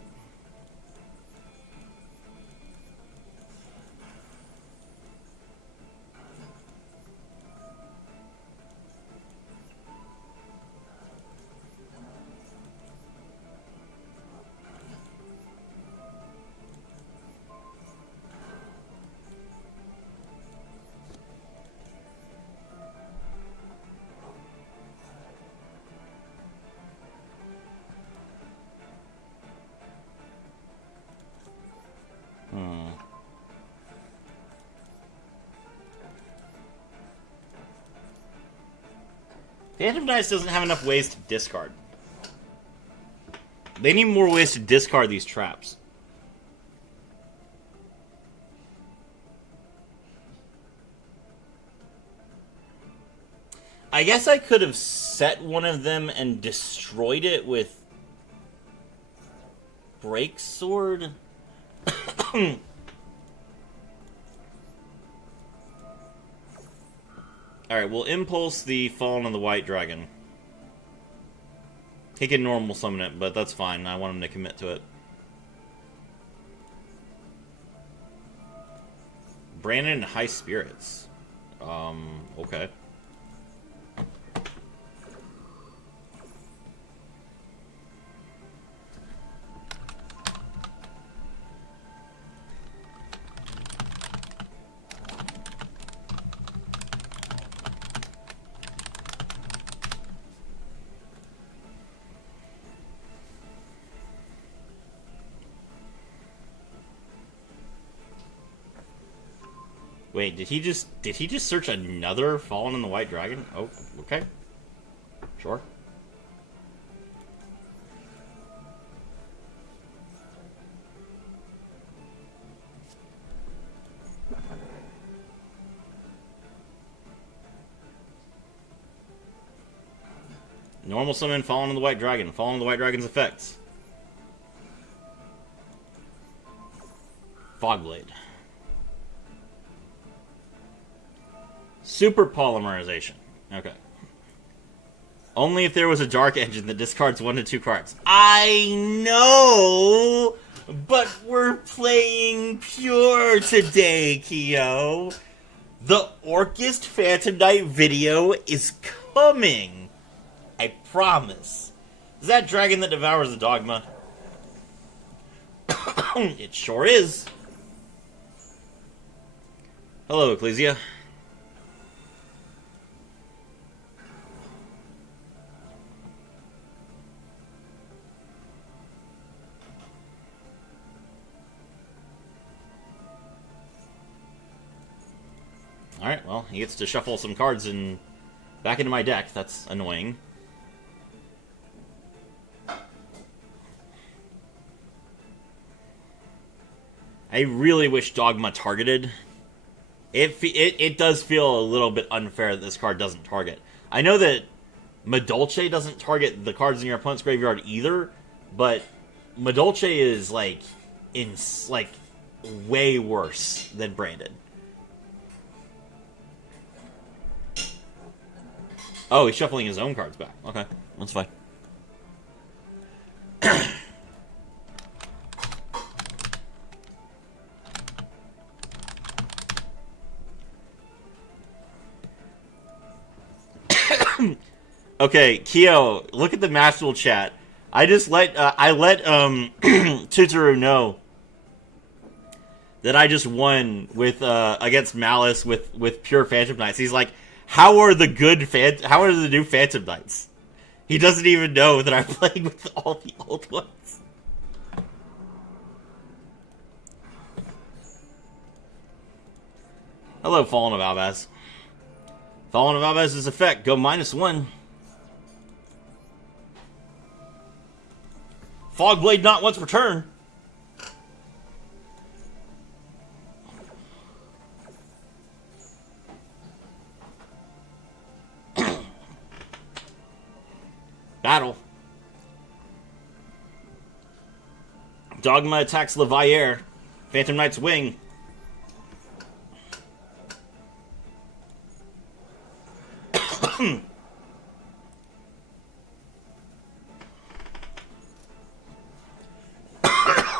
Phantom Dice doesn't have enough ways to discard. They need more ways to discard these traps. I guess I could have set one of them and destroyed it with Break Sword. Alright, we'll impulse the Fallen of the White Dragon. He can normal summon it, but that's fine. I want him to commit to it. Brandon and High Spirits. Okay. Wait, did he just search another Fallen in the White Dragon? Oh, okay. Sure. Normal summon Fallen in the White Dragon. Fallen in the White Dragon's effects. Fogblade. Super polymerization. Okay. Only if there was a dark engine that discards 1 to 2 cards. I know, but we're playing pure today, Kyo. The Orcust Phantom Knight video is coming. I promise. Is that dragon that devours the dogma? It sure is. Hello, Ecclesia. Alright, well, he gets to shuffle some cards back into my deck. That's annoying. I really wish Dogma targeted. It does feel a little bit unfair that this card doesn't target. I know that Madolche doesn't target the cards in your opponent's graveyard either, but Madolche is like way worse than Brandon. Oh, he's shuffling his own cards back. Okay, that's fine. Okay, Kyo, look at the Masterful chat. I let Tutaru know that I just won with against Malice with pure Phantom Knights. He's like, how are the new Phantom Knights? He doesn't even know that I'm playing with all the old ones. Hello, Fallen of Albaz. Fallen of Albaz's effect, go -1. Fogblade not once per turn. Battle. Dogma attacks Levier. Phantom Knight's Wing.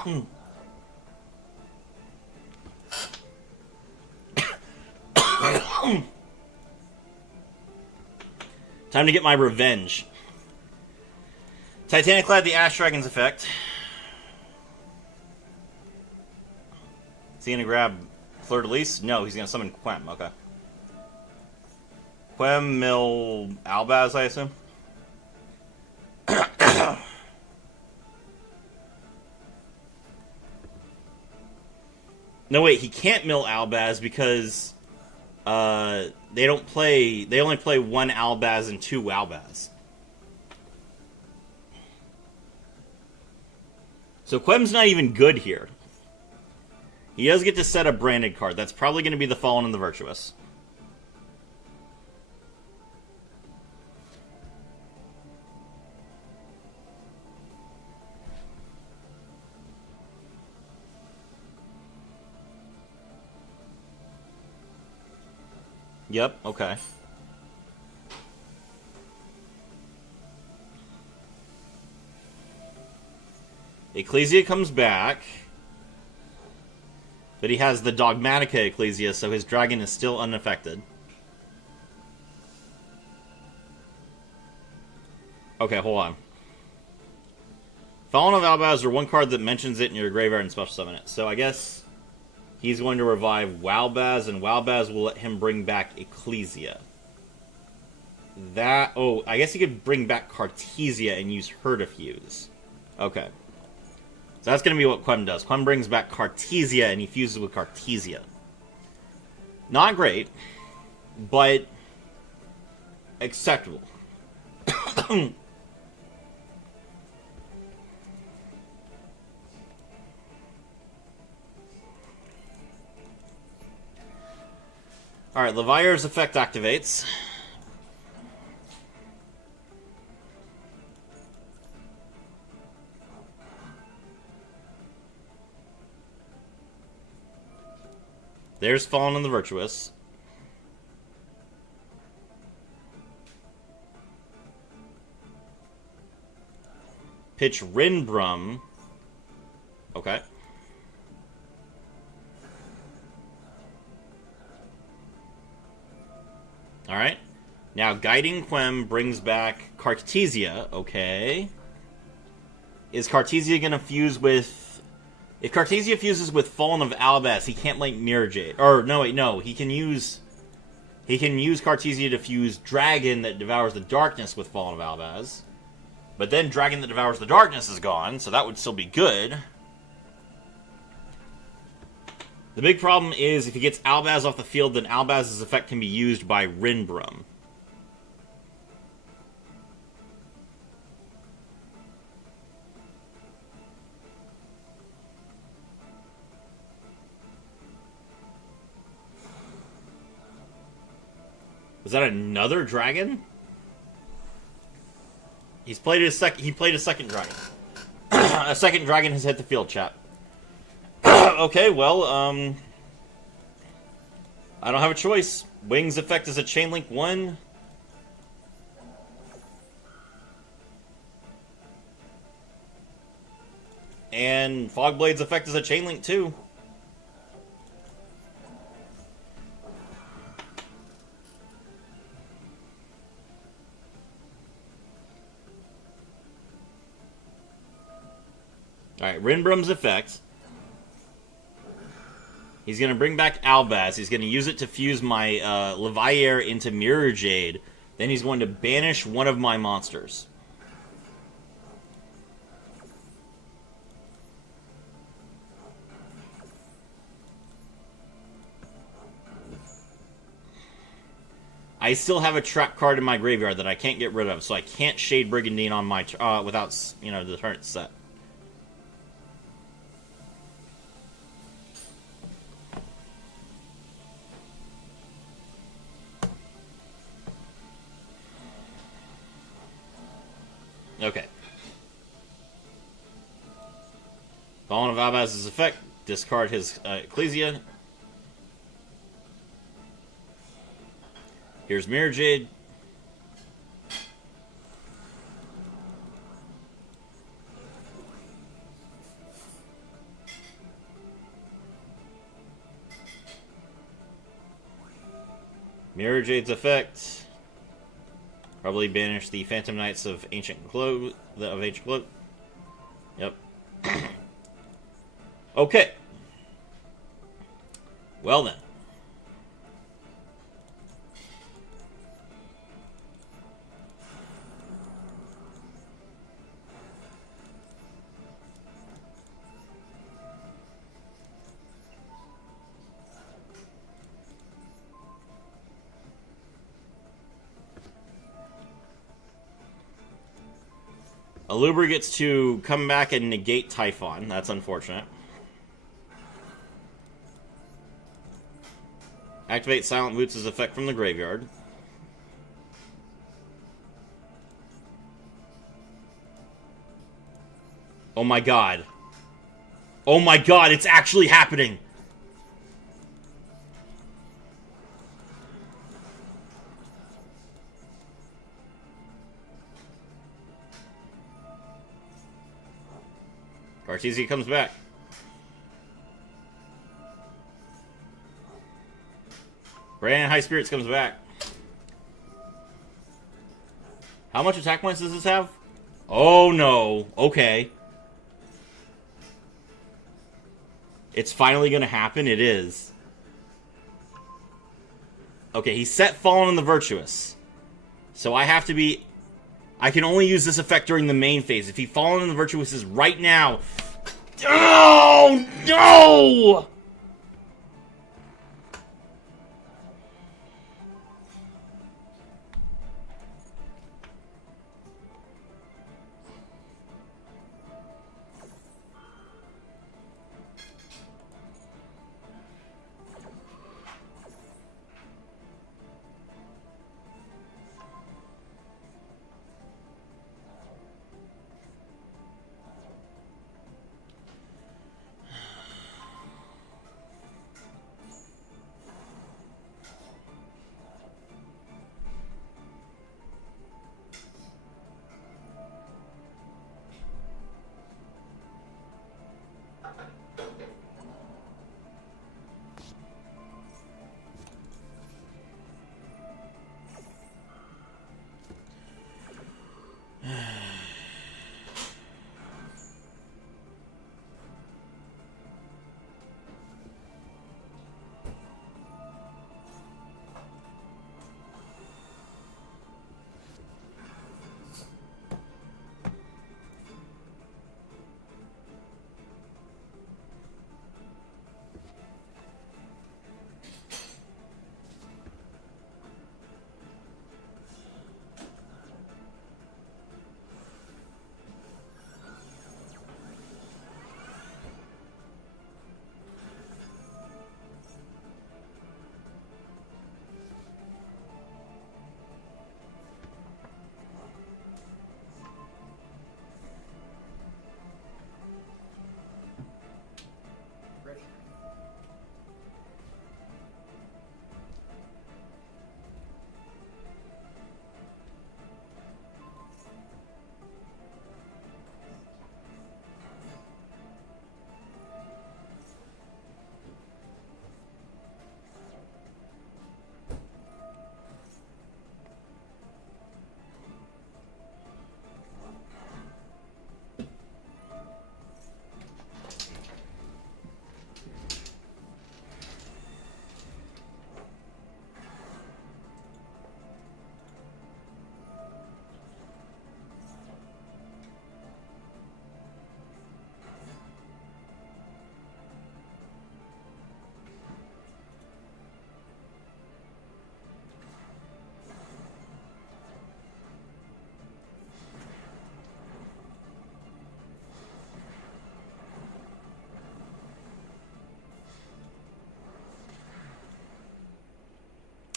Time to get my revenge. Titanic Clad, the Ash Dragon's effect. Is he gonna grab Fleur de Lis? No, he's gonna summon Quem. Okay. Quem, mill, Albaz, I assume? No, wait, he can't mill Albaz because they only play one Albaz and two Albaz. So Quem's not even good here. He does get to set a branded card. That's probably going to be the Fallen and the Virtuous. Yep, okay. Ecclesia comes back. But he has the Dogmatica Ecclesia, so his dragon is still unaffected. Okay, hold on. Fallen of Albaz are one card that mentions it in your graveyard and special summon it. So I guess he's going to revive Walbaz, and Walbaz will let him bring back Ecclesia. I guess he could bring back Cartesia and use her to fuse. Okay. So that's going to be what Quem does. Quem brings back Cartesia, and he fuses with Cartesia. Not great, but acceptable. Alright, Levire's effect activates. There's Fallen and the Virtuous. Pitch Rinbrum. Okay. Alright. Now, Guiding Quem brings back Cartesia. Okay. Is Cartesia going to fuse with... If Cartesia fuses with Fallen of Albaz, he can't like Mirror Jade. Or, no, wait, no. He can use Cartesia to fuse Dragon that Devours the Darkness with Fallen of Albaz. But then Dragon that Devours the Darkness is gone, so that would still be good. The big problem is if he gets Albaz off the field, then Albaz's effect can be used by Rinbrum. Was that another dragon? He played a second dragon. A second dragon has hit the field, chat. Okay, well, I don't have a choice. Wings effect is a Chainlink 1. And Fogblade's effect is a Chainlink 2. Alright, Rinbrum's effect. He's going to bring back Albaz. He's going to use it to fuse my Leviair into Mirror Jade. Then he's going to banish one of my monsters. I still have a trap card in my graveyard that I can't get rid of, so I can't Shade Brigandine on my without, the turn set. Okay. Fallen of Albaz's effect. Discard his Ecclesia. Here's Mirror Jade. Mirror Jade's effect. Probably banish the Phantom Knights of Ancient Cloak. Yep. Okay. Well then. Alubra gets to come back and negate Typhon. That's unfortunate. Activate Silent Boots' effect from the graveyard. Oh my god. Oh my god, it's actually happening! Artesia comes back. Brand High Spirits comes back. How much attack points does this have? Oh no. Okay. It's finally gonna happen? It is. Okay, he set Fallen on the Virtuous. So I have to be... I can only use this effect during the main phase. If he Fallen on the Virtuous is right now... Oh, no!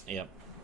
Yep.